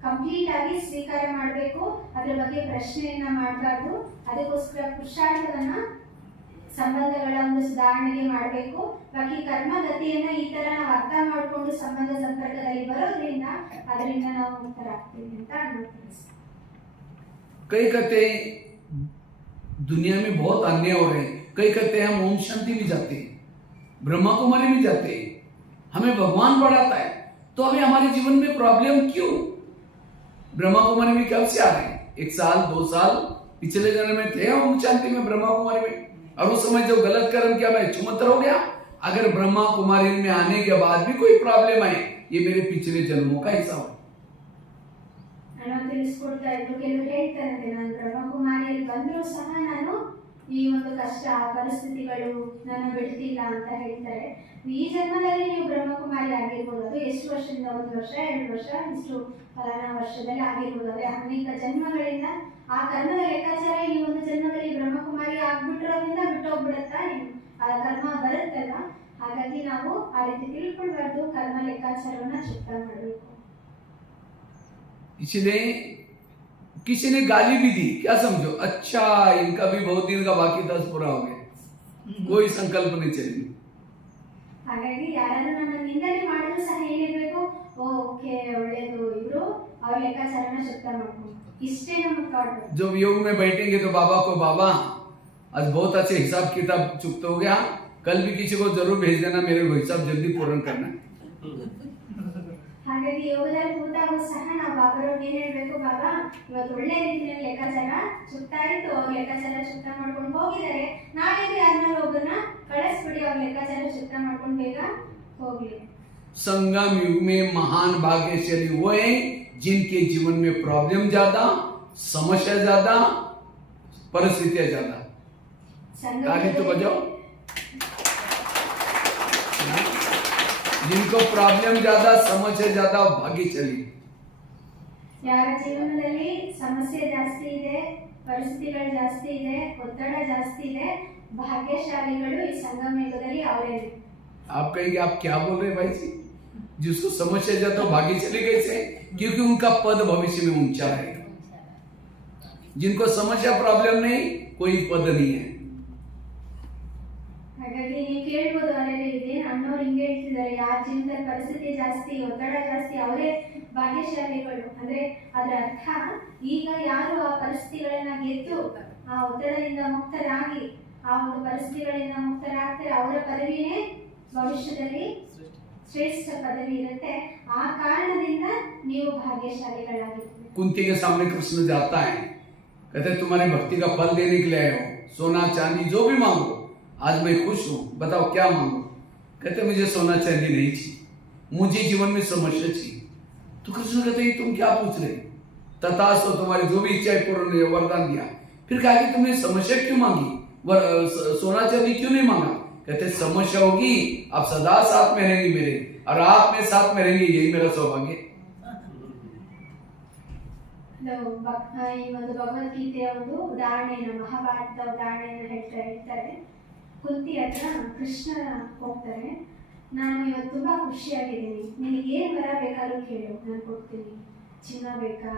ಕಂಪ್ಲೀಟ್ ಆಗಿ ಸ್ವೀಕಾರ ಮಾಡಬೇಕು, ಅದ್ರ ಬಗ್ಗೆ ಪ್ರಶ್ನೆಯನ್ನ ಮಾಡಬಾರ್ದು. ಅದಕ್ಕೋಸ್ಕರ ಪುರುಷಾರ್ಥವನ್ನ, ಸಂಬಂಧಗಳ ಒಂದು ಸುಧಾರಣೆಗೆ ಮಾಡಬೇಕು. ಬಾಕಿ ಕರ್ಮಗತಿಯನ್ನ ಈ ತರ ನಾವು ಅರ್ಥ ಮಾಡಿಕೊಂಡು ಸಂಬಂಧ ಸಂಪರ್ಕದಲ್ಲಿ ಬರೋದ್ರಿಂದ ಅದರಿಂದ ನಾವು ಮುಕ್ತರಾಗ್ತೀವಿ ಅಂತ ಅನ್ಬೋದು. कई कहते हैं दुनिया में बहुत अन्याय हो रहे हैं, कई कहते हैं हम ओम शांति भी जाते हैं, ब्रह्मा कुमारी भी जाते हैं, हमें भगवान बढ़ाता है, तो अभी हमारे जीवन में प्रॉब्लम क्यों? ब्रह्मा कुमारी में कब से आ रहे हैं? 1 साल 2 साल पिछले जन्म में थे ओम शांति में, ब्रह्मा कुमारी में, और उस समय जो गलत कर्म किया मैं छुमंतर हो गया। अगर ब्रह्मा कुमारी में आने के बाद भी कोई प्रॉब्लम आए, ये मेरे पिछले जन्मों का हिसाब है। ತಿಳಿಸ್ಕೊಡ್ತಾ ಇದ್ರು, ಕೆಲವರು ಹೇಳ್ತಾರಂತೆ, ನಾನು ಬ್ರಹ್ಮಕುಮಾರಿಯಲ್ಲಿ ಬಂದರೂ ಸಹ ನಾನು ಈ ಒಂದು ಕಷ್ಟ ಪರಿಸ್ಥಿತಿಗಳು ನನ್ನ ಬಿಡ್ತಿಲ್ಲ ಅಂತ ಹೇಳ್ತಾರೆ. ಈ ಜನ್ಮದಲ್ಲಿ ನೀವು ಬ್ರಹ್ಮಕುಮಾರಿ ಆಗಿರ್ಬೋದು, ಅದು ಎಷ್ಟು ವರ್ಷದಿಂದ, 1 ವರ್ಷ 2 ವರ್ಷ, ಇಷ್ಟು ಫಲಾನ ವರ್ಷದಲ್ಲಿ ಆಗಿರ್ಬೋದು, ಅದೇ ಅನೇಕ ಜನ್ಮಗಳಿಂದ ಆ ಕರ್ಮದ ಲೆಕ್ಕಾಚಾರ ಈ ಒಂದು ಜನ್ಮದಲ್ಲಿ ಬ್ರಹ್ಮಕುಮಾರಿ ಆಗ್ಬಿಟ್ಟಿರೋದ್ರಿಂದ ಬಿಟ್ಟೋಗ್ಬಿಡುತ್ತಾ, ಆ ಕರ್ಮ ಬರುತ್ತಲ್ಲ. ಹಾಗಾಗಿ ನಾವು ಆ ರೀತಿ ತಿಳ್ಕೊಳ್ಬಾರ್ದು, ಕರ್ಮ ಲೆಕ್ಕಾಚಾರವನ್ನ ಚಿತ್ತ ಮಾಡಬೇಕು. इसलिए किसी ने गाली भी दी, क्या समझो, अच्छा इनका भी बहुत दिन का बाकी 10 पूरा हो गया, कोई संकल्प नहीं चलेगी। ಹಾಗಾಗಿ ಯಾರಾದ್ರೂ ನಮ್ಮ ನಿಂದನೆ ಮಾಡಿದ್ರು ಸಹ ಏನಿರ್ಬೇಕು, ಓಕೆ ಒಳ್ಳೇದು, ಇವರು ಅವ್ರ ಲೆಕ್ಕಾಚಾರನ ಶುದ್ಧ ಮಾಡ್ಕೊಂಡು ಇಷ್ಟೇ ನಮ್ಗೆ ಕಾಡ್ಬೇಕು. जब योग में बैठेंगे तो बाबा को, बाबा आज बहुत अच्छे हिसाब किताब चुकता हो गया, कल भी किसी को जरूर भेज देना, मेरे को हिसाब जल्दी पूर्ण करना है। ಹಾಗಾಗಿ ಯೋಗದಲ್ಲಿ ಕೂತಾಗ ಸಹ ನಾವು ಬಾಬಾರವ್ರಿಗೆ ಏನ್ ಹೇಳ್ಬೇಕು, ಬಾಬಾ ಇವತ್ತು ಒಳ್ಳೆ ರೀತಿಯಲ್ಲಿ ಲೆಕ್ಕಾಚಾರ ಚುಕ್ತಾ ಇತ್ತು, ಅವ್ರ ಲೆಕ್ಕಾಚಾರ ಶುದ್ಧ ಮಾಡ್ಕೊಂಡು ಹೋಗಿದ್ದಾರೆ, ನಾಳೆ ಯಾರನ್ನ ಒಬ್ಬರನ್ನ ಕಳಿಸ್ಬಿಡಿ, ಅವ್ರ ಲೆಕ್ಕಾಚಾರ ಶುದ್ಧ ಮಾಡ್ಕೊಂಡು ಬೇಗ ಹೋಗ್ಲಿ. संगम युग में महान भाग्यशाली वो है जिनके जीवन में प्रॉब्लम ज्यादा, समस्या ज्यादा, परिस्थितियां ज्यादा। ताली तो बजाओ। जिनको प्रॉब्लम ज्यादा, समस्या ज्यादा, भाग्यशाली। ಯಾರ ಜೀವನದಲ್ಲಿ ಸಮಸ್ಯೆ ಜಾಸ್ತಿ ಇದೆ, ಪರಿಸ್ಥಿತಿಗಳು ಜಾಸ್ತಿ ಇದೆ, ಒತ್ತಡ ಜಾಸ್ತಿ ಇದೆ, ಭಾಗ್ಯಶಾಲಿಗಳು ಈ ಸಂಗಮ ಯುಗದಲ್ಲಿ ಅವರೇ. आप कहेंगे आप क्या बोल रहे हैं भाई जी, जिसको समस्या ज्यादा भाग्यशाली कैसे? क्योंकि उनका पद भविष्य में ऊंचा रहेगा। जिनको समस्या प्रॉब्लम नहीं, कोई पद नहीं है। ಹಾಗಾಗಿ ನೀವು ಕೇಳ್ಬೋದು, ಅವರೇ ಇದೇನು ಅಣ್ಣವ್ರು ಹಿಂಗೆ ಹೇಳ್ತಿದ್ದಾರೆ, ಯಾರ ಜೀವನದಲ್ಲಿ ಪರಿಸ್ಥಿತಿ ಜಾಸ್ತಿ, ಒತ್ತಡ ಜಾಸ್ತಿ, ಅವರೇ ಭಾಗ್ಯಶಾಲಿಗಳು ಅಂದ್ರೆ ಅದರ ಅರ್ಥ ಈಗ ಯಾರು ಆ ಪರಿಸ್ಥಿತಿಗಳನ್ನ ಗೆದ್ದು ಆ ಒತ್ತಡದಿಂದ ಮುಕ್ತರಾಗಿ ಆ ಒಂದು ಪರಿಸ್ಥಿತಿಗಳಿಂದ ಮುಕ್ತರಾಗ್ತಾರೆ, ಅವರ ಪದವಿನೇ ಭವಿಷ್ಯದಲ್ಲಿ ಶ್ರೇಷ್ಠ ಪದವಿ ಇರುತ್ತೆ. ಆ ಕಾರಣದಿಂದ ನೀವು ಭಾಗ್ಯಶಾಲಿಗಳಾಗಿರ್ತೀರಿ. कुंती के सामने कृष्ण जाता है, कहते तुम्हारी भक्ति का फल देने के लिए आए हो, सोना चांदी जो भी मांगो, आज मैं खुश हूं, बताओ क्या मांगो? कहते मुझे सोना चांदी नहीं चाहिए, मुझे जीवन में समस्या चाहिए। तो कृष्ण कहते हैं तुम क्या पूछ रहे? तथास्तु, तुम्हारी जो भी इच्छा पूर्ण वरदान दिया। फिर कहा कि तुमने समस्या क्यों मांगी, सोना चांदी क्यों नहीं मांगा? कहते समस्या होगी, आप सदा साथ में रहेंगे मेरे, और आप में साथ में रहेंगे, यही मेरा सौभाग्य। ಈ ಒಂದು ಭಗವದ್ಗೀತೆಯ ಒಂದು ಉದಾಹರಣೆಯನ್ನು, ಮಹಾಭಾರತದ ಉದಾಹರಣೆಯನ್ನು ಹೇಳ್ತಾರೆ. ಕುಂತಿ ಹತ್ರ ಕೃಷ್ಣ ಹೋಗ್ತಾರೆ, ನಾನು ಇವತ್ತು ತುಂಬಾ ಖುಷಿಯಾಗಿದ್ದೀನಿ, ನಿನಗೆ ಏನ್ ವರ ಬೇಕಾದ್ರೂ ಕೇಳು, ನಾನು ಕೊಡ್ತೀನಿ. ಚಿನ್ನ ಬೇಕಾ,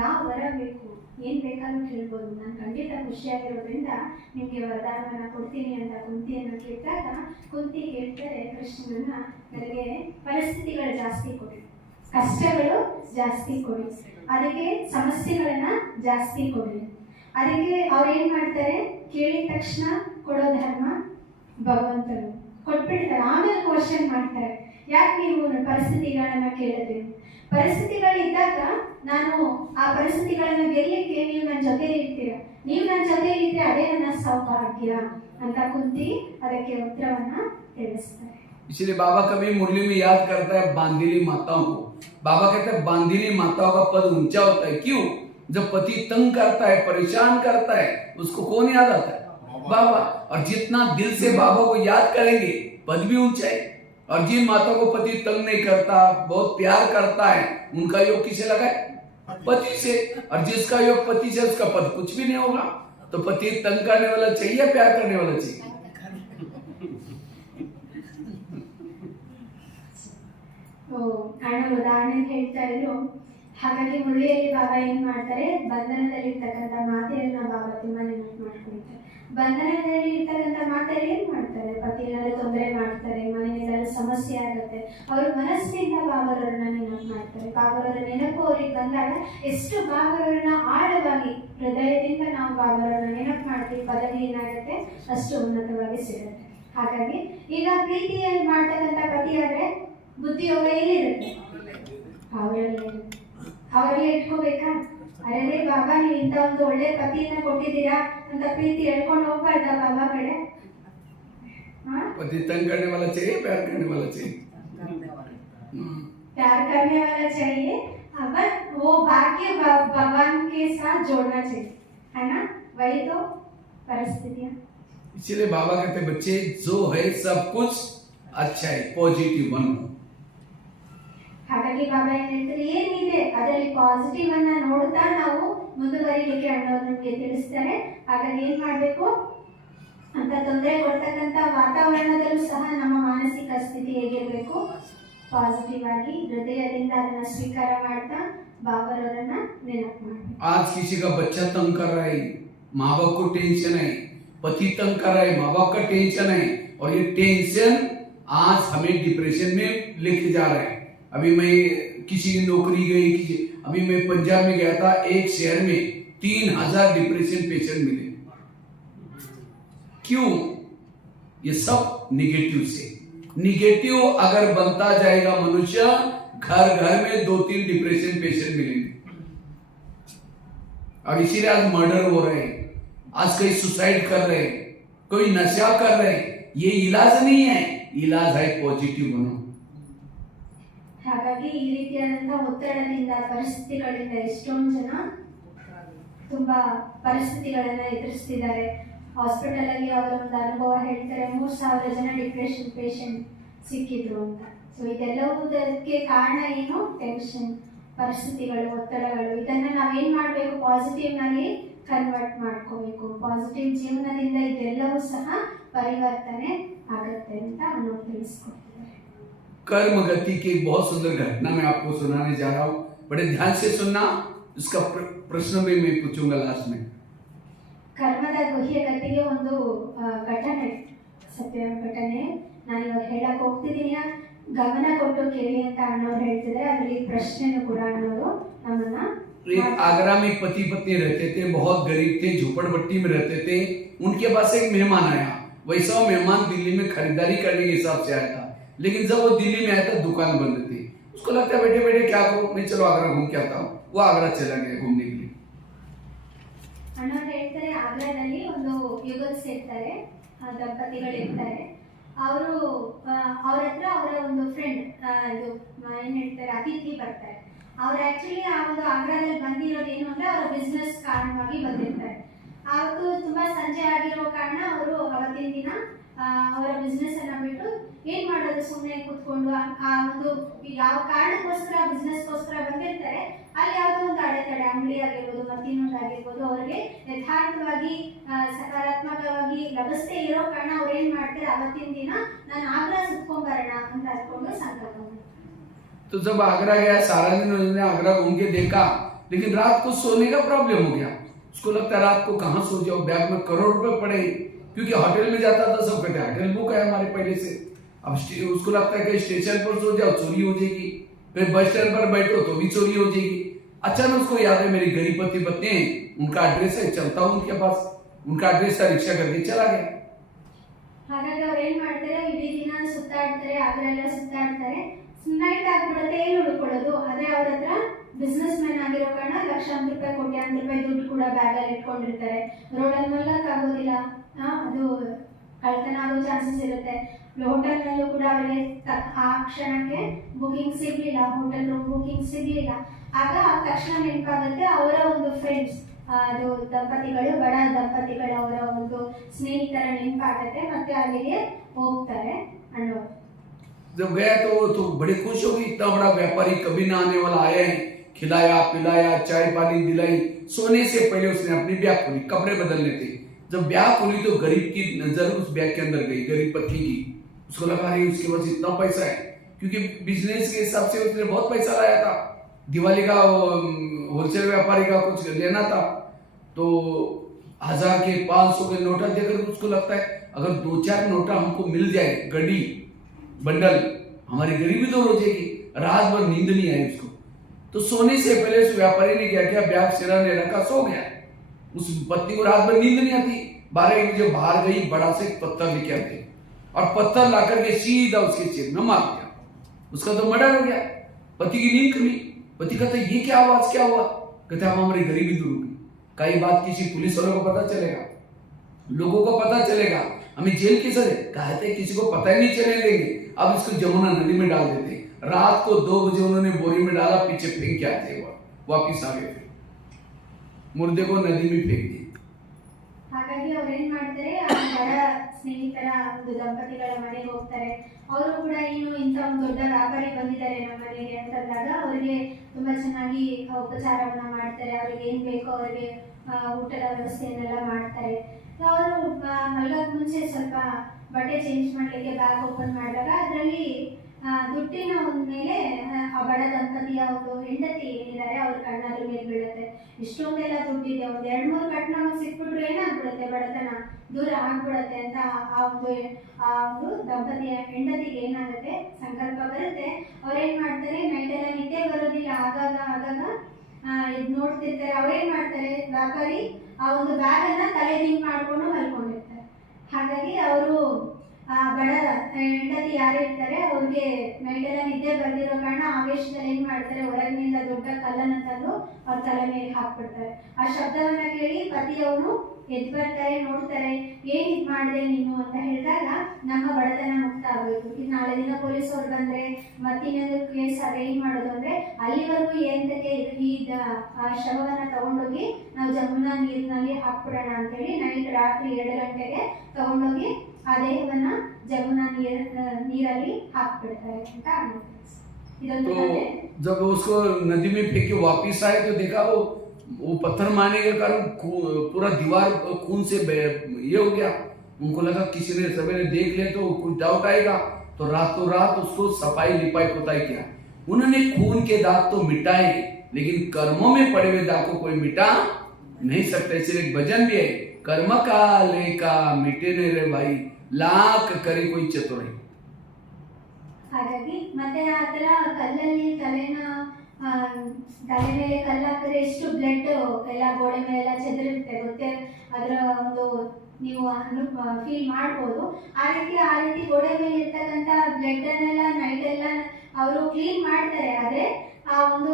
ಯಾವ ವರ ಬೇಕು, ಏನ್ ಬೇಕಾದ್ರೂ ಕೇಳ್ಬೋದು, ನಾನು ಖಂಡಿತ ಖುಷಿಯಾಗಿರೋದ್ರಿಂದ ನಿಮ್ಗೆ ವರದಾನವನ್ನ ಕೊಡ್ತೀನಿ ಅಂತ ಕುಂತಿಯನ್ನು ಕೇಳಿದಾಗ, ಕುಂತಿ ಕೇಳ್ತಾರೆ ಕೃಷ್ಣನನ್ನ, ನನಗೆ ಪರಿಸ್ಥಿತಿಗಳು ಜಾಸ್ತಿ ಕೊಡಿ, ಕಷ್ಟಗಳು ಜಾಸ್ತಿ ಕೊಡಿ, ಅದಕ್ಕೆ ಸಮಸ್ಯೆಗಳನ್ನ ಜಾಸ್ತಿ ಕೊಡಿ. ಅದಕ್ಕೆ ಅವ್ರು ಏನ್ ಮಾಡ್ತಾರೆ, ಕೇಳಿದ ತಕ್ಷಣ ಕೊಡೋ ಧರ್ಮ ಭಗವಂತರು ಕೊಟ್ಬಿಡ್ತಾರೆ. ಆಮೇಲೆ ಕ್ವಶನ್ ಮಾಡ್ತಾರೆ, ಯಾಕೆ ನೀವು ಪರಿಸ್ಥಿತಿಗಳನ್ನ ಕೇಳಿದ್ರಿ? ಪರಿಸ್ಥಿತಿಗಳಿದ್ದಾಗ ನಾನು ಆ ಪರಿಸ್ಥಿತಿಗಳನ್ನ ಗೆಲ್ಲಲಿಕ್ಕೆ ನೀವು ನನ್ನ ಜೊತೆ ಇರ್ತೀರ, ನೀವು ನನ್ನ ಜೊತೆ ಇದ್ರೆ ಅದೇ ನನ್ನ ಸೌಭಾಗ್ಯ ಅಂತ ಕುಂತಿ ಅದಕ್ಕೆ ಉತ್ತರವನ್ನ ತಿಳಿಸ್ತಾರೆ. इसलिए बाबा कभी मुरली में याद करता है बांदीली माताओं को। बाबा कहते हैं बांदीली माताओं का पद ऊंचा होता है। क्यों? जब पति तंग करता है, परेशान करता है, उसको कौन याद आता है? बाबा। और जितना दिल से बाबा को याद करेंगे, पद भी ऊंचा है। और जिन माताओं को पति तंग नहीं करता, बहुत प्यार करता है, उनका योग किसे लगा है? पति से। और जिसका योग पति से, उसका पद कुछ भी नहीं होगा। तो पति तंग करने वाला चाहिए, प्यार करने वाला चाहिए? ಅಣ್ಣ ಉದಾಹರಣೆ ಹೇಳ್ತಾ ಇದ್ರು. ಹಾಗಾಗಿ ಮುರಳಿಯಲ್ಲಿ ಬಾಬಾ ಏನ್ ಮಾಡ್ತಾರೆ, ಬಂಧನದಲ್ಲಿ ಇರ್ತಕ್ಕಂಥ ಮಾತೆಯನ್ನ ಬಾಬಾ ತುಂಬಾ ನೆನಪು ಮಾಡ್ಕೊಳ್ತಾರೆ. ಬಂಧನದಲ್ಲಿ ಇರ್ತಕ್ಕಂಥ ಮಾತೆಯರು ಏನ್ ಮಾಡ್ತಾರೆ, ಪತಿ ಏನಾದ್ರು ತೊಂದರೆ ಮಾಡ್ತಾರೆ, ಮನೆಯಲ್ಲಿ ಸಮಸ್ಯೆ ಆಗುತ್ತೆ, ಅವರು ಮನಸ್ಸಿನಿಂದ ಬಾಬರವ್ರನ್ನ ನೆನಪು ಮಾಡ್ತಾರೆ. ಬಾಬರವರ ನೆನಪು ಅವ್ರಿಗೆ ಬಂದಾಗ ಎಷ್ಟು ಬಾಬರವ್ರನ್ನ ಆಳವಾಗಿ ಹೃದಯದಿಂದ ನಾವು ಬಾಬರವ್ರನ್ನ ನೆನಪು ಮಾಡ್ತೀವಿ, ಪದವಿ ಏನಾಗುತ್ತೆ ಅಷ್ಟು ಉನ್ನತವಾಗಿ ಸಿಗುತ್ತೆ. ಹಾಗಾಗಿ ಈಗ ಪ್ರೀತಿಯಲ್ಲಿ ಮಾಡ್ತಕ್ಕಂಥ ಪತಿ ಆದ್ರೆ ಬುದ್ಧಿಯೋಗ ಎಲ್ಲಿರುತ್ತೆ, ಅವರಲ್ಲೇ ಇಟ್ಕೋಬೇಕಾ? ಅರೆ ಬಾಬಾ ನೀವು ಇಂಥ ಒಂದು ಒಳ್ಳೆ ಪತಿಯನ್ನ ಕೊಟ್ಟಿದ್ದೀರಾ ಅಂತ ಪ್ರೀತಿ ಹೇಳ್ಕೊಂಡು ಹೋಗ್ಬಾರ್ದ ಬಾಬಾ ಕಡೆ? पति तंग करने वाला चाहिए, प्यार करने वाला चाहिए? प्यार करने वाला चाहिए, पर वो भाग्य भगवान के साथ जोड़ना चाहिए, है ना? वही तो परिस्थितियां। इसीलिए बाबा कहते बच्चे जो है सब कुछ अच्छा है, पॉजिटिव बनो। ಹಾಗಾಗಿ ಬಾಬಾ ಏನ್ ಹೇಳ್ತಾರೆ, ಏನಿದೆ ಅದರಲ್ಲಿ ಪಾಸಿಟಿವ್ ಅನ್ನ ನೋಡ್ತಾ ನಾವು ಮುಂದುವರಿಲಿಕ್ಕೆ ಅನ್ನೋದು ನಮ್ಗೆ ತಿಳಿಸ್ತಾರೆ. ಹಾಗಾಗಿ ಏನ್ ಮಾಡ್ಬೇಕು ಅಂತ, ತೊಂದರೆ ಕೊಡ್ತಕ್ಕಂಥ ವಾತಾವರಣದಲ್ಲೂ ಸಹ ನಮ್ಮ ಮಾನಸಿಕ ಸ್ಥಿತಿ ಹೇಗಿರ್ಬೇಕು, ಪಾಸಿಟಿವ್ ಆಗಿ ಹೃದಯದಿಂದ ಅದನ್ನ ಸ್ವೀಕಾರ ಮಾಡ್ತಾ ಬಾಬರವರನ್ನ ನೆನಪು ಮಾಡಬೇಕು. आज किसी का बच्चा तंग कर रहा है, माँ बाप को टेंशन है, पति तंग कर रहा है, माँ बाप का टेंशन है, और ये टेंशन आज हमें डिप्रेशन में लेके जा रहा है। अभी मैं किसी की नौकरी गई, अभी मैं पंजाब में गया था, एक शहर में 3000 डिप्रेशन पेशेंट मिले। क्यों? ये सब निगेटिव से। निगेटिव अगर बनता जाएगा मनुष्य, घर घर में 2-3 डिप्रेशन पेशेंट मिलेंगे। और इसीलिए आज मर्डर हो रहे हैं, आज कई सुसाइड कर रहे हैं, कोई नशा कर रहे हैं। ये इलाज नहीं है, इलाज है पॉजिटिव बनो। ಹಾಗಾಗಿ ಈ ರೀತಿಯಾದಂತಹ ಒತ್ತಡದಿಂದ ಪರಿಸ್ಥಿತಿಗಳಿಂದ ಎಷ್ಟೊಂದು ಜನ ತುಂಬಾ ಪರಿಸ್ಥಿತಿಗಳನ್ನ ಎದುರಿಸ್ತಿದ್ದಾರೆ. ಹಾಸ್ಪಿಟಲ್ ಅಲ್ಲಿ ಅವರ ಒಂದು ಅನುಭವ ಹೇಳ್ತಾರೆ, 3000 ಜನ ಡಿಪ್ರೆಷನ್ ಪೇಷಂಟ್ ಸಿಕ್ಕಿದ್ರು ಅಂತ. ಸೊ ಇದೆಲ್ಲವುದಕ್ಕೆ ಕಾರಣ ಏನು? ಟೆನ್ಷನ್, ಪರಿಸ್ಥಿತಿಗಳು, ಒತ್ತಡಗಳು. ಇದನ್ನ ನಾವೇನ್ ಮಾಡ್ಬೇಕು? ಪಾಸಿಟಿವ್ ನಲ್ಲಿ ಕನ್ವರ್ಟ್ ಮಾಡ್ಕೋಬೇಕು. ಪಾಸಿಟಿವ್ ಜೀವನದಿಂದ ಇದೆಲ್ಲವೂ ಸಹ ಪರಿವರ್ತನೆ ಆಗುತ್ತೆ ಅಂತ ಅನ್ನೋ ತಿಳಿಸ್ಕೊಡ್ತಾರೆ. कर्म गति की एक बहुत सुंदर घटना मैं आपको सुनाने जा रहा हूँ, बड़े ध्यान से सुनना। इसका प्रश्न भी मैं पूछूंगा लास्ट में। ಕರ್ಮದ ಗುಹ್ಯ ಗತಿಗೆ ಒಂದು ಘಟನೆ, ಸತ್ಯ ಘಟನೆ ನಾನು ಇವಾಗ ಹೇಳಕ್ ಹೋಗ್ತಿದ್ದೀನಿ. ಗಮನ ಕೊಟ್ಟು ಕೇಳಿ ಅಂತ ಅಣ್ಣವ್ರು ಹೇಳ್ತಿದ್ದಾರೆ. ಅದ್ರಲ್ಲಿ ಪ್ರಶ್ನೆನೂ ಕೂಡ ಅಣ್ಣವರು ನಮ್ಮನ್ನ. आगरा में पति पत्नी रहते थे, बहुत गरीब थे, झोपड़पट्टी में रहते थे। उनके पास एक मेहमान आया। वैसा मेहमान दिल्ली में खरीदारी करने के हिसाब से आया था, लेकिन जब वो दिल्ली में आया था दुकान बंद थी। उसको लगता है बैठे बैठे क्या करूं, मैं चलो आगरा घूम के आता हूँ। वो आगरा चला गया घूमने के लिए। ಅಣ್ಣವ್ರು ಹೇಳ್ತಾರೆ, ಆಗ್ರಾದಲ್ಲಿ ಒಂದು ಯುಗಲ್ಸ್ ಇರ್ತಾರೆ, ದಂಪತಿಗಳು ಇರ್ತಾರೆ. ಅವರು ಅವ್ರ ಹತ್ರ ಅವರ ಒಂದು ಫ್ರೆಂಡ್, ಇದು ಏನ್ ಹೇಳ್ತಾರೆ, ಅತಿಥಿ ಬರ್ತಾರೆ. ಅವ್ರು ಆಕ್ಚುಲಿ ಆ ಒಂದು ಆಗ್ರಾದಲ್ಲಿ ಬಂದಿರೋದು ಏನು ಅಂದ್ರೆ ಅವರ ಬಿಸ್ನೆಸ್ ಕಾರಣವಾಗಿ ಬಂದಿರ್ತಾರೆ. ಅವತ್ತು ತುಂಬಾ ಸಂಜೆ ಆಗಿರೋ ಕಾರಣ ಅವರು ಅವತ್ತಿನ ದಿನ ಅವರ ಬಿಸ್ನೆಸ್ ಅನ್ನ ಬಿಟ್ಟು ಏನ್ ಮಾಡೋದು, ಸುಮ್ಮನೆ ಕೂತ್ಕೊಂಡು ಆ ಒಂದು ಯಾವ ಕಾರಣಕ್ಕೋಸ್ಕರ ಬಿಸ್ನೆಸ್ಗೋಸ್ಕರ ಬಂದಿರ್ತಾರೆ ಅಲ್ಲಿ ಯಾವುದೋ ಒಂದು ಅಡೆತಡೆ, ಅಂಗಡಿ ಆಗಿರ್ಬೋದು, ಮತ್ತಿನ್ನೊಂದು ಆಗಿರ್ಬೋದು, ಅವರಿಗೆ ಯಥಾರ್ಥವಾಗಿ ಸಕಾರಾತ್ಮಕವಾಗಿ ಲಭಿಸದೇ ಇರೋ ಕಾರಣ ಅವ್ರು ಏನ್ ಮಾಡ್ತಾರೆ, ಅವತ್ತಿನ ದಿನ ನಾನು ಆಗ್ರಾ ಸುತ್ಕೊಂಡ್ ಬರೋಣ ಅಂತ ಅನ್ಕೊಂಡು ಸಂಕಲ್ಪ ಮಾಡ್ತಾರೆ. तो जब आगरा गया, सारा दिन उन्होंने आगरा घूम के देखा, लेकिन रात को सोने का प्रॉब्लम हो गया। उसको लगता है रात को कहाँ सो जाओ, बैग में करोड़ रुपए पड़े, क्योंकि होटल में जाता था सब कहते होटल बुक है हमारे पहले से। अब उसको लगता है कि स्टेशन पर सो जाओ चोरी हो जाएगी, फिर बस स्टैंड पर बैठो तो भी चोरी हो जाएगी। अचानक उसको याद है मेरी गरीब पति पत्नी है, उनका एड्रेस है, चलता हूँ उनके पास। उनका एड्रेस था, रिक्शा करके चला गया। ಹಾಗಾಗಿ ಅವ್ರು ಏನ್ ಮಾಡ್ತಾರೆ, ಇಡೀ ದಿನ ಸುತ್ತಾಡ್ತಾರೆ, ಆಗ್ರಾ ಎಲ್ಲ ಸುತ್ತಾಡ್ತಾರೆ. ನೈಟ್ ಆಗ್ಬಿಡುತ್ತೆ, ಏನು ಉಳ್ಕೊಳ್ಳೋದು? ಅದೇ ಅವ್ರ ಹತ್ರ ಬಿಸ್ನೆಸ್ ಮ್ಯಾನ್ ಆಗಿರೋ ಕಾರಣ ಲಕ್ಷಾಂತರ ರೂಪಾಯಿ, ಕೋಟ್ಯಾಂತರ ರೂಪಾಯಿ ದುಡ್ಡು ಕೂಡ ಬ್ಯಾಗ್ ಅಲ್ಲಿ ಇಟ್ಕೊಂಡಿರ್ತಾರೆ. ರೋಡಲ್ಲಿ ಮಲ್ಲಕ್ ಆಗೋದಿಲ್ಲ, ಅದು ಕಳ್ತನ ಆಗೋ ಚಾನ್ಸಸ್ ಇರುತ್ತೆ. ಹೋಟೆಲ್ ನಲ್ಲೂ ಕೂಡ ಅವರಿಗೆ ಆ ಕ್ಷಣಕ್ಕೆ ಬುಕಿಂಗ್ ಸಿಗ್ಲಿಲ್ಲ, ಹೋಟೆಲ್ ರೂಮ್ ಬುಕಿಂಗ್ ಸಿಗ್ಲಿಲ್ಲ. ಆಗ ತಕ್ಷಣ ನೆನಪಾಗುತ್ತೆ ಅವರ ಒಂದು ಫ್ರೆಂಡ್ಸ್, ಅದು ದಂಪತಿಗಳು, ಬಡ ದಂಪತಿಗಳು, ಅವರ ಒಂದು ಸ್ನೇಹಿತರ ನೆನಪಾಗುತ್ತೆ. ಮತ್ತೆ ಅಲ್ಲಿಗೆ ಹೋಗ್ತಾರೆ ಅನ್ನೋರು. जब गया तो बड़े खुश हो गई, इतना बड़ा व्यापारी कभी ना आने वाला आया है, खिलाया पिलाया, चाय पानी दिलाई। सोने से पहले उसने अपनी ब्याग खोली, कपड़े बदलने थे। जब ब्याग खोली तो गरीब की नजर उस ब्याग के अंदर गई, गरीब पत्नी की। उसको लगा रही उसके पास इतना पैसा है, क्योंकि बिजनेस के हिसाब से उसने बहुत पैसा लाया था। दिवाली का होलसेल व्यापारी का कुछ लेना था, तो 1000 के 500 के नोटा देकर उसको लगता है अगर 2-4 नोटा हमको मिल जाए, गड्डी बंडल, हमारी गरीबी दूर हो जाएगी। रात भर नींद नहीं आई उसको। तो सोने से पहले उस व्यापारी ने क्या किया, बैग सिरा ने रखा, सो गया। उस पत्नी को रात भर नींद नहीं आती। 12 बजे बाहर गई, बड़ा से पत्थर लेके आते और पत्थर ला करके सीधा उसके सिर में मार दिया। उसका तो मर्डर हो गया। पति की नींद खुली। पति कहता ये क्या आवाज, क्या हुआ? कहता हमारी गरीबी दूर होगी। कई बात किसी पुलिस वालों को पता चलेगा, लोगों को पता चलेगा, हमें जेल की सजा। कहते किसी को पता ही नहीं चलने देंगे। अब इसको जमुना नदी में डाल देते। रात को 2 बजे उन्होंने बोरी में डाला, पीछे फेंक के आते वापिस आ गए, मुर्दे को नदी में फेंक दिए। ಹಾಗಾಗಿ ಅವ್ರು ಏನ್ ಮಾಡ್ತಾರೆ, ಆ ಬಡ ಸ್ನೇಹಿತರ ಒಂದು ದಂಪತಿಗಳ ಮನೆಗೆ ಹೋಗ್ತಾರೆ. ಅವರು ಕೂಡ ಏನು ಇಂಥ ಒಂದು ದೊಡ್ಡ ವ್ಯಾಪಾರಿ ಬಂದಿದ್ದಾರೆ ನಮ್ಮ ಮನೆಗೆ ಅಂತಂದಾಗ ಅವರಿಗೆ ತುಂಬಾ ಚೆನ್ನಾಗಿ ಉಪಚಾರವನ್ನ ಮಾಡ್ತಾರೆ. ಅವ್ರಿಗೆ ಏನ್ ಬೇಕೋ ಅವರಿಗೆ ಊಟದ ವ್ಯವಸ್ಥೆಯನ್ನೆಲ್ಲ ಮಾಡ್ತಾರೆ. ಅವರು ಮಲಗಕ್ ಮುಂಚೆ ಸ್ವಲ್ಪ ಬಟ್ಟೆ ಚೇಂಜ್ ಮಾಡ್ಲಿಕ್ಕೆ ಬ್ಯಾಗ್ ಓಪನ್ ಮಾಡಿದಾಗ ಅದರಲ್ಲಿ ದುಡ್ಡಿನ ಒಂದ್ ಮೇಲೆ ಆ ಬಡ ದಂಪತಿಯ ಒಂದು ಹೆಂಡತಿ ಏನಿದ್ದಾರೆ ಅವ್ರ ಕಣ್ಣಾದ್ರ ಮೇಲೆ ಬೀಳುತ್ತೆ. ಇಷ್ಟೊಂದೆಲ್ಲ ದುಡ್ಡಿದೆ, ಒಂದು 2-3 ಕಟ್ನ ಸಿಕ್ಬಿಟ್ರೆ ಏನಾಗ್ಬಿಡುತ್ತೆ, ಬಡತನ ದೂರ ಆಗ್ಬಿಡತ್ತೆ ಅಂತ ಆ ಒಂದು ದಂಪತಿಯ ಹೆಂಡತಿಗೆ ಏನಾಗುತ್ತೆ, ಸಂಕಲ್ಪ ಬರುತ್ತೆ. ಅವ್ರೇನ್ ಮಾಡ್ತಾರೆ, ನೈಟ್ ಎಲ್ಲ ನಿದ್ದೆ ಬರೋದಿಲ್ಲ, ಆಗಾಗ ಇದ್ ನೋಡ್ತಿರ್ತಾರೆ. ಅವ್ರೇನ್ ಮಾಡ್ತಾರೆ, ವ್ಯಾಪಾರಿ ಆ ಒಂದು ಬ್ಯಾಗ್ ಅನ್ನ ತಲೆ ದಿಂಗ್ ಮಾಡ್ಕೊಂಡು ಮಲ್ಕೊಂಡಿರ್ತಾರೆ. ಹಾಗಾಗಿ ಅವರು ಆ ಬಡ ಹೆಂಡತಿ ಯಾರು ಇರ್ತಾರೆ ಅವ್ರಿಗೆ ನೈಟ್ ಎಲ್ಲ ನಿದ್ದೆ ಬರ್ದಿರೋ ಕಾರಣ ಆವೇಶದಲ್ಲಿ ಏನ್ ಮಾಡ್ತಾರೆ, ಹೊರಗಿನಿಂದ ದೊಡ್ಡ ಕಲ್ಲನ್ನ ತಂದು ಅವ್ರ ತಲೆ ಮೇಲೆ ಹಾಕ್ಬಿಡ್ತಾರೆ. ಆ ಶಬ್ದವನ್ನ ಕೇಳಿ ಪತಿಯವರು ಎದ್ದು ಬರ್ತಾರೆ, ನೋಡ್ತಾರೆ, ಏನ್ ಇದ್ ಮಾಡಿದೆ ನೀನು ಅಂತ ಹೇಳಿದಾಗ ನಮ್ಮ ಬಡತನ ಮುಕ್ತ ಆಗೋಯ್ತು. ಇದು ನಾಳೆ ದಿನ ಪೊಲೀಸ್ ಅವ್ರು ಬಂದ್ರೆ ಮತ್ತಿನ್ನೊಂದು ಕೇಸ್ ಏನ್ ಮಾಡೋದು ಅಂದ್ರೆ, ಅಲ್ಲಿವರೆಗೂ ಏಂತಕ್ಕೆ ಈ ಶವವನ್ನ ತಗೊಂಡೋಗಿ ನಾವು ಜಮುನಾ ನೀರಿನಲ್ಲಿ ಹಾಕ್ಬಿಡೋಣ ಅಂತೇಳಿ ನೈಟ್ ರಾತ್ರಿ 2 ಗಂಟೆಗೆ ತಗೊಂಡೋಗಿ ಆ ದೇಹವನ್ನ जमुना नीरली हाथ पड़ता है उनका तो जब उसको नदी में फेंक के वापिस आए तो देखा वो पत्थर मारने के कारण पूरा दीवार खून से ये हो गया। उनको लगा किसी ने सवेरे देख ले तो कुछ डाउट आएगा, तो रातों रात उसको सफाई लिपाई पुताई किया। उन्होंने खून के दाग तो मिटाए, लेकिन कर्मों में पड़े हुए दाग को कोई मिटा नहीं सकता। इसलिए एक भजन भी है, कर्म का लेका मिटे नहीं रे भाई, लाख करे कोई चतुराई। ಹಾಗಾಗಿ ಮತ್ತೆ ಆ ತರ ಕಲ್ಲಲ್ಲಿ ತಲೆ ಮೇಲೆ ಕಲ್ಲಾಕಿದ್ರೆ ಎಷ್ಟು ಬ್ಲಡ್ ಎಲ್ಲ ಗೋಡೆ ಮೇಲೆಲ್ಲ ಚೆದರಿರುತ್ತೆ ಗೊತ್ತೇ, ಅದರ ಒಂದು ನೀವು ಫೀಲ್ ಮಾಡ್ಬೋದು. ಆ ರೀತಿ ಗೋಡೆ ಮೇಲೆ ಇರ್ತಕ್ಕಂಥ ಬ್ಲಡ್ ಅನ್ನೆಲ್ಲ ನೈಟ್ ಎಲ್ಲ ಅವರು ಕ್ಲೀನ್ ಮಾಡ್ತಾರೆ. ಆದ್ರೆ ಆ ಒಂದು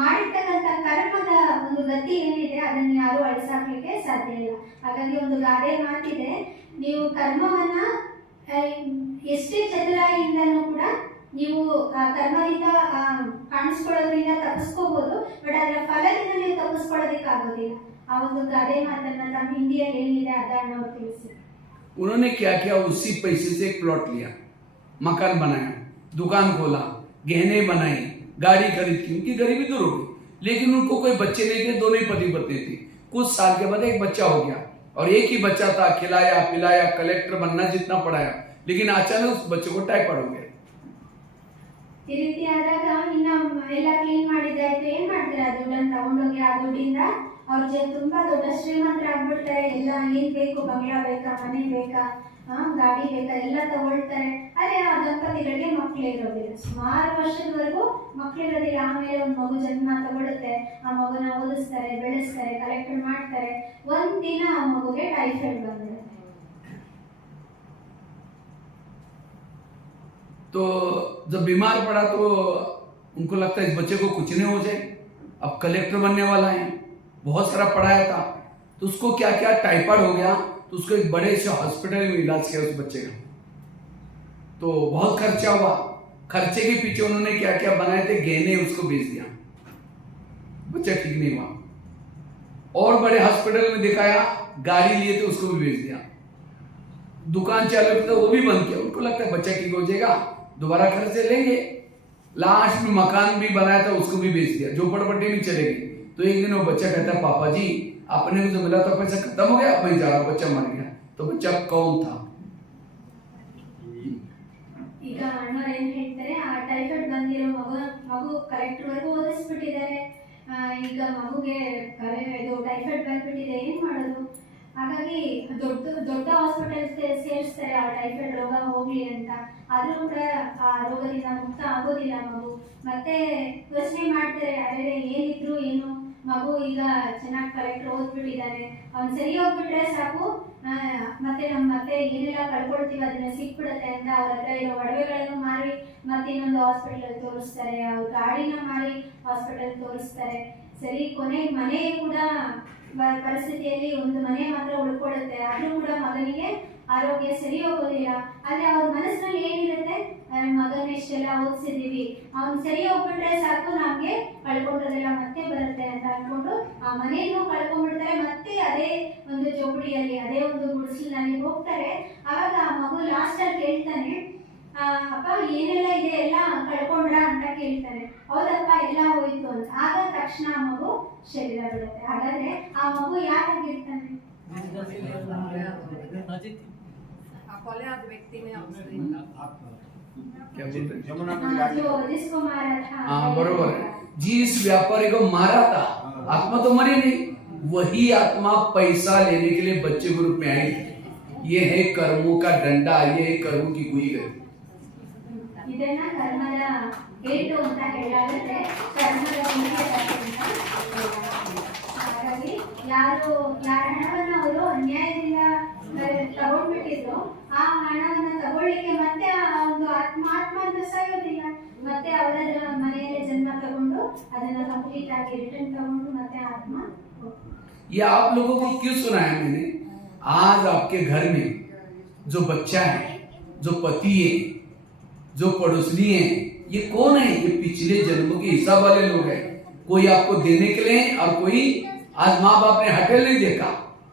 ಮಾಡಿರ್ತಕ್ಕಂಥ ಕರ್ಮದ ಒಂದು ಗತಿ ಏನಿದೆ ಅದನ್ನ ಯಾರು ಅಳಿಸಾಕ್ಲಿಕ್ಕೆ ಸಾಧ್ಯ ಇಲ್ಲ. ಹಾಗಾಗಿ ಒಂದು ಗಾದೆ ಮಾತಿದೆ, ನೀವು ಕರ್ಮವನ್ನ ಎಷ್ಟೇ ಚತುರಾಯಿಯಿಂದನೂ ಕೂಡ ನೀವು ಕರ್ಮದಿಂದ ಕಾಣಿಸ್ಕೊಳ್ಳೋದ್ರಿಂದ ತಪ್ಪಿಸ್ಕೋಬಹುದು, ಬಟ್ ಅದರ ಫಲದಿಂದ ನೀವು ತಪ್ಪಿಸ್ಕೊಳ್ಳೋದಕ್ಕಾಗೋದಿಲ್ಲ. ಆ ಒಂದು ಗಾದೆ ಮಾತನ್ನ ನಮ್ಮ ಹಿಂದಿಯಲ್ಲಿ ಏನಿದೆ ಅದನ್ನ ಅವ್ರು ತಿಳಿಸಿ. उन्होंने क्या किया, उसी पैसे से एक प्लॉट लिया, मकान बनाया, दुकान खोला, गहने बनाए, गाड़ी खरीद की, उनकी गरीबी दूर हो गई। लेकिन उनको कोई बच्चे नहीं थे, दोनों ही पति पत्नी थे। कुछ साल के बाद एक बच्चा हो गया और एक ही बच्चा था, खिलाया पिलाया, कलेक्टर बनना जितना पढ़ाया, लेकिन अचानक उस बच्चे को टाइफाइड हो गया। ಈ ರೀತಿ ಆದಾಗ ಇನ್ನ ಎಲ್ಲ ಕ್ಲೀನ್ ಮಾಡಿದ್ದಾಯ್ತು, ಏನ್ ಮಾಡ್ತಾರೆ, ಆ ದುಡ್ಡನ್ನು ತಗೊಂಡೋಗಿ ಆ ದುಡ್ಡಿಂದ ಅವ್ರ ತುಂಬಾ ದೊಡ್ಡ ಶ್ರೀಮಂತರಾಗ್ಬಿಡ್ತಾರೆ. ಎಲ್ಲ ಏನ್ ಬೇಕು, ಬಂಗ್ಲಾ ಬೇಕಾ, ಮನೆ ಬೇಕಾ, ಗಾಡಿ ಬೇಕಾ, ಎಲ್ಲ ತಗೊಳ್ತಾರೆ. ಆದ್ರೆ ಆ ದಂಪತಿಗಳಿಗೆ ಮಕ್ಕಳೇ ಇರೋದಿಲ್ಲ, ಸುಮಾರು ವರ್ಷದವರೆಗೂ ಮಕ್ಕಳಿರೋದಿಲ್ಲ. ಆಮೇಲೆ ಒಂದು ಮಗು ಜನ್ಮ ತಗೊಳುತ್ತೆ, ಆ ಮಗುನ ಓದಿಸ್ತಾರೆ, ಬೆಳೆಸ್ತಾರೆ, ಕಲೆಕ್ಟ್ ಮಾಡ್ತಾರೆ. ಒಂದ್ ದಿನ ಆ ಮಗುಗೆ ಟೈಫಾಯ್ಡ್ ಬಂದಿರುತ್ತೆ. तो जब बीमार पड़ा तो उनको लगता है इस बच्चे को कुछ नहीं हो जाए, अब कलेक्टर बनने वाला है, बहुत सारा पढ़ाया था, तो उसको क्या क्या टाइफाइड हो गया, तो उसको एक बड़े से हॉस्पिटल में इलाज किया उस बच्चे का। तो बहुत खर्चा हुआ, खर्चे के पीछे उन्होंने क्या क्या बनाए थे गहने, उसको बेच दिया, बच्चा ठीक नहीं हुआ। और बड़े हॉस्पिटल में दिखाया, गाड़ी लिए थे उसको भी बेच दिया, दुकान चालू की तो वो भी बंद किया। उनको लगता है बच्चा ठीक हो जाएगा, दोबारा खर्चे लेंगे। लास्ट में मकान भी बनाया था उसको भी बेच दिया, झोपड़पट्टी भी चले गई। तो एक दिन वो बच्चा कहता है, पापा जी आपने मुझे मिला था पैसा खत्म हो गया, अब मैं जा रहा हूं, बच्चा मर गया। तो बच्चा कौन था? ಈಗ ಅಣ್ಣವ್ರು ಏನ್ ಹೇಳ್ತಾರೆ, ಆ ಟೈಫಾಯ್ಡ್ ಬಂದಿರೋ ಮಗು ಕಲೆಕ್ಟರ್ ವರೆಗೂ ಓದಿಸ್ಬಿಟ್ಟಿದ್ದಾರೆ. ಈಗ ಮಗುಗೆ ಇದು ಟೈಫಾಯ್ಡ್ ಬಂದ್ಬಿಟ್ಟಿದೆ, ಏನ್ ಮಾಡೋದು? ಹಾಗಾಗಿ ದೊಡ್ಡ ಹಾಸ್ಪಿಟಲ್ ಸೇರಿಸ್ತಾರೆ ಆ ಟೈಫಾಯ್ಡ್ ರೋಗ ಹೋಗ್ಲಿ ಅಂತ. ಆದ್ರೂ ಕೂಡ ಆ ರೋಗದಿಂದ ಮುಕ್ತ ಆಗೋದಿಲ್ಲ ಮಗು. ಮತ್ತೆ ಯೋಚನೆ ಮಾಡ್ತಾರೆ, ಅರೆ ಏನಿದ್ರು ಏನು, ಮಗು ಈಗ ಚೆನ್ನಾಗಿ ಕಲೆಕ್ಟರ್ ಓದ್ಬಿಟ್ಟಿದ್ದಾನೆ, ಅವ್ನು ಸರಿ ಹೋಗ್ಬಿಟ್ರೆ ಸಾಕು, ಮತ್ತೆ ಏನೆಲ್ಲ ಕಳ್ಕೊಳ್ತೀವಿ ಅದನ್ನ ಸಿಕ್ಬಿಡುತ್ತೆ ಅಂತ ಅವ್ರ ಹತ್ರ ಇರೋ ಒಡವೆಗಳನ್ನು ಮಾರಿ ಮತ್ತೆ ಇನ್ನೊಂದು ಹಾಸ್ಪಿಟಲ್ ತೋರಿಸ್ತಾರೆ, ಅವ್ರ ಗಾಡಿನ ಮಾರಿ ಹಾಸ್ಪಿಟಲ್ ತೋರಿಸ್ತಾರೆ. ಸರಿ ಕೊನೆಗೆ ಮನೆ ಕೂಡ ಪರಿಸ್ಥಿತಿಯಲ್ಲಿ ಒಂದು ಮನೆ ಮಾತ್ರ ಉಳ್ಕೊಳ್ಳುತ್ತೆ, ಆದ್ರೂ ಕೂಡ ಮಗನಿಗೆ ಆರೋಗ್ಯ ಸರಿ ಹೋಗೋದಿಲ್ಲ. ಆದ್ರೆ ಅವ್ರ ಮನಸ್ಸಿನಲ್ಲಿ ಏನಿರುತ್ತೆ, ಮಗನ ಇಷ್ಟೆಲ್ಲ ಓದಿಸಿದೀವಿ, ಅವ್ನು ಸರಿ ಹೋಗ್ಬಿಟ್ರೆ ಸಾಕು, ನಮ್ಗೆ ಕಳ್ಕೊಂಡ್ರದೆಲ್ಲ ಮತ್ತೆ ಬರುತ್ತೆ ಅಂತ ಅನ್ಕೊಂಡು ಆ ಮನೆಯನ್ನು ಕಳ್ಕೊಂಡ್ಬಿಡ್ತಾರೆ. ಮತ್ತೆ ಅದೇ ಒಂದು ಜೋಪಡಿಯಲ್ಲಿ, ಅದೇ ಒಂದು ಗುಡಿಸಲಿನಲ್ಲಿ ಹೋಗ್ತಾರೆ. ಆವಾಗ ಆ ಮಗು ಲಾಸ್ಟ್ ಅಲ್ಲಿ ಕೇಳ್ತಾನೆ, ಅಪ್ಪ ಏನೆಲ್ಲ ಇದೆ ಎಲ್ಲ ಕಳ್ಕೊಂಡ್ರ ಅಂತ ಕೇಳ್ತಾನೆ. ಹೌದಪ್ಪ ಎಲ್ಲ ಹೋಯ್ತು ಅಂತ. ಆಗ ತಕ್ಷಣ ಆ ಮಗು ಶರೀರ ಬಿಡುತ್ತೆ. ಹಾಗಾದ್ರೆ ಆ ಮಗು ಯಾರಾಗಿರ್ತಾನೆ? क्या बोलते हैं? जो जिसको मारा था हाँ बरोबर है। जिस व्यापारी को मारा था आत्मा तो मरी नहीं, वही आत्मा पैसा लेने के लिए बच्चे के रूप में आई। ये है कर्मों का डंडा, ये है कर्मों की गुई गई। ಇದನ್ನ ಕರ್ಮದ ಏಟು ಅಂತ ಹೇಳಲಾಗುತ್ತೆ, ಕರ್ಮದ ಗುಣಿಗೆ ಅಂತ. ಹಾಗಾಗಿ ಯಾರ ಹಣವನ್ನು ಅವರು ಅನ್ಯಾಯದಿಂದ ತಗೊಂಡ್ಬಿಟ್ಟಿದ್ರು, ಆ ಹಣವನ್ನ ತಗೊಳ್ಳಿಕ್ಕೆ ಮತ್ತೆ ಆ ಒಂದು ಆತ್ಮ ಅಂತ ಸಾಯೋದಿಲ್ಲ, ಮತ್ತೆ ಅವರ ಮನೆಯಲ್ಲಿ ಜನ್ಮ ತಗೊಂಡು ಅದನ್ನ ಕಂಪ್ಲೀಟ್ ಆಗಿ ರಿಟರ್ನ್ ತಗೊಂಡು ಮತ್ತೆ ಆತ್ಮ. ये आप लोगों को क्यों सुनाया मैंने? आज आपके घर में जो बच्चा है, जो पति है, जो पड़ोसनी है, ये कौन है? ये पिछले जन्मों के हिसाब वाले लोग हैं। कोई आपको देने के लिए और कोई आज माँ बाप ने हटेल नहीं देखा,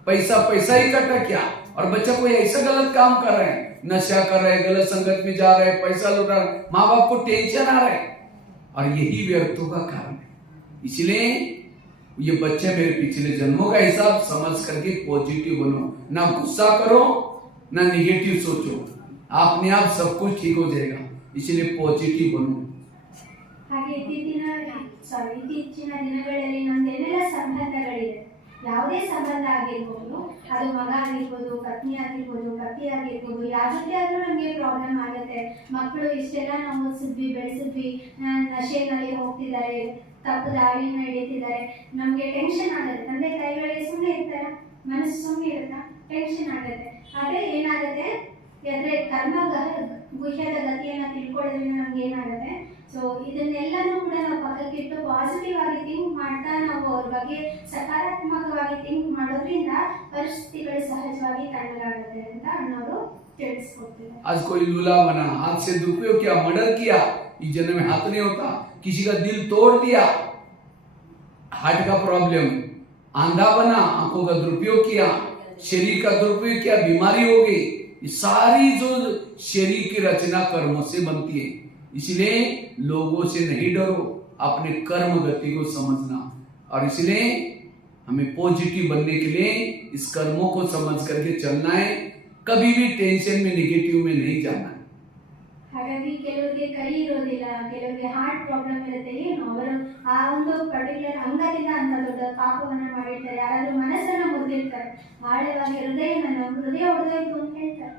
पैसा इकट्ठा किया और बच्चा कोई ऐसा गलत काम कर रहे हैं, नशा कर रहे हैं, गलत संगत में जा रहे हैं, पैसा लुटा रहे हैं, माँ बाप को टेंशन आ रहा है और यही व्यर्थों का कारण है। इसलिए ये बच्चे मेरे पिछले जन्मों का हिसाब समझ करके पॉजिटिव बनो, ना गुस्सा करो ना निगेटिव सोचो, अपने आप सब कुछ ठीक हो जाएगा। इसलिए पॉजिटिव बनो। ಹಾಗೆ ಇತ್ತೀಚಿನ ದಿನಗಳಲ್ಲಿ ನಮ್ದೇನೆಲ್ಲ ಸಂಬಂಧಗಳಿದೆ, ಯಾವುದೇ ಸಂಬಂಧ ಆಗಿರ್ಬೋದು, ಅದು ಮಗ ಆಗಿರ್ಬೋದು, ಪತ್ನಿ ಆಗಿರ್ಬೋದು, ಪತಿ ಆಗಿರ್ಬೋದು, ಯಾರ ಜೊತೆ ಆದ್ರೂ ನಮಗೆ ಪ್ರಾಬ್ಲಮ್ ಆಗುತ್ತೆ. ಮಕ್ಕಳು ಇಷ್ಟೆಲ್ಲ ನಾವು ಓದಿಸಿದ್ವಿ ಬೆಳೆಸಿದ್ವಿ, ನಶೆನಲ್ಲಿ ಹೋಗ್ತಿದ್ದಾರೆ, ತಪ್ಪು ದಾರಿಯನ್ನು ಹಿಡಿತಿದ್ದಾರೆ, ನಮ್ಗೆ ಟೆನ್ಷನ್ ಆಗುತ್ತೆ. ತಂದೆ ತಾಯಿಗಳಿಗೆ ಸುಮ್ಮನೆ ಇರ್ತಾರ, ಮನಸ್ಸು ಸುಮ್ಮನೆ ಇರುತ್ತಾ? ಟೆನ್ಷನ್ ಆಗುತ್ತೆ. ಅದೇ ಏನಾಗುತ್ತೆ ಅಂದ್ರೆ ಕರ್ಮ ಗುಹ್ಯದ ಗತಿಯನ್ನ ತಿಳ್ಕೊಳ್ಳೋದ್ರಿಂದ ನಮ್ಗೆ ಏನಾಗುತ್ತೆ, ಸೊ ಇದನ್ನೆಲ್ಲನೂ ಕೂಡ ನಾವು ಪಕ್ಕಕ್ಕಿಟ್ಟು ಪಾಸಿಟಿವ್ ಆಗಿ ಥಿಂಕ್ ಮಾಡ್ತಾ ನಾವು ಅವ್ರ ಬಗ್ಗೆ ಸಕಾರಾತ್ಮಕವಾಗಿ ಥಿಂಕ್ ಮಾಡೋದ್ರಿಂದ ಪರಿಸ್ಥಿತಿಗಳು ಸಹಜವಾಗಿ ತಣ್ಣಗಾಗುತ್ತೆ ಅಂತ ಅನ್ನೋದು ತಿಳಿಸ್ಕೊಡ್ತೀವಿ. आज कोई लूला बना, हाथ से दुरुपयोग किया, मर्डर किया, इस जन्म में हाथ नहीं होता, किसी का दिल तोड़ दिया, हार्ट का प्रॉब्लम, आंधा बना, आंखों का दुरुपयोग किया, शरीर का दुरुपयोग किया, बीमारी हो गई, ये सारी जो शरीर की रचना कर्मों से बनती है। इसलिए लोगों से नहीं डरो, अपने कर्म गति को समझना और इसलिए हमें पॉजिटिव बनने के लिए इस कर्मों को समझ करके चलना है, कभी भी टेंशन में नेगेटिव में नहीं जाना है। ಹಾಗಾಗಿ ಕೆಲವರಿಗೆ ಕೈ ಇರೋದಿಲ್ಲ, ಕೆಲವರಿಗೆ ಹಾರ್ಟ್ ಪ್ರಾಬ್ಲಮ್ ಇರುತ್ತೆ, ಏನು ಅವರು ಆ ಒಂದು ಪರ್ಟಿಕ್ಯುಲರ್ ಅಂಗದಿಂದ ಅಂತ ದೊಡ್ಡ ಪಾಪವನ್ನ ಮಾಡಿರ್ತಾರೆ, ಯಾರಾದ್ರೂ ಮನಸ್ಸನ್ನ ಮುರಿದಿರ್ತಾರೆ, ಆಳವಾಗಿ ಹೃದಯ ಹೊಡೆದೋಯ್ತು ಅಂತ ಹೇಳ್ತಾರೆ,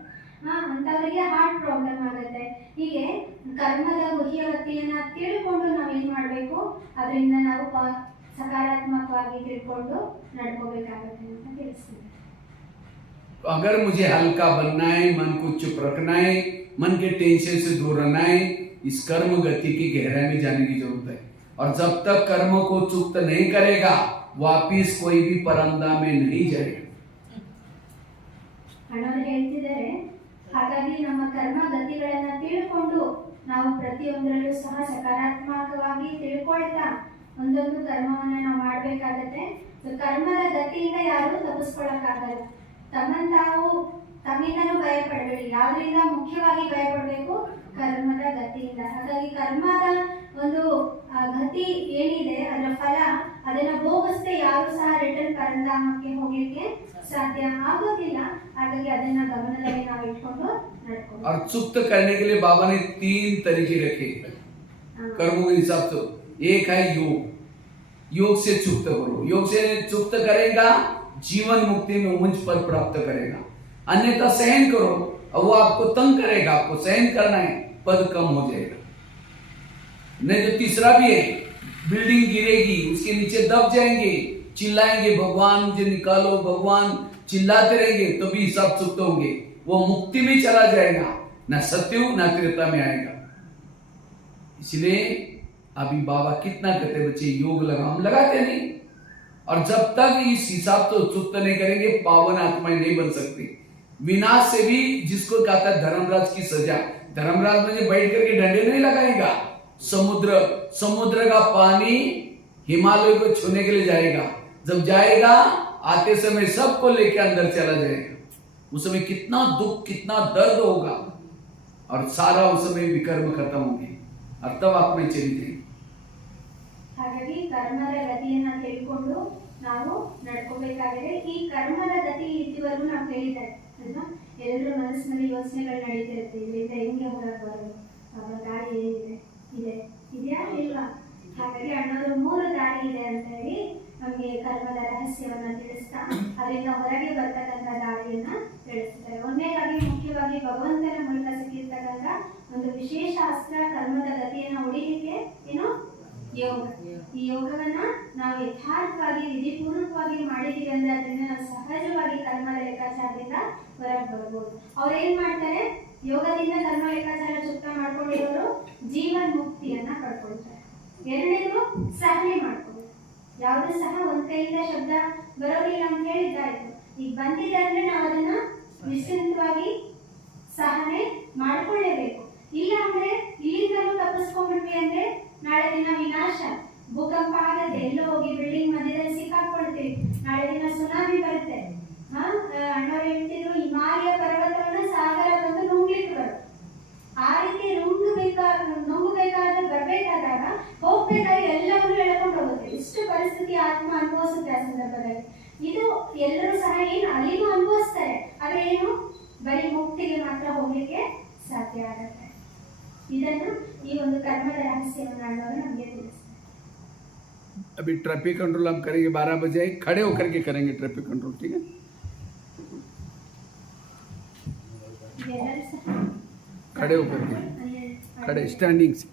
ಅಂತವರಿಗೆ ಹಾರ್ಟ್ ಪ್ರಾಬ್ಲಮ್ ಆಗುತ್ತೆ. ಹೀಗೆ ಕರ್ಮದ ಗುಹ್ಯವತಿಯನ್ನ ತಿಳ್ಕೊಂಡು ನಾವೇನ್ ಮಾಡ್ಬೇಕು, ಅದರಿಂದ ನಾವು ಸಕಾರಾತ್ಮಕವಾಗಿ ತಿಳ್ಕೊಂಡು ನಡ್ಕೋಬೇಕಾಗುತ್ತೆ ಅಂತ ತಿಳಿಸ್ತೀವಿ. अगर मुझे हल्का बनना है, मन को चुप रखना है, मन के टेंशन से दूर रहना है, इस कर्म गति की गहराई में जाने की जरूरत है। और जब तक कर्म को चुक्त नहीं करेगा, वापिस कोई भी परमधाम में नहीं जाएगा। ಅಣ್ಣವರು ಹೇಳ್ತಿದ್ದಾರೆ, ಹಾಗಾಗಿ ನಮ್ಮ ಕರ್ಮ ಗತಿಗಳನ್ನ ತಿಳ್ಕೊಂಡು ನಾವು ಪ್ರತಿಯೊಂದರಲ್ಲೂ ಸಹ ಸಕಾರಾತ್ಮಕವಾಗಿ ತಿಳ್ಕೊಳ್ತಾ ಒಂದೊಂದು ಕರ್ಮವನ್ನ ನಾವು ಮಾಡ್ಬೇಕಾಗತ್ತೆ. ಕರ್ಮದ ಗತಿಯಿಂದ ಯಾರು ತಪ್ಪಿಸ್ಕೊಳಕ್ಕಾಗಲ್ಲ. ತಮ್ಮಿಂದನೂ ಭಯ ಪಡಬೇಡಿ. ಯಾವ್ದ್ರಿಂದ ಮುಖ್ಯವಾಗಿ ಭಯ ಪಡಬೇಕು? ಕರ್ಮದ ಗತಿಯಿಂದ. ಹಾಗಾಗಿ ಕರ್ಮದ ಒಂದು ಗತಿ ಏನಿದೆ, ಅದರ ಫಲ ಅದನ್ನ ಭೋಗಿಸದೆ ಯಾರು ಸಹ ರಿಟರ್ನ್ ಪರಂಧಾಮಕ್ಕೆ ಹೋಗ್ಲಿಕ್ಕೆ ಸಾಧ್ಯ ಆಗೋದಿಲ್ಲ. ಹಾಗಾಗಿ ಅದನ್ನ ಗಮನದಲ್ಲಿ ನಾವು ಇಟ್ಕೊಂಡು ನಡ್ಕೊಂಡು. और चुक्त करने के लिए बाबा ने 3 तरीके रखे कर्मों के हिसाब से। एक है योग, योग से चुक्त करो, योग से चुक्त करेगा जीवन मुक्ति में उमंच पर प्राप्त करेगा। अन्यथा सहन करो और वो आपको तंग करेगा, आपको सहन करना है, पद कम हो जाएगा। नहीं तो तीसरा भी है, बिल्डिंग गिरेगी, उसके नीचे दब जाएंगे, चिल्लाएंगे भगवान मुझे निकालो, भगवान चिल्लाते रहेंगे तो भी हिसाब चुक्त होंगे, वो मुक्ति में चला जाएगा, ना सत्ययुग ना त्रेता में आएगा। इसलिए अभी बाबा कितना कहते बच्चे योग लगा, हम लगाते नहीं। और जब तक इस हिसाब तो चुक्त नहीं करेंगे, पावन आत्माएं नहीं बन सकती। विनाश से भी जिसको कहता है धर्मराज की सजा, धर्मराज में बैठ करके डंडे नहीं लगाएगा। समुद्र का पानी हिमालय को छूने के लिए जाएगा, जब जाएगा आते समय सबको लेके अंदर चला जाएगा। उस समय कितना दुख कितना दर्द होगा और सारा उस समय विकर्म खत्म होंगे और तब आत्माएं चली जाएगी। ಹಾಗಾಗಿ ಕರ್ಮದ ಗತಿಯನ್ನ ತಿಳ್ಕೊಂಡು ನಾವು ನಡ್ಕೋಬೇಕಾಗಿದೆ. ಈ ಕರ್ಮದ ಗತಿ ಇದುವರೆಗೂ ನಾವು ಕೇಳಿದ್ದಾರೆ ಅಲ್ವಾ, ಎಲ್ಲರೂ ಮನಸ್ಸಿನಲ್ಲಿ ಯೋಚನೆಗಳು ನಡೀತಿರುತ್ತೆ, ಇದರಿಂದ ಹೆಂಗೆ ಹೊರಗೆ ಬರೋದು, ದಾರಿ ಏನಿದೆ ಇದೆ ಇದೆಯಾ ಇಲ್ವಾ? ಹಾಗಾಗಿ ಅಣ್ಣವರು 3 ದಾರಿ ಇದೆ ಅಂತ ಹೇಳಿ ನಮಗೆ ಕರ್ಮದ ರಹಸ್ಯವನ್ನ ತಿಳಿಸ್ತಾ ಅದರಿಂದ ಹೊರಗೆ ಬರ್ತಕ್ಕಂಥ ದಾರಿಯನ್ನ ತಿಳಿಸ್ತಾರೆ. ಒಂದನೇದಾಗಿ ಮುಖ್ಯವಾಗಿ ಭಗವಂತನ ಮೂಲಕ ಸಿಕ್ಕಿರ್ತಕ್ಕಂಥ ಒಂದು ವಿಶೇಷ ಅಸ್ತ್ರ ಕರ್ಮದ ಗತಿಯನ್ನ ಉಳಿಲಿಕ್ಕೆ ಏನು ಯೋಗ. ಈ ಯೋಗವನ್ನ ನಾವು ಯಥಾರ್ಥವಾಗಿ ವಿಧಿಪೂರ್ವಕವಾಗಿ ಮಾಡಿದೀವಿ ಅಂದ್ರೆ ಅದರಿಂದ ನಾವು ಸಹಜವಾಗಿ ಕರ್ಮದ ಲೆಕ್ಕಾಚಾರದಿಂದ ಹೊರಗೆ ಬರ್ಬೋದು. ಅವ್ರು ಏನ್ ಮಾಡ್ತಾರೆ, ಯೋಗದಿಂದ ಕರ್ಮ ಲೆಕ್ಕಾಚಾರ ಚುಕ್ತ ಮಾಡ್ಕೊಂಡಿರೋರು ಜೀವನ್ ಮುಕ್ತಿಯನ್ನ ಪಡ್ಕೊಳ್ತಾರೆ. ಎರಡನೇದು ಸಹನೆ ಮಾಡ್ಕೊಳ್ಳೋದು. ಯಾವುದು ಸಹ ಒಂದ್ ಕೈಯಿಂದ ಶಬ್ದ ಬರೋದಿಲ್ಲ ಅಂತ ಹೇಳಿದ್ದಾಯ್ತು. ಈಗ ಬಂದಿದೆ ಅಂದ್ರೆ ನಾವು ಅದನ್ನ ನಿಶ್ಚಿಂತವಾಗಿ ಸಹನೆ ಮಾಡ್ಕೊಳ್ಳೇಬೇಕು. ಇಲ್ಲ ಅಂದ್ರೆ ಇಲ್ಲಿಂದಲೂ ತಪ್ಪಿಸ್ಕೊಂಡ್ಬಿಟ್ವಿ ಅಂದ್ರೆ ನಾಳೆ ದಿನ ವಿನಾಶ, ಭೂಕಂಪ ಆಗತ್ತೆ, ಎಲ್ಲೋ ಹೋಗಿ ಬಿಲ್ಡಿಂಗ್ ಮಧ್ಯದಲ್ಲಿ ಸಿಕ್ಕಾಕೊಳ್ತೀವಿ, ನಾಳೆ ದಿನ ಸುನಾಮಿ ಬರುತ್ತೆ. ಅಣ್ಣವ್ರು ಹೇಳ್ತಿದ್ರು ಹಿಮಾಲಯ ಪರ್ವತವನ್ನ ಸಾಗರ ಬಂದು ನುಂಗ್ಲಿಕ್ಕೆ ಬರುತ್ತೆ. ಆ ರೀತಿ ನುಂಗಬೇಕಾದ್ರೆ ಬರ್ಬೇಕಾದಾಗ ಹೋಗ್ಬೇಕಾದ್ರೆ ಎಲ್ಲವನ್ನೂ ಎಳ್ಕೊಂಡು ಹೋಗುತ್ತೆ. ಇಷ್ಟು ಪರಿಸ್ಥಿತಿ ಆತ್ಮ ಅನುಭವಿಸುತ್ತೆ ಆ ಸಂದರ್ಭದಲ್ಲಿ. ಇದು ಎಲ್ಲರೂ ಸಹ ಏನು ಅಲ್ಲಿನೂ ಅನುಭವಿಸ್ತಾರೆ, ಆದ್ರೆ ಏನು ಬರೀ ಮುಕ್ತಿಗೆ ಮಾತ್ರ ಹೋಗ್ಲಿಕ್ಕೆ ಸಾಧ್ಯ ಆಗುತ್ತೆ. ಇದನ್ನು ಈ ಒಂದು ಕರ್ಮದ ರಹಸ್ಯವನ್ನು ಅಣ್ಣವರು ನಮಗೆ ತಿಳಿಸ್ತಾರೆ. अभी ट्रैफिक कंट्रोल हम करेंगे 12 बजे, खड़े होकर के करेंगे ट्रैफिक कंट्रोल, ठीक है? खड़े होकर के, खड़े स्टैंडिंग से।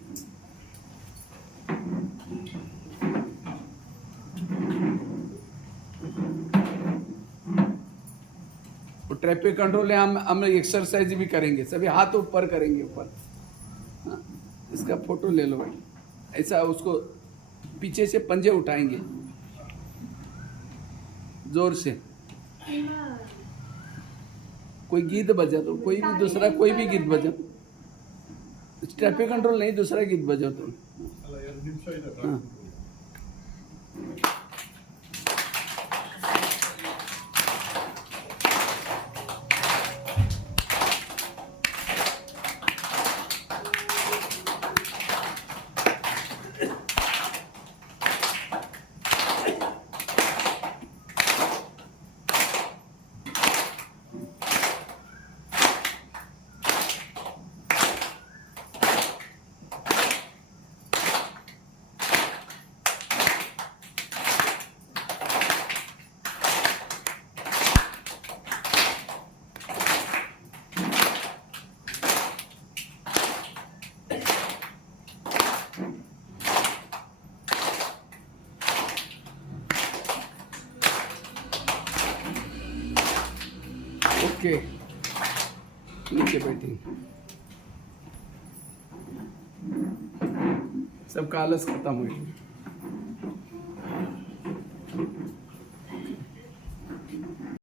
ट्रैफिक कंट्रोल है, हम एक्सरसाइज भी करेंगे, सभी हाथ ऊपर करेंगे, ऊपर। हाँ, इसका फोटो ले लो भाई। ऐसा उसको पीछे से पंजे उठाएंगे जोर से। कोई गीत बजा दो, कोई भी दूसरा कोई भी गीत बजा। ट्रैफिक कंट्रोल नहीं, दूसरा गीत बजा दो। हाँ। ओके, नीचे बैठिए। सबका आलस खत्म हो गया।